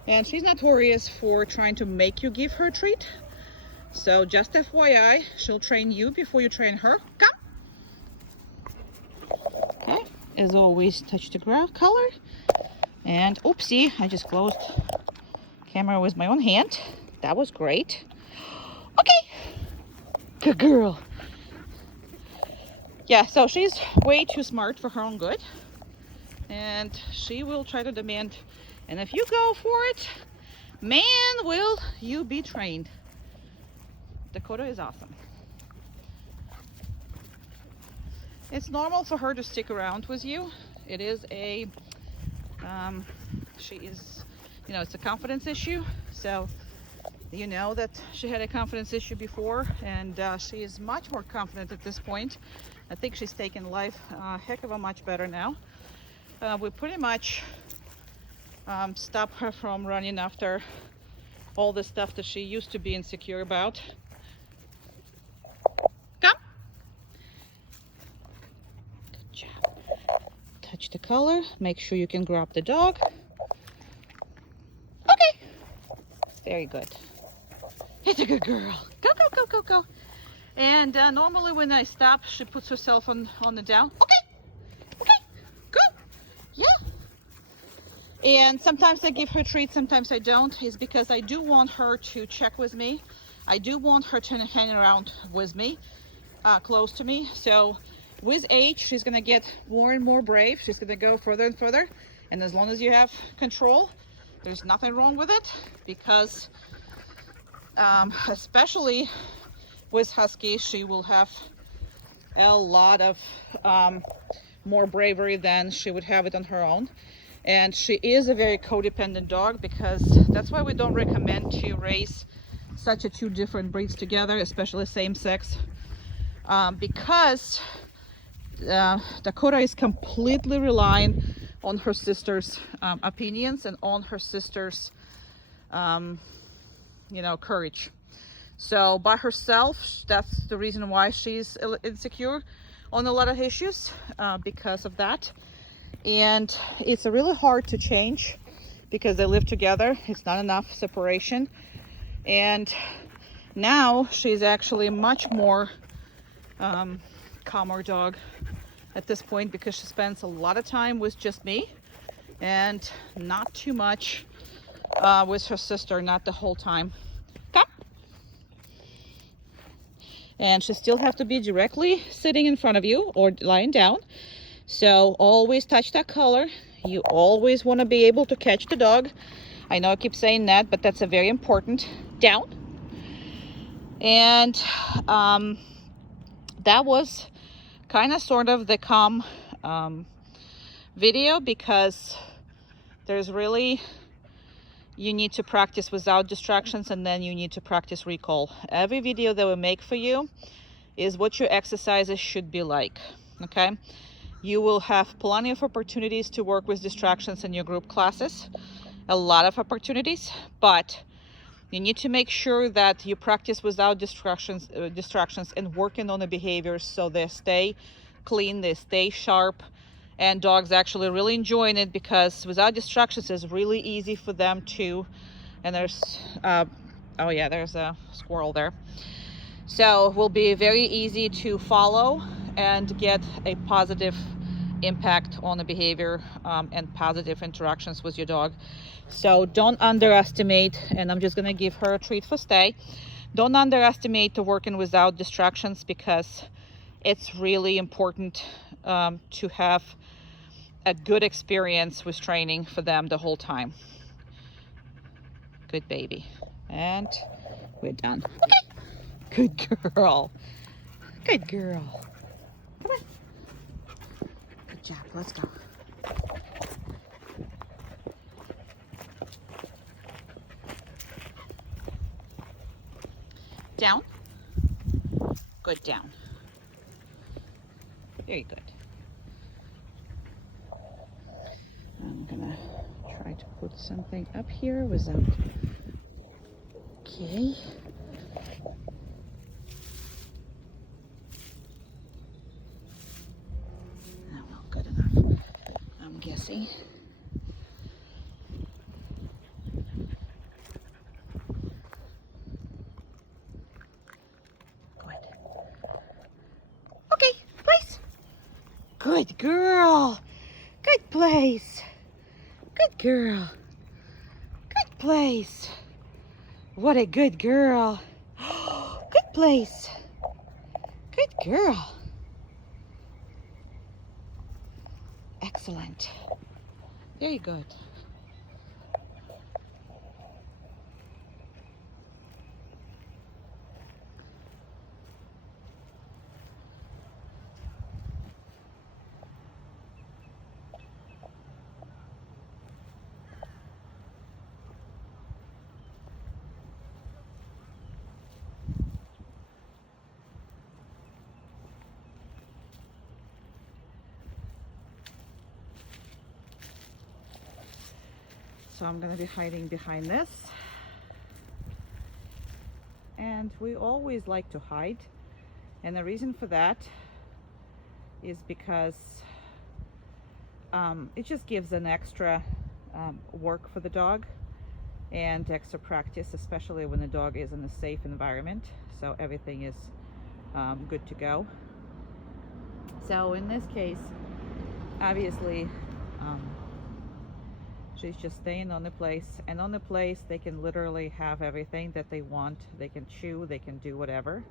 And she's notorious for trying to make you give her a treat. So just FYI, she'll train you before you train her. Come. Okay. As always, touch the color. And oopsie, I just closed camera with my own hand. That was great. Okay. Good girl. Yeah, so she's way too smart for her own good. And she will try to demand. And if you go for it, man, will you be trained. Dakota is awesome. It's normal for her to stick around with you. It is a, she is, you know, it's a confidence issue. So, you know that she had a confidence issue before, and she is much more confident at this point. I think she's taken life a heck of a much better now. We pretty much stop her from running after all the stuff that she used to be insecure about. Come. Good job. Touch the collar. Make sure you can grab the dog. Okay. Very good. It's a good girl. Go, go, go, go, go. And normally when I stop, she puts herself on the down. Okay. Okay. Good. Yeah. And sometimes I give her treats, sometimes I don't. It's because I do want her to check with me. I do want her to hang around with me, close to me. So with age, she's gonna get more and more brave. She's gonna go further and further. And as long as you have control, there's nothing wrong with it, because especially with husky, she will have a lot of more bravery than she would have it on her own. And she is a very codependent dog, because that's why we don't recommend to raise such two different breeds together, especially same sex, because Dakota is completely relying on her sister's opinions and on her sister's you know, courage. So by herself, that's the reason why she's insecure on a lot of issues, because of that. And it's really hard to change because they live together. It's not enough separation. And now she's actually a much more calmer dog at this point, because she spends a lot of time with just me and not too much with her sister, not the whole time. Come. And she still have to be directly sitting in front of you or lying down. So always touch that collar. You always want to be able to catch the dog. I know I keep saying that, but that's a very important. Down. And that was kind of sort of the calm video, because there's really, you need to practice without distractions, and then you need to practice recall. Every video that we make for you is what your exercises should be like. Okay. You will have plenty of opportunities to work with distractions in your group classes, a lot of opportunities, but you need to make sure that you practice without distractions and working on the behaviors so they stay clean, they stay sharp, and dogs actually really enjoying it, because without distractions it's really easy for them to, and there's, oh yeah, there's a squirrel there. So it will be very easy to follow and get a positive impact on the behavior and positive interactions with your dog. So don't underestimate, and I'm just gonna give her a treat for stay. Don't underestimate the working without distractions, because it's really important to have a good experience with training for them the whole time. Good baby. And we're done. Okay. Good girl. Good girl. Come on. Good job. Let's go. Down. Good, down. Very good. I'm gonna try to put something up here without. Okay. Oh, well, good enough, I'm guessing. Good. Okay, place. Good girl. Good place. Good girl. Good place. What a good girl. Good place. Good girl. Excellent. Very good. So I'm gonna be hiding behind this. And we always like to hide. And the reason for that is because it just gives an extra work for the dog and extra practice, especially when the dog is in a safe environment. So everything is good to go. So in this case, obviously, she's just staying on the place, and on the place they can literally have everything that they want. They can chew, they can do whatever.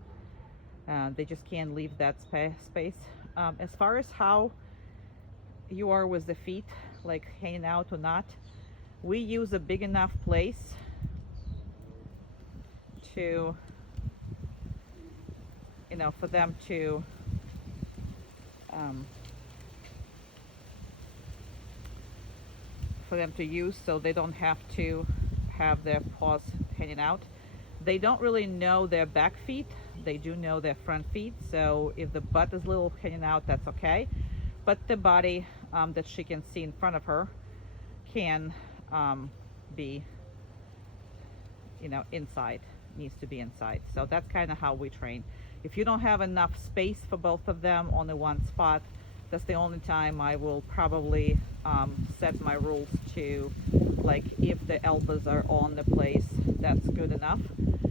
They just can't leave that space. As far as how you are with the feet, like hanging out or not, we use a big enough place to, you know, for them to use, so they don't have to have their paws hanging out. They don't really know their back feet, they do know their front feet, so if the butt is a little hanging out, that's okay, but the body that she can see in front of her can be, you know, inside, needs to be inside. So that's kind of how we train. If you don't have enough space for both of them on the one spot, that's the only time I will probably set my rules to, like, if the elbows are on the place, that's good enough.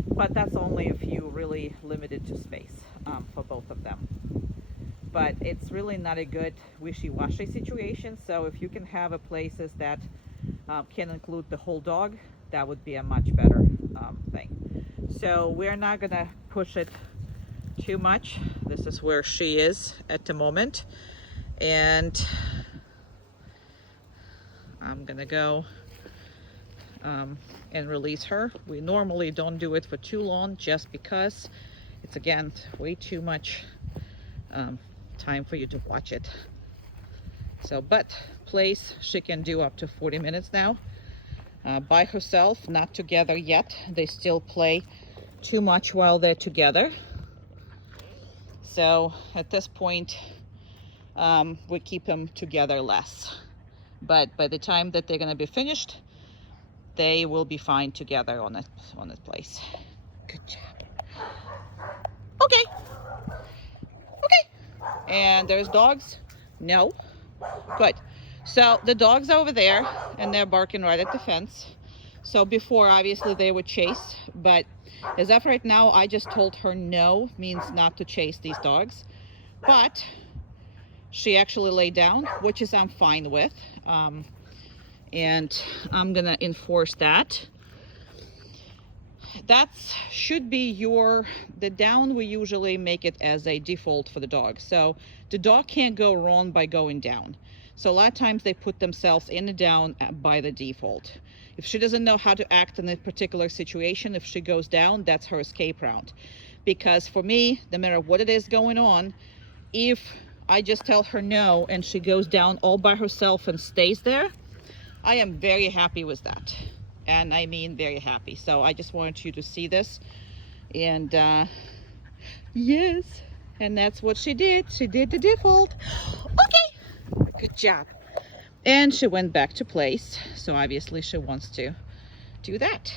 But that's only if you really limited to space for both of them. But it's really not a good wishy-washy situation. So if you can have a places that can include the whole dog, that would be a much better thing. So we're not gonna push it too much. This is where she is at the moment, and I'm gonna go and release her. We normally don't do it for too long, just because it's, again, way too much time for you to watch it. So, but place she can do up to 40 minutes now by herself, not together yet. They still play too much while they're together. So at this point, we keep them together less. But by the time that they're going to be finished, they will be fine together on this place. Good job. Okay. Okay. And there's dogs? No. Good. So the dog's over there, and they're barking right at the fence. So before, obviously, they would chase, but as of right now, I just told her no means not to chase these dogs. But she actually laid down, which is I'm fine with. And I'm gonna enforce that. That should be the down. We usually make it as a default for the dog. So the dog can't go wrong by going down. So a lot of times they put themselves in the down by the default. If she doesn't know how to act in a particular situation, if she goes down, that's her escape route. Because for me, no matter what it is going on, if I just tell her no and she goes down all by herself and stays there, I am very happy with that. And I mean very happy. So I just wanted you to see this. And yes, And that's what she did. She did the default. Okay, good job. And she went back to place. So obviously she wants to do that.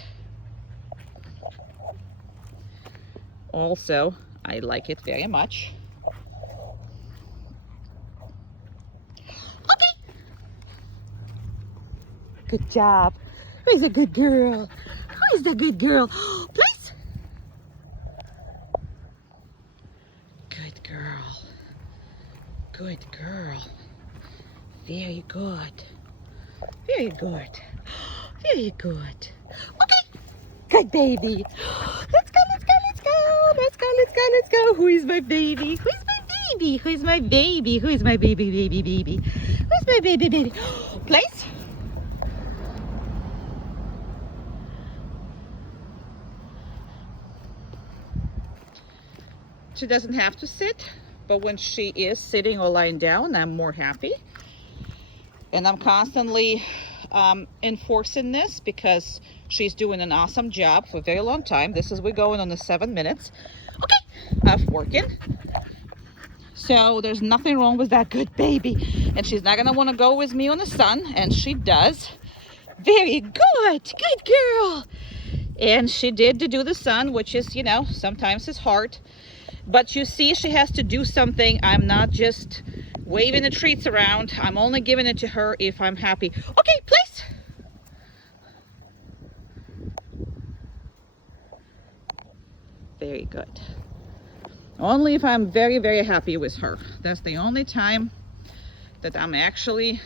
Also, I like it very much. Okay. Good job. Who's a good girl? Who's the good girl? Please. Good girl. Good girl. Very good. Very good. Very good. Okay. Good baby. Let's go, let's go, let's go. Let's go, let's go, let's go. Who is my baby? Who's my baby? Who's my baby? Who's my baby, baby, baby? Who's my baby, baby? Place. She doesn't have to sit, but when she is sitting or lying down, I'm more happy. And I'm constantly enforcing this because she's doing an awesome job for a very long time. We're going on the 7 minutes. Okay, of working. So there's nothing wrong with that good baby. And she's not gonna wanna go with me on the sun, and she does. Very good, good girl. And she did to do the sun, which is, you know, sometimes it's hard. But you see, she has to do something. I'm not just waving the treats around. I'm only giving it to her if I'm happy. Okay, please. Very good. Only if I'm very, very happy with her. That's the only time that I'm actually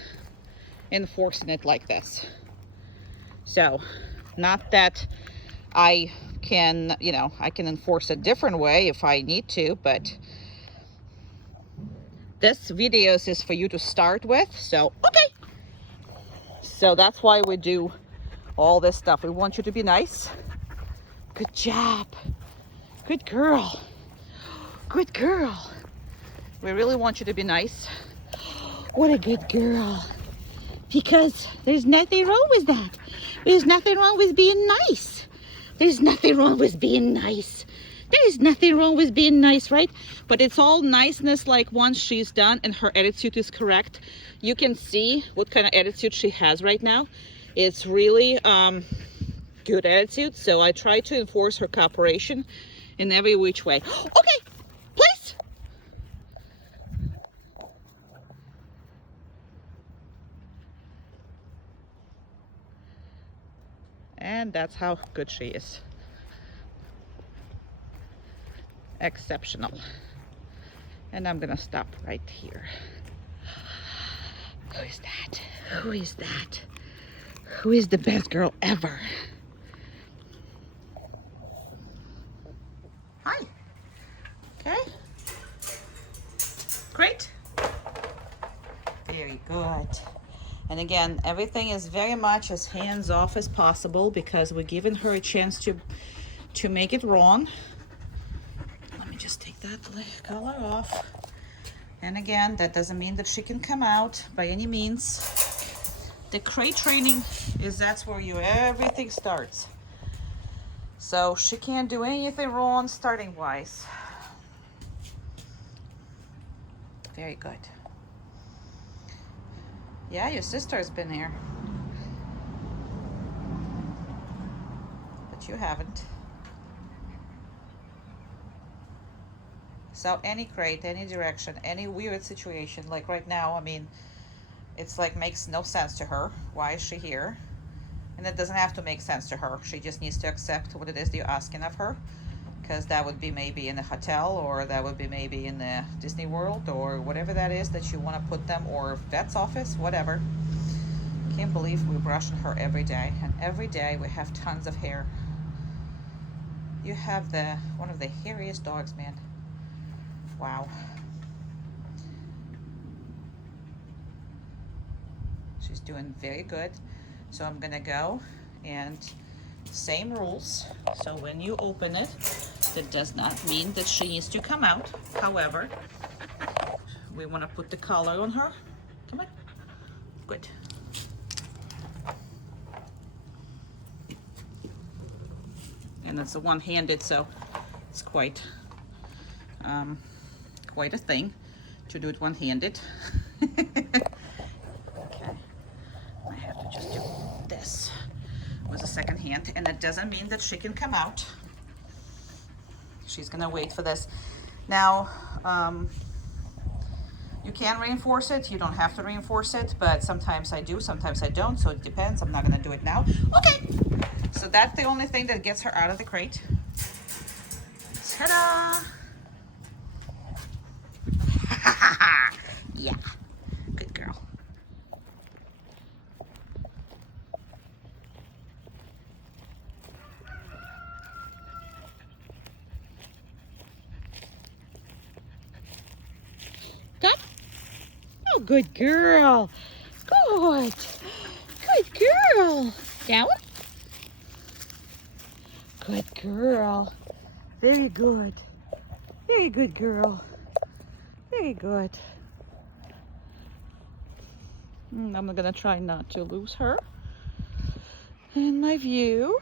enforcing it like this. So, not that I can, you know, I can enforce a different way if I need to, but this video is for you to start with. So, okay. So that's why we do all this stuff. We want you to be nice. Good job. Good girl. Good girl. We really want you to be nice. What a good girl. Because there's nothing wrong with that. There's nothing wrong with being nice. There's nothing wrong with being nice. There's nothing wrong with being nice, right? But it's all niceness, like once she's done and her attitude is correct. You can see what kind of attitude she has right now. It's really good attitude. So I try to enforce her cooperation in every which way. Okay, please. And that's how good she is. Exceptional. And I'm gonna stop right here. Who is that? Who is that? Who is the best girl ever? Hi. Okay. Great. Very good. And again, everything is very much as hands-off as possible because we're giving her a chance to make it wrong. Let me just take that collar off. And again, that doesn't mean that she can come out by any means. The crate training is that's where everything starts. So she can't do anything wrong starting wise. Very good. Yeah, your sister's been here. But you haven't. So any crate, any direction, any weird situation, like right now, I mean, it's like makes no sense to her. Why is she here? And it doesn't have to make sense to her. She just needs to accept what it is that you're asking of her. Because that would be maybe in a hotel, or that would be maybe in the Disney World, or whatever that is that you want to put them, or vet's office, whatever. Can't believe we're brushing her every day, and every day we have tons of hair. You have one of the hairiest dogs, man. Wow. She's doing very good. So I'm gonna go and same rules. So when you open it, that does not mean that she needs to come out. However, we want to put the collar on her. Come on. Good. And it's a one-handed, so it's quite quite a thing to do it one-handed. Okay, I have to just do this with a second hand, and it doesn't mean that she can come out. She's gonna wait for this. Now, you can reinforce it. You don't have to reinforce it, but sometimes I do, sometimes I don't, so it depends. I'm not gonna do it now. Okay, so that's the only thing that gets her out of the crate. Ta-da! Yeah, good girl. Come. Oh, good girl. Good. Good girl. Down. Good girl. Very good. Very good girl. Very good. I'm gonna try not to lose her in my view.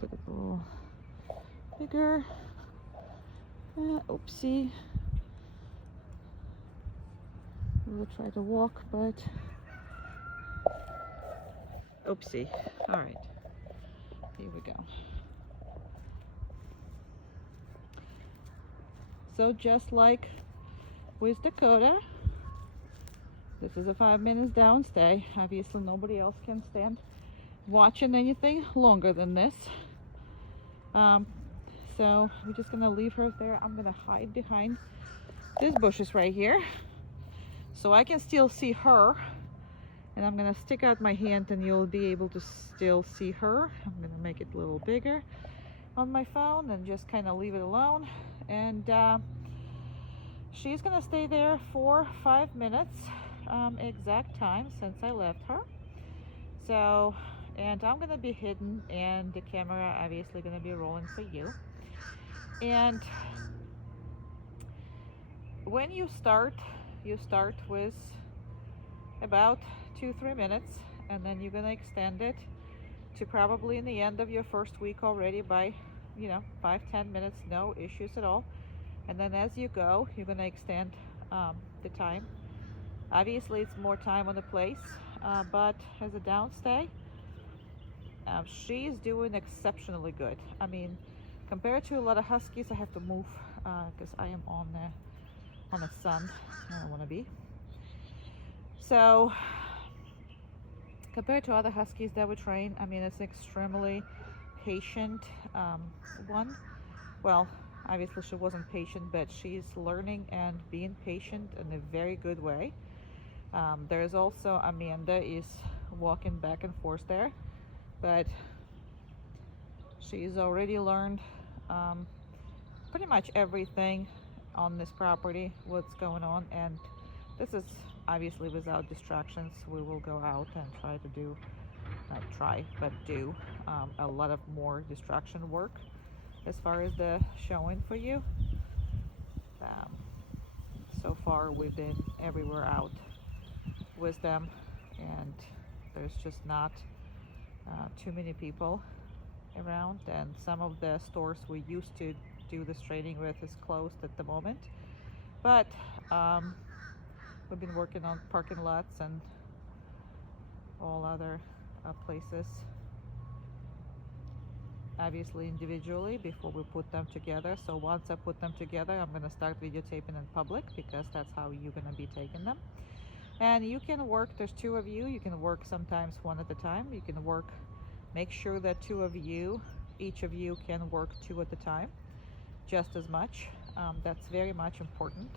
Put it a little bigger. Oopsie. We'll try to walk, but oopsie. All right, here we go. So just like with Dakota, this is a 5 minutes down stay. Obviously nobody else can stand watching anything longer than this. So we're just gonna leave her there. I'm gonna hide behind these bushes right here so I can still see her, and I'm gonna stick out my hand and you'll be able to still see her. I'm gonna make it a little bigger on my phone and just kind of leave it alone, and she's gonna stay there for 5 minutes exact time since I left her. So, and I'm gonna be hidden and the camera obviously gonna be rolling for you. And when you start with about 2-3 minutes, and then you're gonna extend it to probably in the end of your first week already by 5-10 minutes, no issues at all. And then as you go, you're gonna extend the time. Obviously it's more time on the place, but as a downstay, she's doing exceptionally good. I mean, compared to a lot of huskies, I have to move because I am on the sun. I don't want to be. So compared to other huskies that we train, I mean, it's an extremely patient one. Well, obviously she wasn't patient, but she's learning and being patient in a very good way. There's also Amanda is walking back and forth there, but she's already learned pretty much everything on this property, what's going on, and this is obviously without distractions. We will go out and try to do, not try, but do a lot of more distraction work as far as the showing for you. So far we've been everywhere out with them, and there's just not too many people around, and some of the stores we used to do this training with is closed at the moment, but we've been working on parking lots and all other places, obviously individually, before we put them together. So once I put them together, I'm going to start videotaping in public, because that's how you're going to be taking them. And you can work, there's 2 of you, you can work sometimes 1 at a time. You can work, make sure that 2 of you, each of you can work 2 at a time, just as much. That's very much important.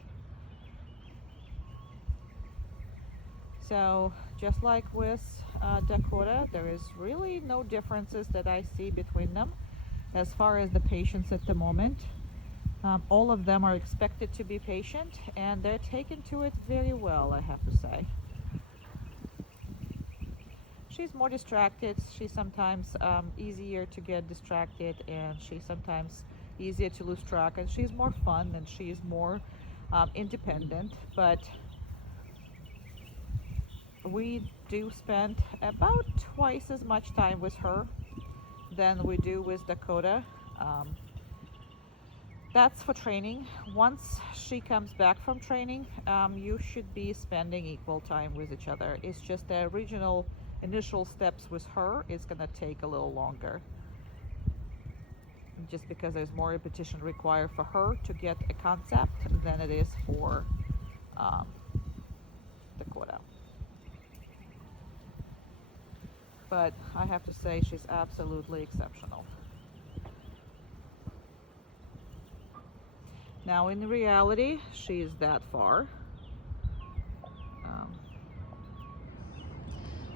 So just like with Dakota, there is really no differences that I see between them as far as the patients at the moment. All of them are expected to be patient, and they're taken to it very well, I have to say. She's more distracted. She's sometimes easier to get distracted, and she's sometimes easier to lose track, and she's more fun, and she's more independent. But we do spend about twice as much time with her than we do with Dakota. that's for training. Once she comes back from training, you should be spending equal time with each other. It's just the original initial steps with her is going to take a little longer, just because there's more repetition required for her to get a concept than it is for um, Dakota. But I have to say she's absolutely exceptional. Now in reality, she's that far.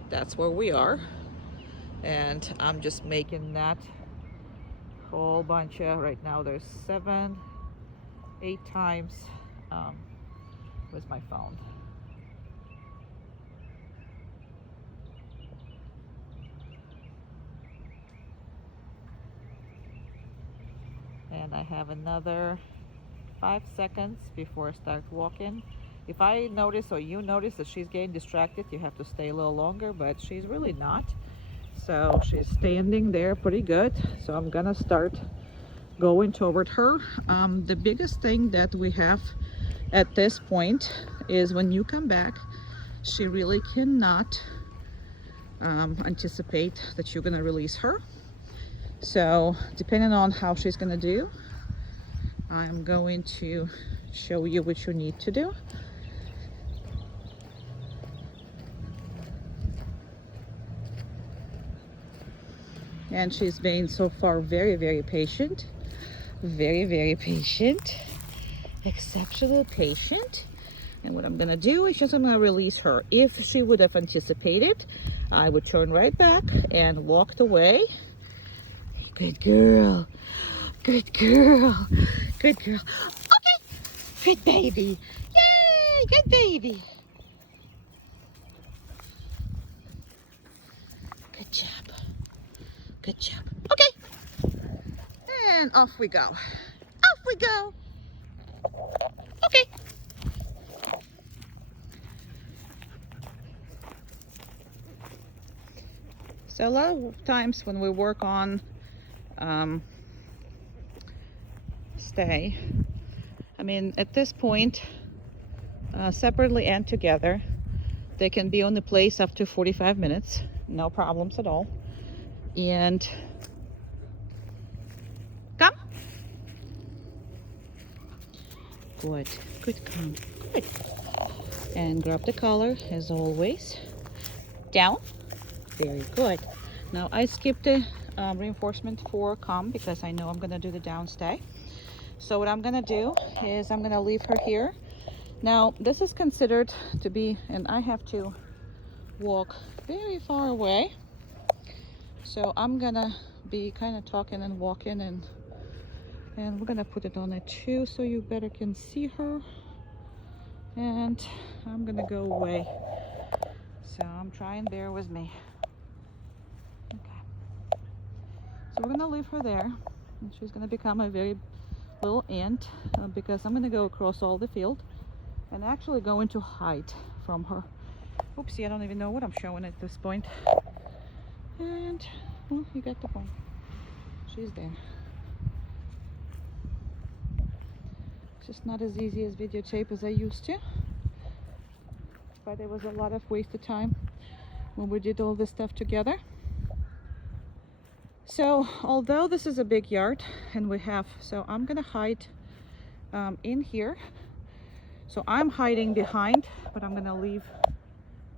That's where we are. And I'm just making that whole bunch of, right now there's 7, 8 times with my phone. And I have another 5 seconds before I start walking. If I notice or you notice that she's getting distracted, you have to stay a little longer, but she's really not. So she's standing there pretty good. So I'm gonna start going toward her. The biggest thing that we have at this point is when you come back, she really cannot anticipate that you're gonna release her. So depending on how she's gonna do, I'm going to show you what you need to do. And she's been so far very, very patient. Very, very patient. Exceptionally patient. And what I'm gonna do is just I'm gonna release her. If she would have anticipated, I would turn right back and walked away. Good girl. Good girl. Good girl. Okay. Good baby. Yay! Good baby. Good job. Good job. Okay. And off we go. Off we go. Okay. So a lot of times when we work on stay, I mean, at this point, separately and together, they can be on the place up to 45 minutes, no problems at all. And come. Good, good, come, good. And grab the collar as always. Down. Very good. Now I skipped the reinforcement for come because I know I'm gonna do the down stay. So what I'm gonna do is I'm gonna leave her here. Now this is considered to be, and I have to walk very far away. So I'm gonna be kind of talking and walking, and we're gonna put it on a 2 so you better can see her. And I'm gonna go away. So I'm trying, bear with me. Okay. So we're gonna leave her there, and she's gonna become a very little ant because I'm gonna go across all the field and actually going to hide from her. Oopsie, I don't even know what I'm showing at this point. And well, you got the point. She's there. It's just not as easy as videotape as I used to, but there was a lot of wasted time when we did all this stuff together. So although this is a big yard and we have, so I'm gonna hide in here. So I'm hiding behind, but I'm gonna leave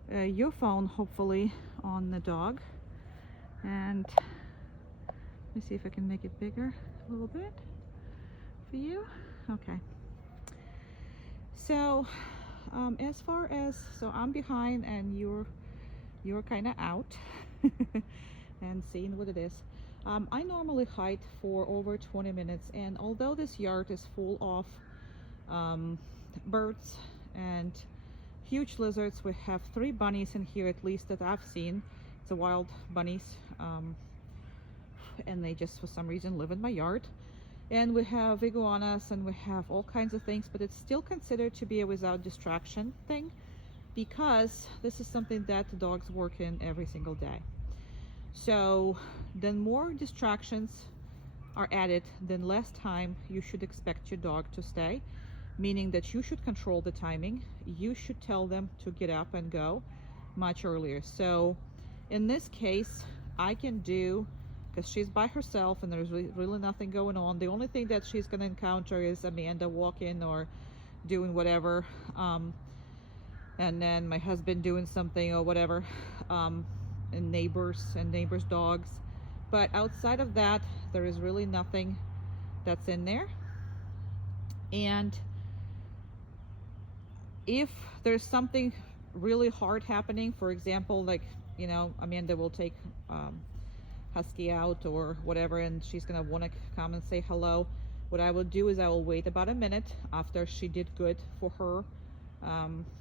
your phone hopefully on the dog. And let me see if I can make it bigger a little bit for you. Okay. So as far as, so I'm behind and you're kind of out and seeing what it is. I normally hide for over 20 minutes, and although this yard is full of birds and huge lizards, we have 3 bunnies in here at least that I've seen. It's the wild bunnies, and they just for some reason live in my yard. And we have iguanas and we have all kinds of things, but it's still considered to be a without distraction thing because this is something that the dogs work in every single day. So the more distractions are added, then less time you should expect your dog to stay, meaning that you should control the timing. You should tell them to get up and go much earlier. So in this case, I can do, because she's by herself and there's really nothing going on. The only thing that she's going to encounter is Amanda walking or doing whatever, and then my husband doing something or whatever, and neighbors dogs. But outside of that, there is really nothing that's in there. And if there's something really hard happening, for example, like, you know, Amanda will take Husky out or whatever, and she's gonna want to come and say hello, what I will do is I will wait about a minute after she did good for her,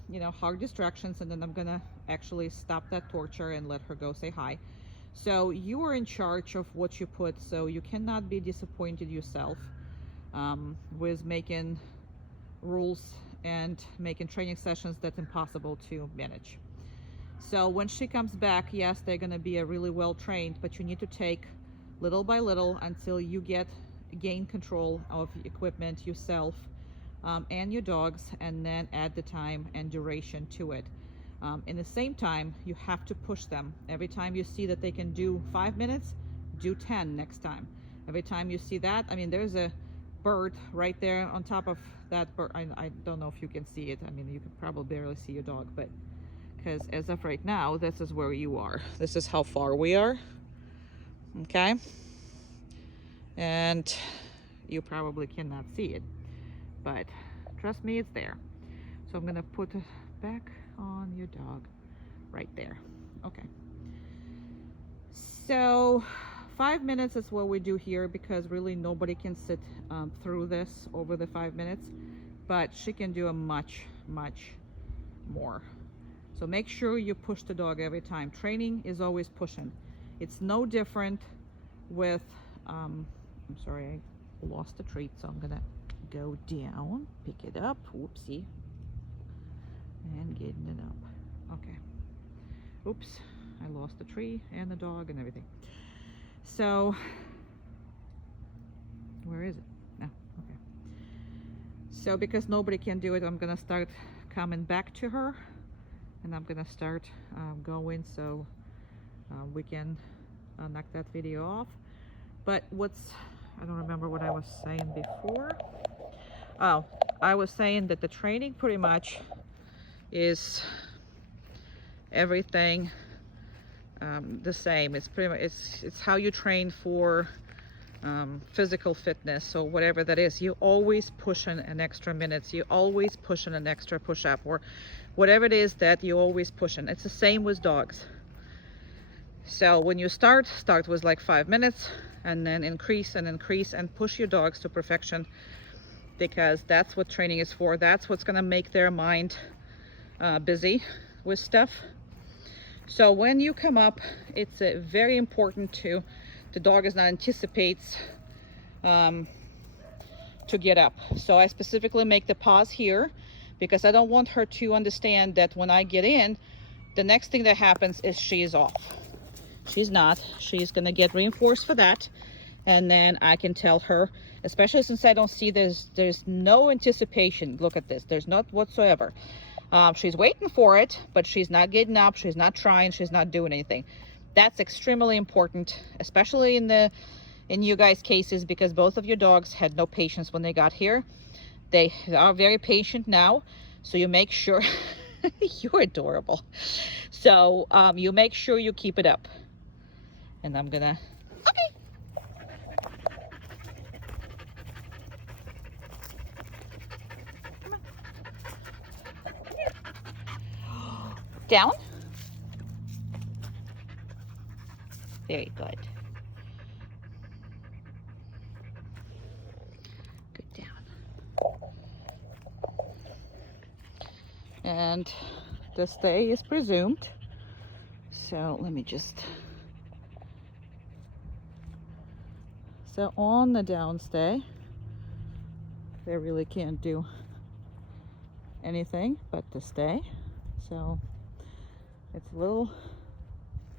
you know, hard distractions, and then I'm gonna actually stop that torture and let her go say hi. So you are in charge of what you put, so you cannot be disappointed yourself with making rules and making training sessions that's impossible to manage. So when she comes back, yes, they're going to be a really well trained, but you need to take little by little until you gain control of equipment yourself, and your dogs, and then add the time and duration to it. In the same time, you have to push them. Every time you see that they can do 5 minutes, do 10 next time. Every time you see that, I mean, there's a bird right there on top of that bird. I don't know if you can see it. I mean, you can probably barely see your dog, but because as of right now, this is where you are. This is how far we are. Okay. And you probably cannot see it, but trust me, it's there. So I'm gonna put it back on your dog right there. Okay. So 5 minutes is what we do here, because really nobody can sit through this over the 5 minutes, but she can do a much more. So make sure you push the dog every time. Training is always pushing. It's no different with I'm sorry, I lost the treat, so I'm gonna go down, pick it up, whoopsie, and getting it up. Okay. Oops, I lost the tree and the dog and everything. So where is it? No, okay. So because nobody can do it, I'm gonna start coming back to her, and I'm gonna start going, so we can knock that video off. But I don't remember what I was saying before. Oh, I was saying that the training pretty much is everything the same. It's pretty much, it's how you train for physical fitness, or whatever that is. You always push an extra minutes. You always push an extra push-up, or whatever it is that you always push. It's the same with dogs. So when you start with like 5 minutes, and then increase and push your dogs to perfection, because that's what training is for. That's what's going to make their mind busy with stuff. So when you come up, it's very important the dog is not anticipates to get up. So I specifically make the pause here, because I don't want her to understand that when I get in, the next thing that happens is she is off. She's not. She's gonna get reinforced for that, and then I can tell her, especially since I don't see there's no anticipation. Look at this. There's not whatsoever. She's waiting for it, but she's not getting up. She's not trying. She's not doing anything. That's extremely important, especially in you guys' cases, because both of your dogs had no patience when they got here. They are very patient now, so you make sure you're adorable. So you make sure you keep it up. And I'm gonna, okay. Come on. Down. Very good. Good down. And the stay is presumed. So let me just, so on the downstay, they really can't do anything but to stay. So it's a little,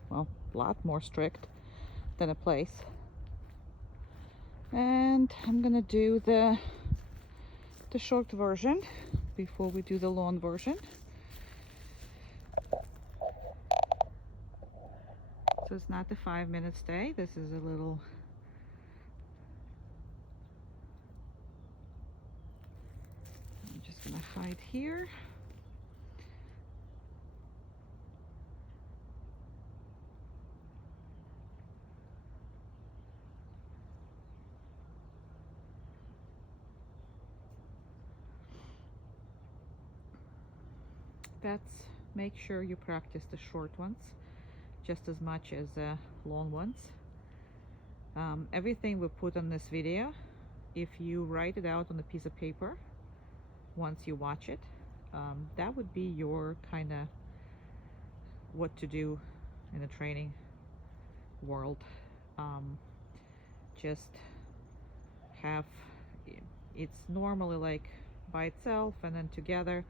well, a lot more strict than a place. And I'm gonna do the short version before we do the long version. So it's not the 5-minute stay. This is a little. I'm just gonna hide here. Make sure you practice the short ones just as much as the long ones. Everything we put on this video, if you write it out on a piece of paper once you watch it, that would be your kind of what to do in the training world. Just have, it's normally like by itself, and then together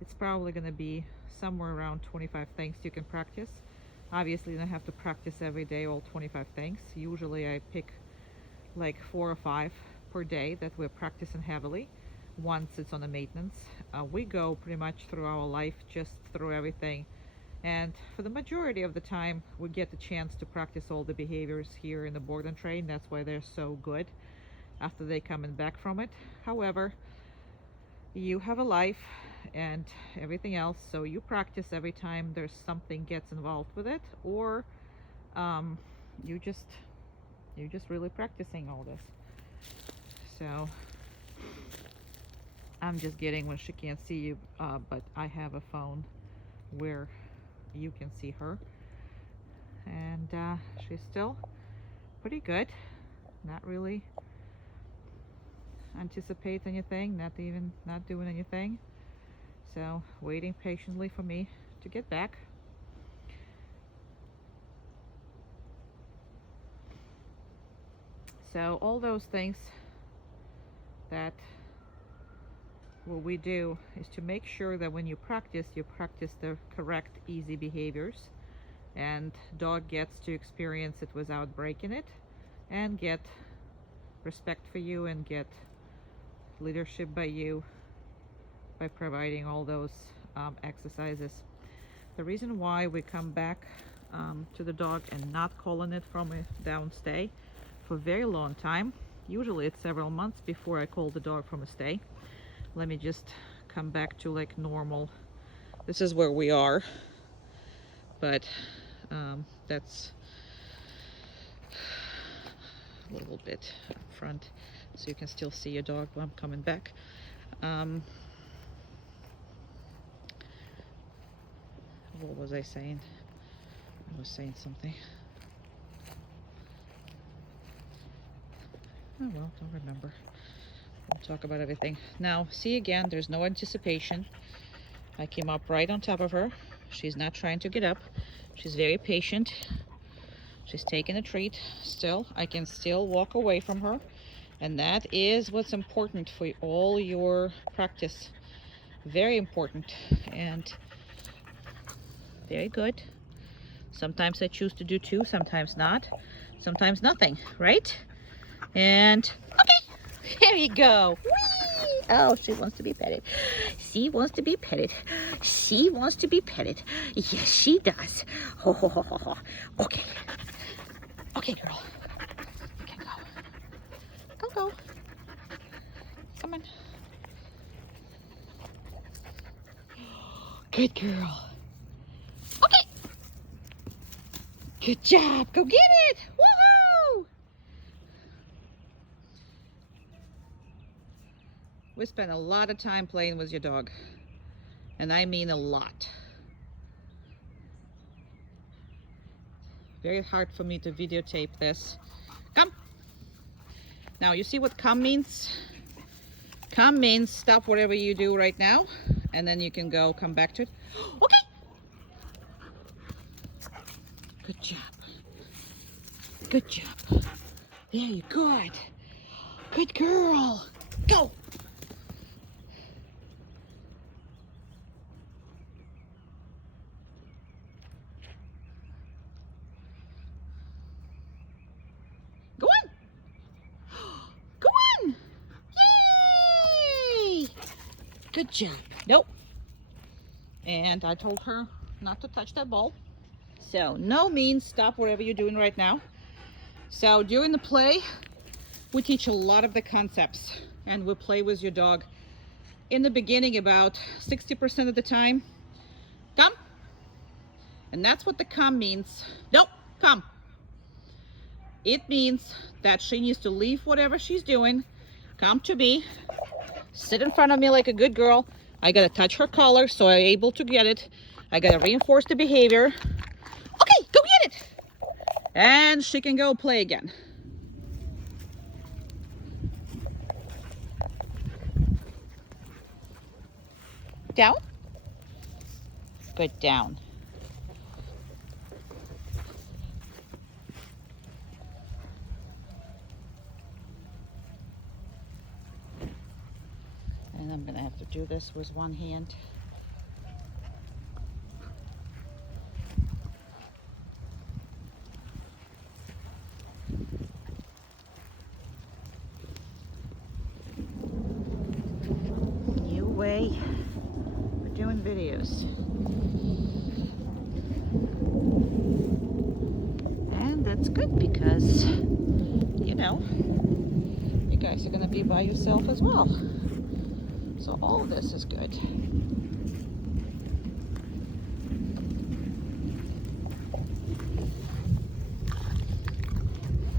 it's probably going to be somewhere around 25 things you can practice. Obviously you don't have to practice every day all 25 things. Usually I pick like 4 or 5 per day that we're practicing heavily. Once it's on the maintenance, we go pretty much through our life, just through everything, and for the majority of the time we get the chance to practice all the behaviors here in the board and train. That's why they're so good after they coming back from it. However, you have a life and everything else, so you practice every time there's something gets involved with it, or you just really practicing all this. So I'm just getting when she can't see you, but I have a phone where you can see her, and she's still pretty good, not really anticipate anything, not doing anything. So waiting patiently for me to get back. So all those things that what we do is to make sure that when you practice the correct easy behaviors, and dog gets to experience it without breaking it, and get respect for you, and get leadership by you by providing all those exercises. The reason why we come back to the dog and not calling it from a down stay for a very long time, usually it's several months before I call the dog from a stay. Let me just come back to like normal. This is where we are, but that's a little bit up front so you can still see your dog when I'm coming back. What was I saying? I was saying something. Oh well, don't remember. We'll talk about everything. Now, see again, there's no anticipation. I came up right on top of her. She's not trying to get up. She's very patient. She's taking a treat still. I can still walk away from her. And that is what's important for all your practice. Very important. And very good. Sometimes I choose to do 2, sometimes not. Sometimes nothing, right? And okay, there you go. Whee! Oh, she wants to be petted. She wants to be petted. She wants to be petted. Yes, she does. Ho, ho, ho, ho, ho. Okay. Okay, girl. You can go. Go. Come on. Good girl. Okay. Good job. Go get it. Woohoo! We spend a lot of time playing with your dog. And I mean a lot. Very hard for me to videotape this. Come. Now you see what come means? Come means stop whatever you do right now, and then you can come back to it. Okay. Good job. Good job. There you go. Good girl. Go. Go on. Good job. Nope. And I told her not to touch that ball. So no means stop whatever you're doing right now. So during the play, we teach a lot of the concepts and we play with your dog. In the beginning, about 60% of the time, come. And that's what the come means. Nope, come. It means that she needs to leave whatever she's doing, come to me, sit in front of me like a good girl. I gotta touch her collar so I'm able to get it. I gotta reinforce the behavior. Okay, go get it. And she can go play again. Down. Good, down. And I'm gonna have to do this with one hand. New way for doing videos. And that's good because, you know, you guys are gonna be by yourself as well. So all of this is good.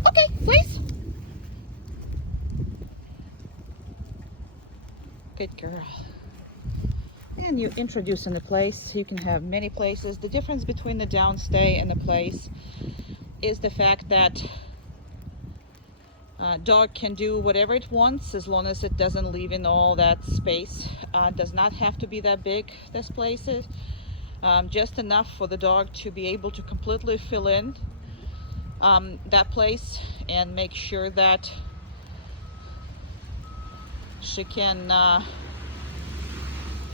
Okay, please. Good girl. And you introduce in the place. You can have many places. The difference between the downstay and the place is the fact that dog can do whatever it wants as long as it doesn't leave in all that space. Does not have to be that big, this place is. Just enough for the dog to be able to completely fill in that place and make sure that she can,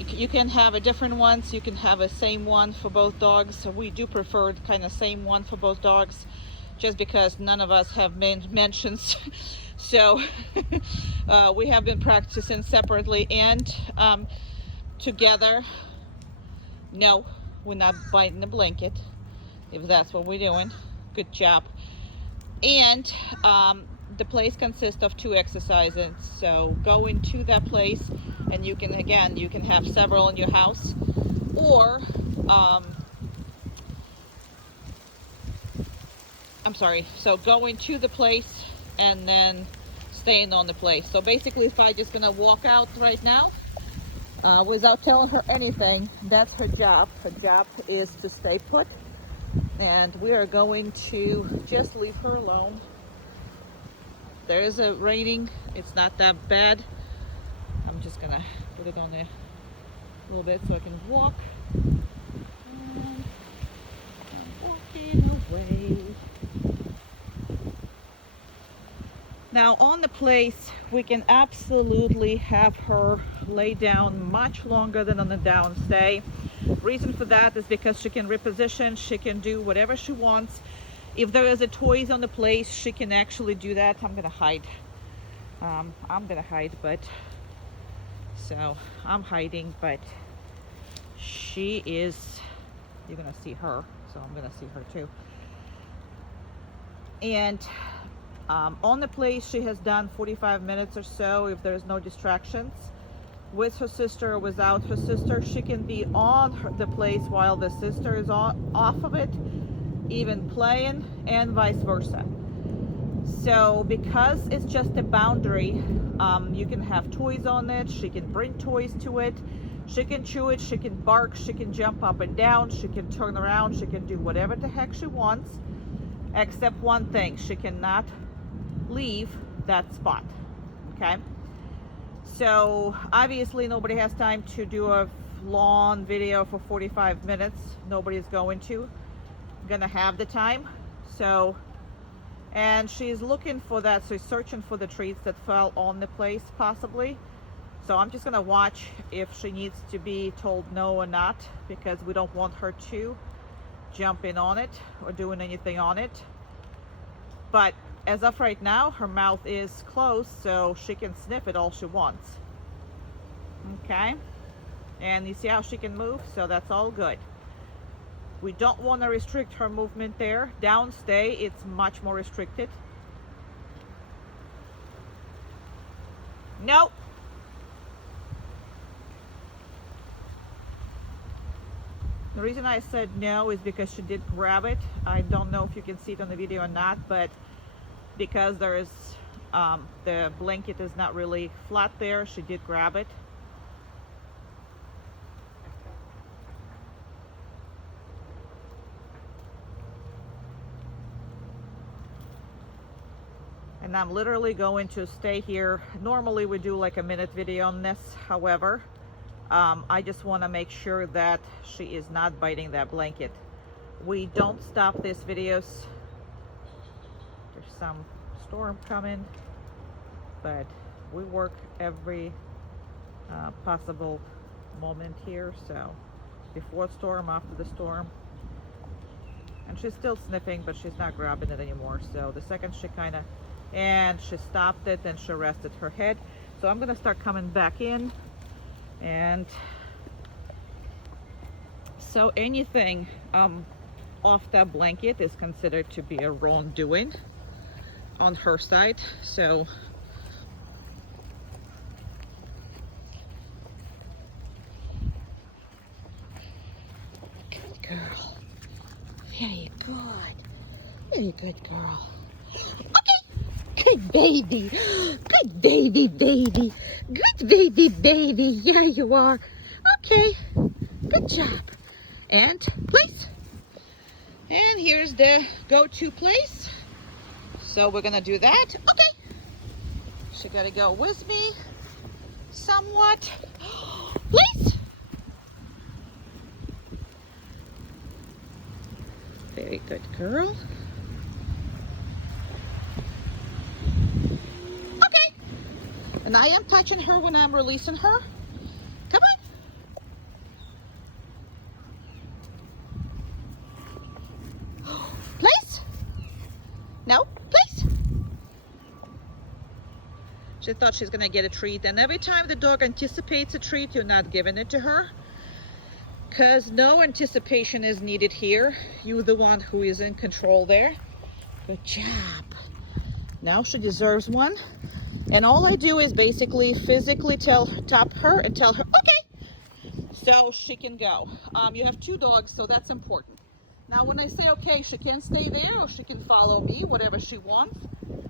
you can have a different ones, you can have a same one for both dogs. So we do prefer kind of same one for both dogs, just because none of us have mentions. So we have been practicing separately and together. No, we're not biting the blanket, if that's what we're doing. Good job. And the place consists of 2 exercises. So go into that place and you can, again, you can have several in your house, or I'm sorry, so going to the place and then staying on the place. So basically, if I just gonna walk out right now without telling her anything, that's her job. Her job is to stay put, and we are going to just leave her alone. There is a raining, it's not that bad. I'm just gonna put it on there a little bit so I can walk. And I'm walking away. Now on the place, we can absolutely have her lay down much longer than on the downstay. Reason for that is because she can reposition, she can do whatever she wants. If there is a toys on the place, she can actually do that. I'm gonna hide. But so I'm hiding, but she is, you're gonna see her, so I'm gonna see her too. And on the place, she has done 45 minutes or so if there's no distractions. With her sister or without her sister, she can be on the place while the sister is off of it, even playing, and vice versa. So because it's just a boundary, you can have toys on it, she can bring toys to it, she can chew it, she can bark, she can jump up and down, she can turn around, she can do whatever the heck she wants, except one thing: she cannot leave that spot. Okay, so obviously nobody has time to do a long video for 45 minutes. Nobody's gonna have the time. So, and she's looking for that, so she's searching for the treats that fell on the place possibly. So I'm just gonna watch if she needs to be told no or not, because we don't want her to jump in on it or doing anything on it. But as of right now, her mouth is closed, so she can sniff it all she wants. Okay, And you see how she can move, so that's all good. We don't want to restrict her movement there. Downstay, it's much more restricted. Nope. The reason I said no is because she did grab it. I don't know if you can see it on the video or not, but because there is the blanket is not really flat there, she did grab it. And I'm literally going to stay here. Normally we do like a minute video on this. However, I just want to make sure that she is not biting that blanket. We don't stop these videos. There's some storm coming, but we work every possible moment here. So before storm, after the storm. And she's still sniffing, but she's not grabbing it anymore. So the second she and she stopped it and she rested her head. So I'm gonna start coming back in. And so anything off that blanket is considered to be a wrongdoing on her side. So good girl, very good, very good girl. Good baby, good baby, baby, good baby, baby. Yeah, you are. Okay, good job. And place. And here's the go-to place. So we're gonna do that. Okay. She gotta go with me somewhat. Place. Very good girl. And I am touching her when I'm releasing her. Come on. Place. No, place. She thought she's gonna get a treat. And every time the dog anticipates a treat, you're not giving it to her. Because no anticipation is needed here. You're the one who is in control there. Good job. Now she deserves one. And all I do is basically physically tap her and tell her, okay, so she can go. You have two dogs, so that's important. Now, when I say okay, she can stay there or she can follow me, whatever she wants,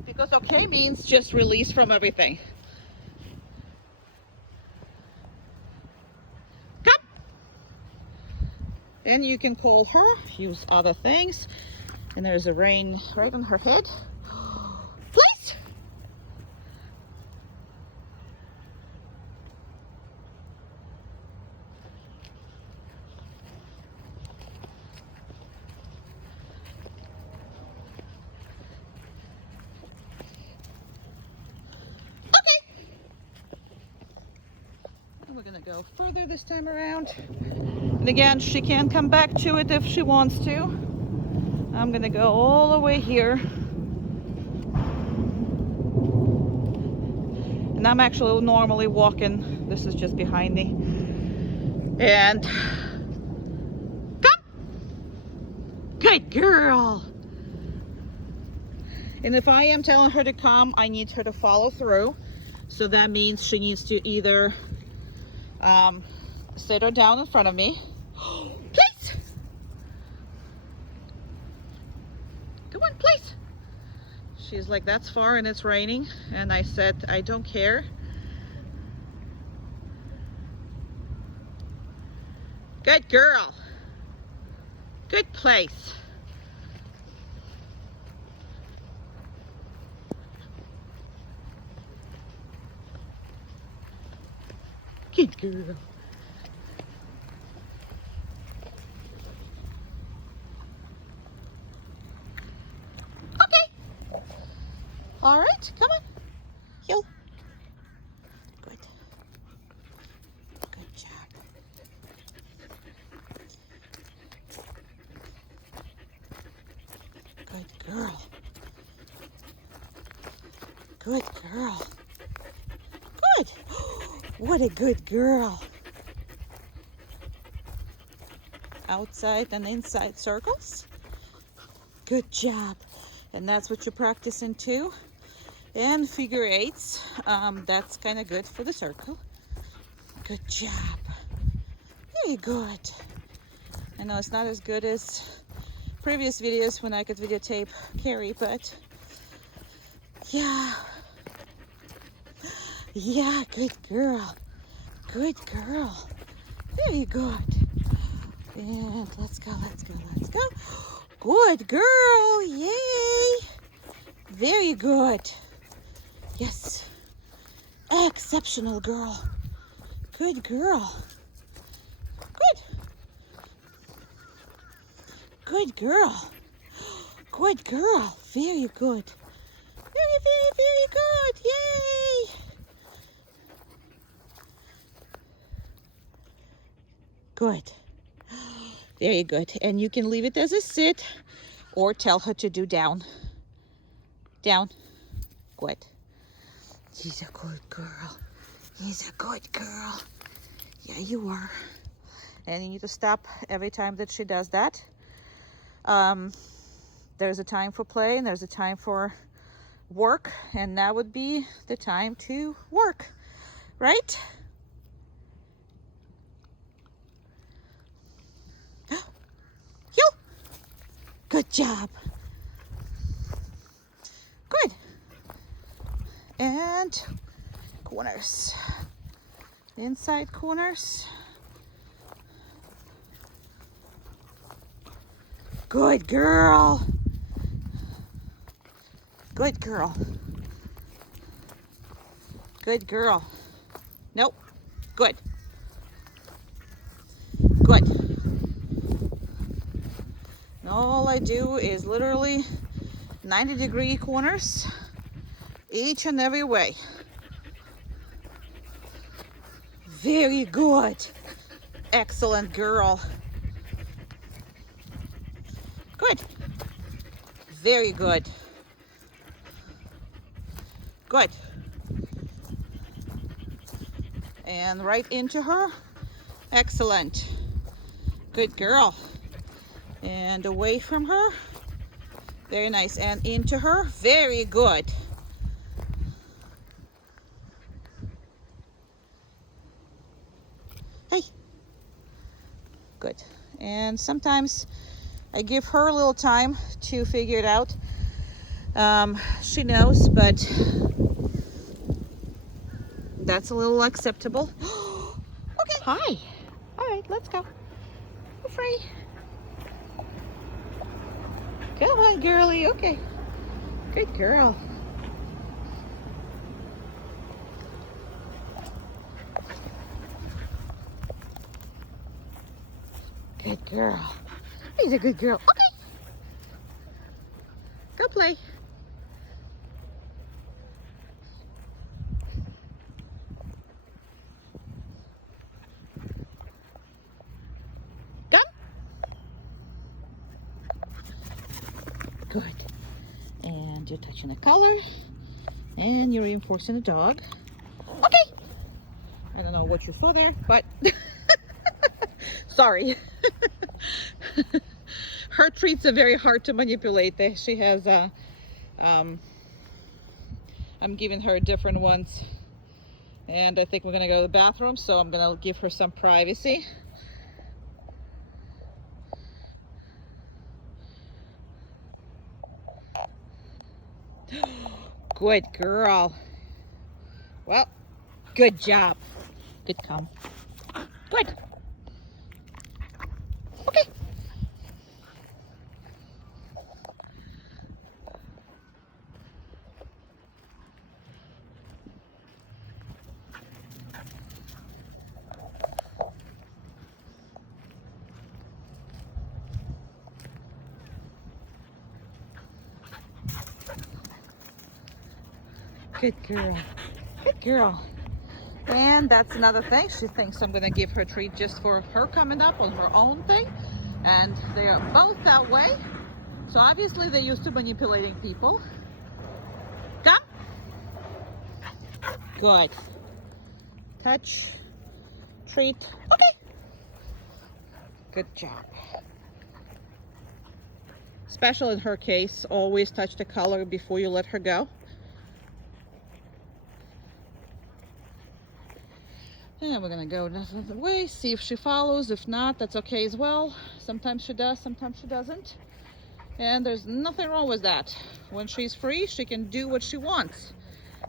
because okay means just release from everything. Come. Then you can call her, use other things. And there's a rain right on her head. Place. We're gonna go further this time around. And again, she can come back to it if she wants to. I'm gonna go all the way here. And I'm actually normally walking. This is just behind me. And come! Good girl! And if I am telling her to come, I need her to follow through. So that means she needs to either sit her down in front of me. Please. Come on, please. She's like, that's far and it's raining. And I said, I don't care. Good girl. Good place. Good girl. Okay. All right, come on. Yo. Good. Good job. Good girl. Good girl. Good. What a good girl. outside and inside circles. Good job. And that's what you're practicing too. And figure eights. That's kind of good for the circle. Good job. Very good. I know it's not as good as previous videos when I could videotape Carrie, but yeah. Yeah, good girl. Good girl. Very good. And let's go, let's go, let's go. Good girl. Yay. Very good. Yes. Exceptional girl. Good girl. Good. Good girl. Good girl. Very good. Very, very, very good. Yay. Good. Very good. And you can leave it as a sit or tell her to do down. Down. Good. She's a good girl. He's a good girl. Yeah, you are. And you need to stop every time that she does that. There's a time for play and there's a time for work. And that would be the time to work. Right? Good job. Good. And corners. Inside corners. Good girl. Good girl. Good girl. Nope. Good. Good. And all I do is literally 90-degree corners each and every way. Very good. Excellent girl. Good. Very good. Good. And right into her. Excellent. Good girl. And away from her. Very nice. And into her. Very good. Hey. Good. And sometimes I give her a little time to figure it out. She knows, but that's a little acceptable. Okay. Hi. All right, let's go. We're free. Come on, girlie. Okay. Good girl. Good girl. He's a good girl. Okay. Go play. Come. Good. And you're touching the collar. And you're reinforcing the dog. Okay. I don't know what you saw there, but sorry. Her treats are very hard to manipulate. She has I'm giving her different ones, and I think we're gonna go to the bathroom, so I'm gonna give her some privacy. Good girl. Well, good job. Good come. Good. Okay. Good girl. Good girl. And that's another thing. She thinks I'm going to give her a treat just for her coming up on her own thing. And they are both that way. So obviously they're used to manipulating people. Come. Good. Touch. Treat. Okay. Good job. Special in her case, always touch the collar before you let her go. And we're gonna go another way, see if she follows. If not, that's okay as well. Sometimes she does, sometimes she doesn't. And there's nothing wrong with that. When she's free, she can do what she wants.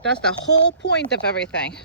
That's the whole point of everything.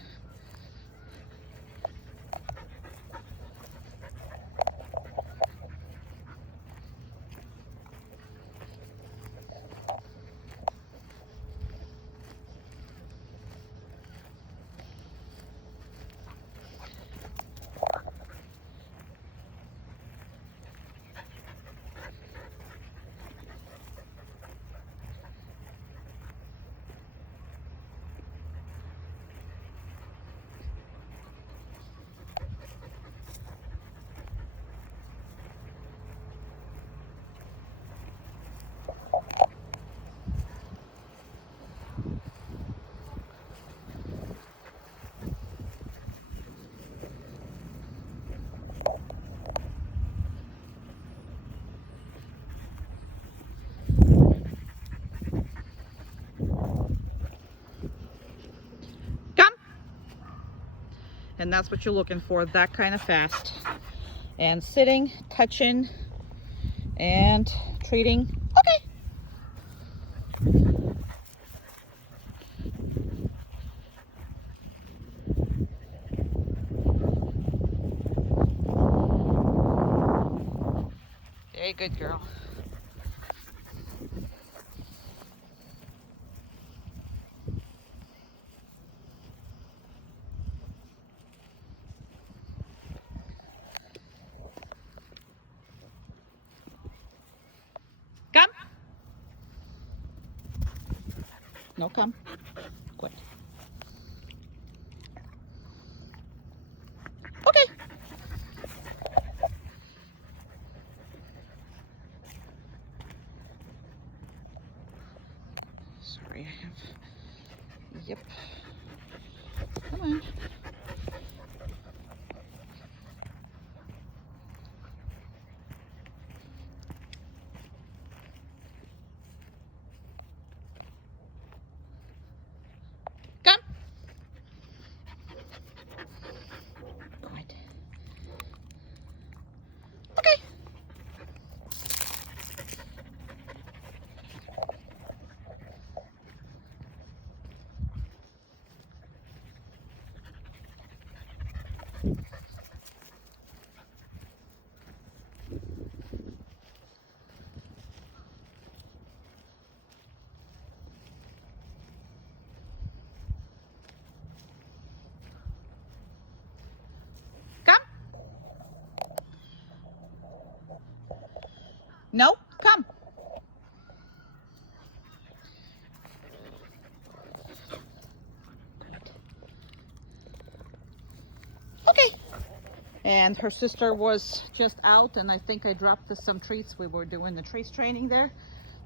And that's what you're looking for, that kind of fast. And sitting, touching, and treating. Okay. Very good girl. Come. No, come. Good. Okay. Sorry, I have. Yep. Come on. Come. Good. Okay. Come. No, come. Okay. And her sister was just out, and I think I dropped some treats. We were doing the treats training there.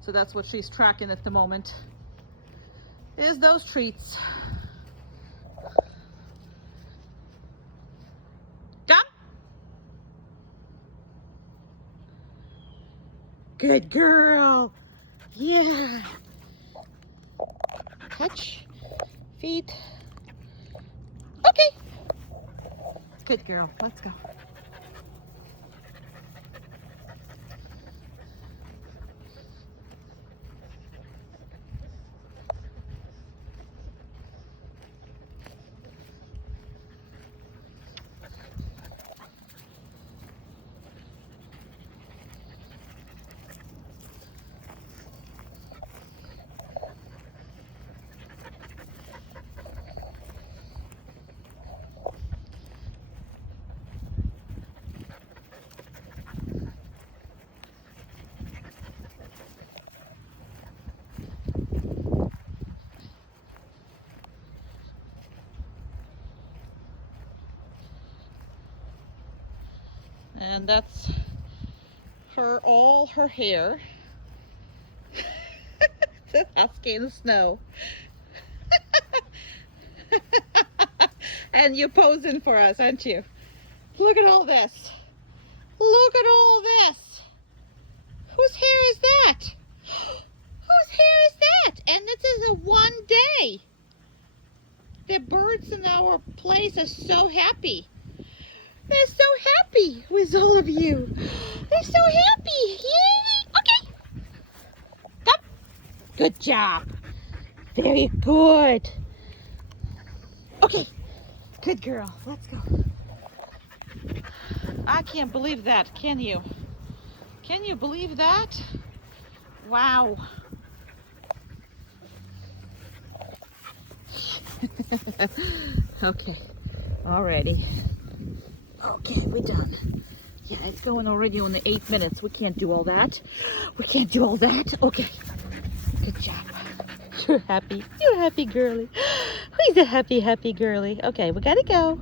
So that's what she's tracking at the moment, is those treats. Come. Good girl. Yeah. Touch. Feet. Okay. Good girl. Let's go. And that's all her hair. The husky in the snow. And you're posing for us, aren't you? Look at all this. Look at all this. Whose hair is that? Whose hair is that? And this is a one day. The birds in our place are so happy. They're so happy with all of you. They're so happy. Yay! Okay. Come. Good job. Very good. Okay. Good girl. Let's go. I can't believe that, can you? Can you believe that? Wow. Okay. Alrighty. Okay, we're done. Yeah, it's going already on the 8 minutes. We can't do all that. We can't do all that. Okay. Good job. You're happy. You're a happy girly. He's a happy, happy girly. Okay, we gotta go.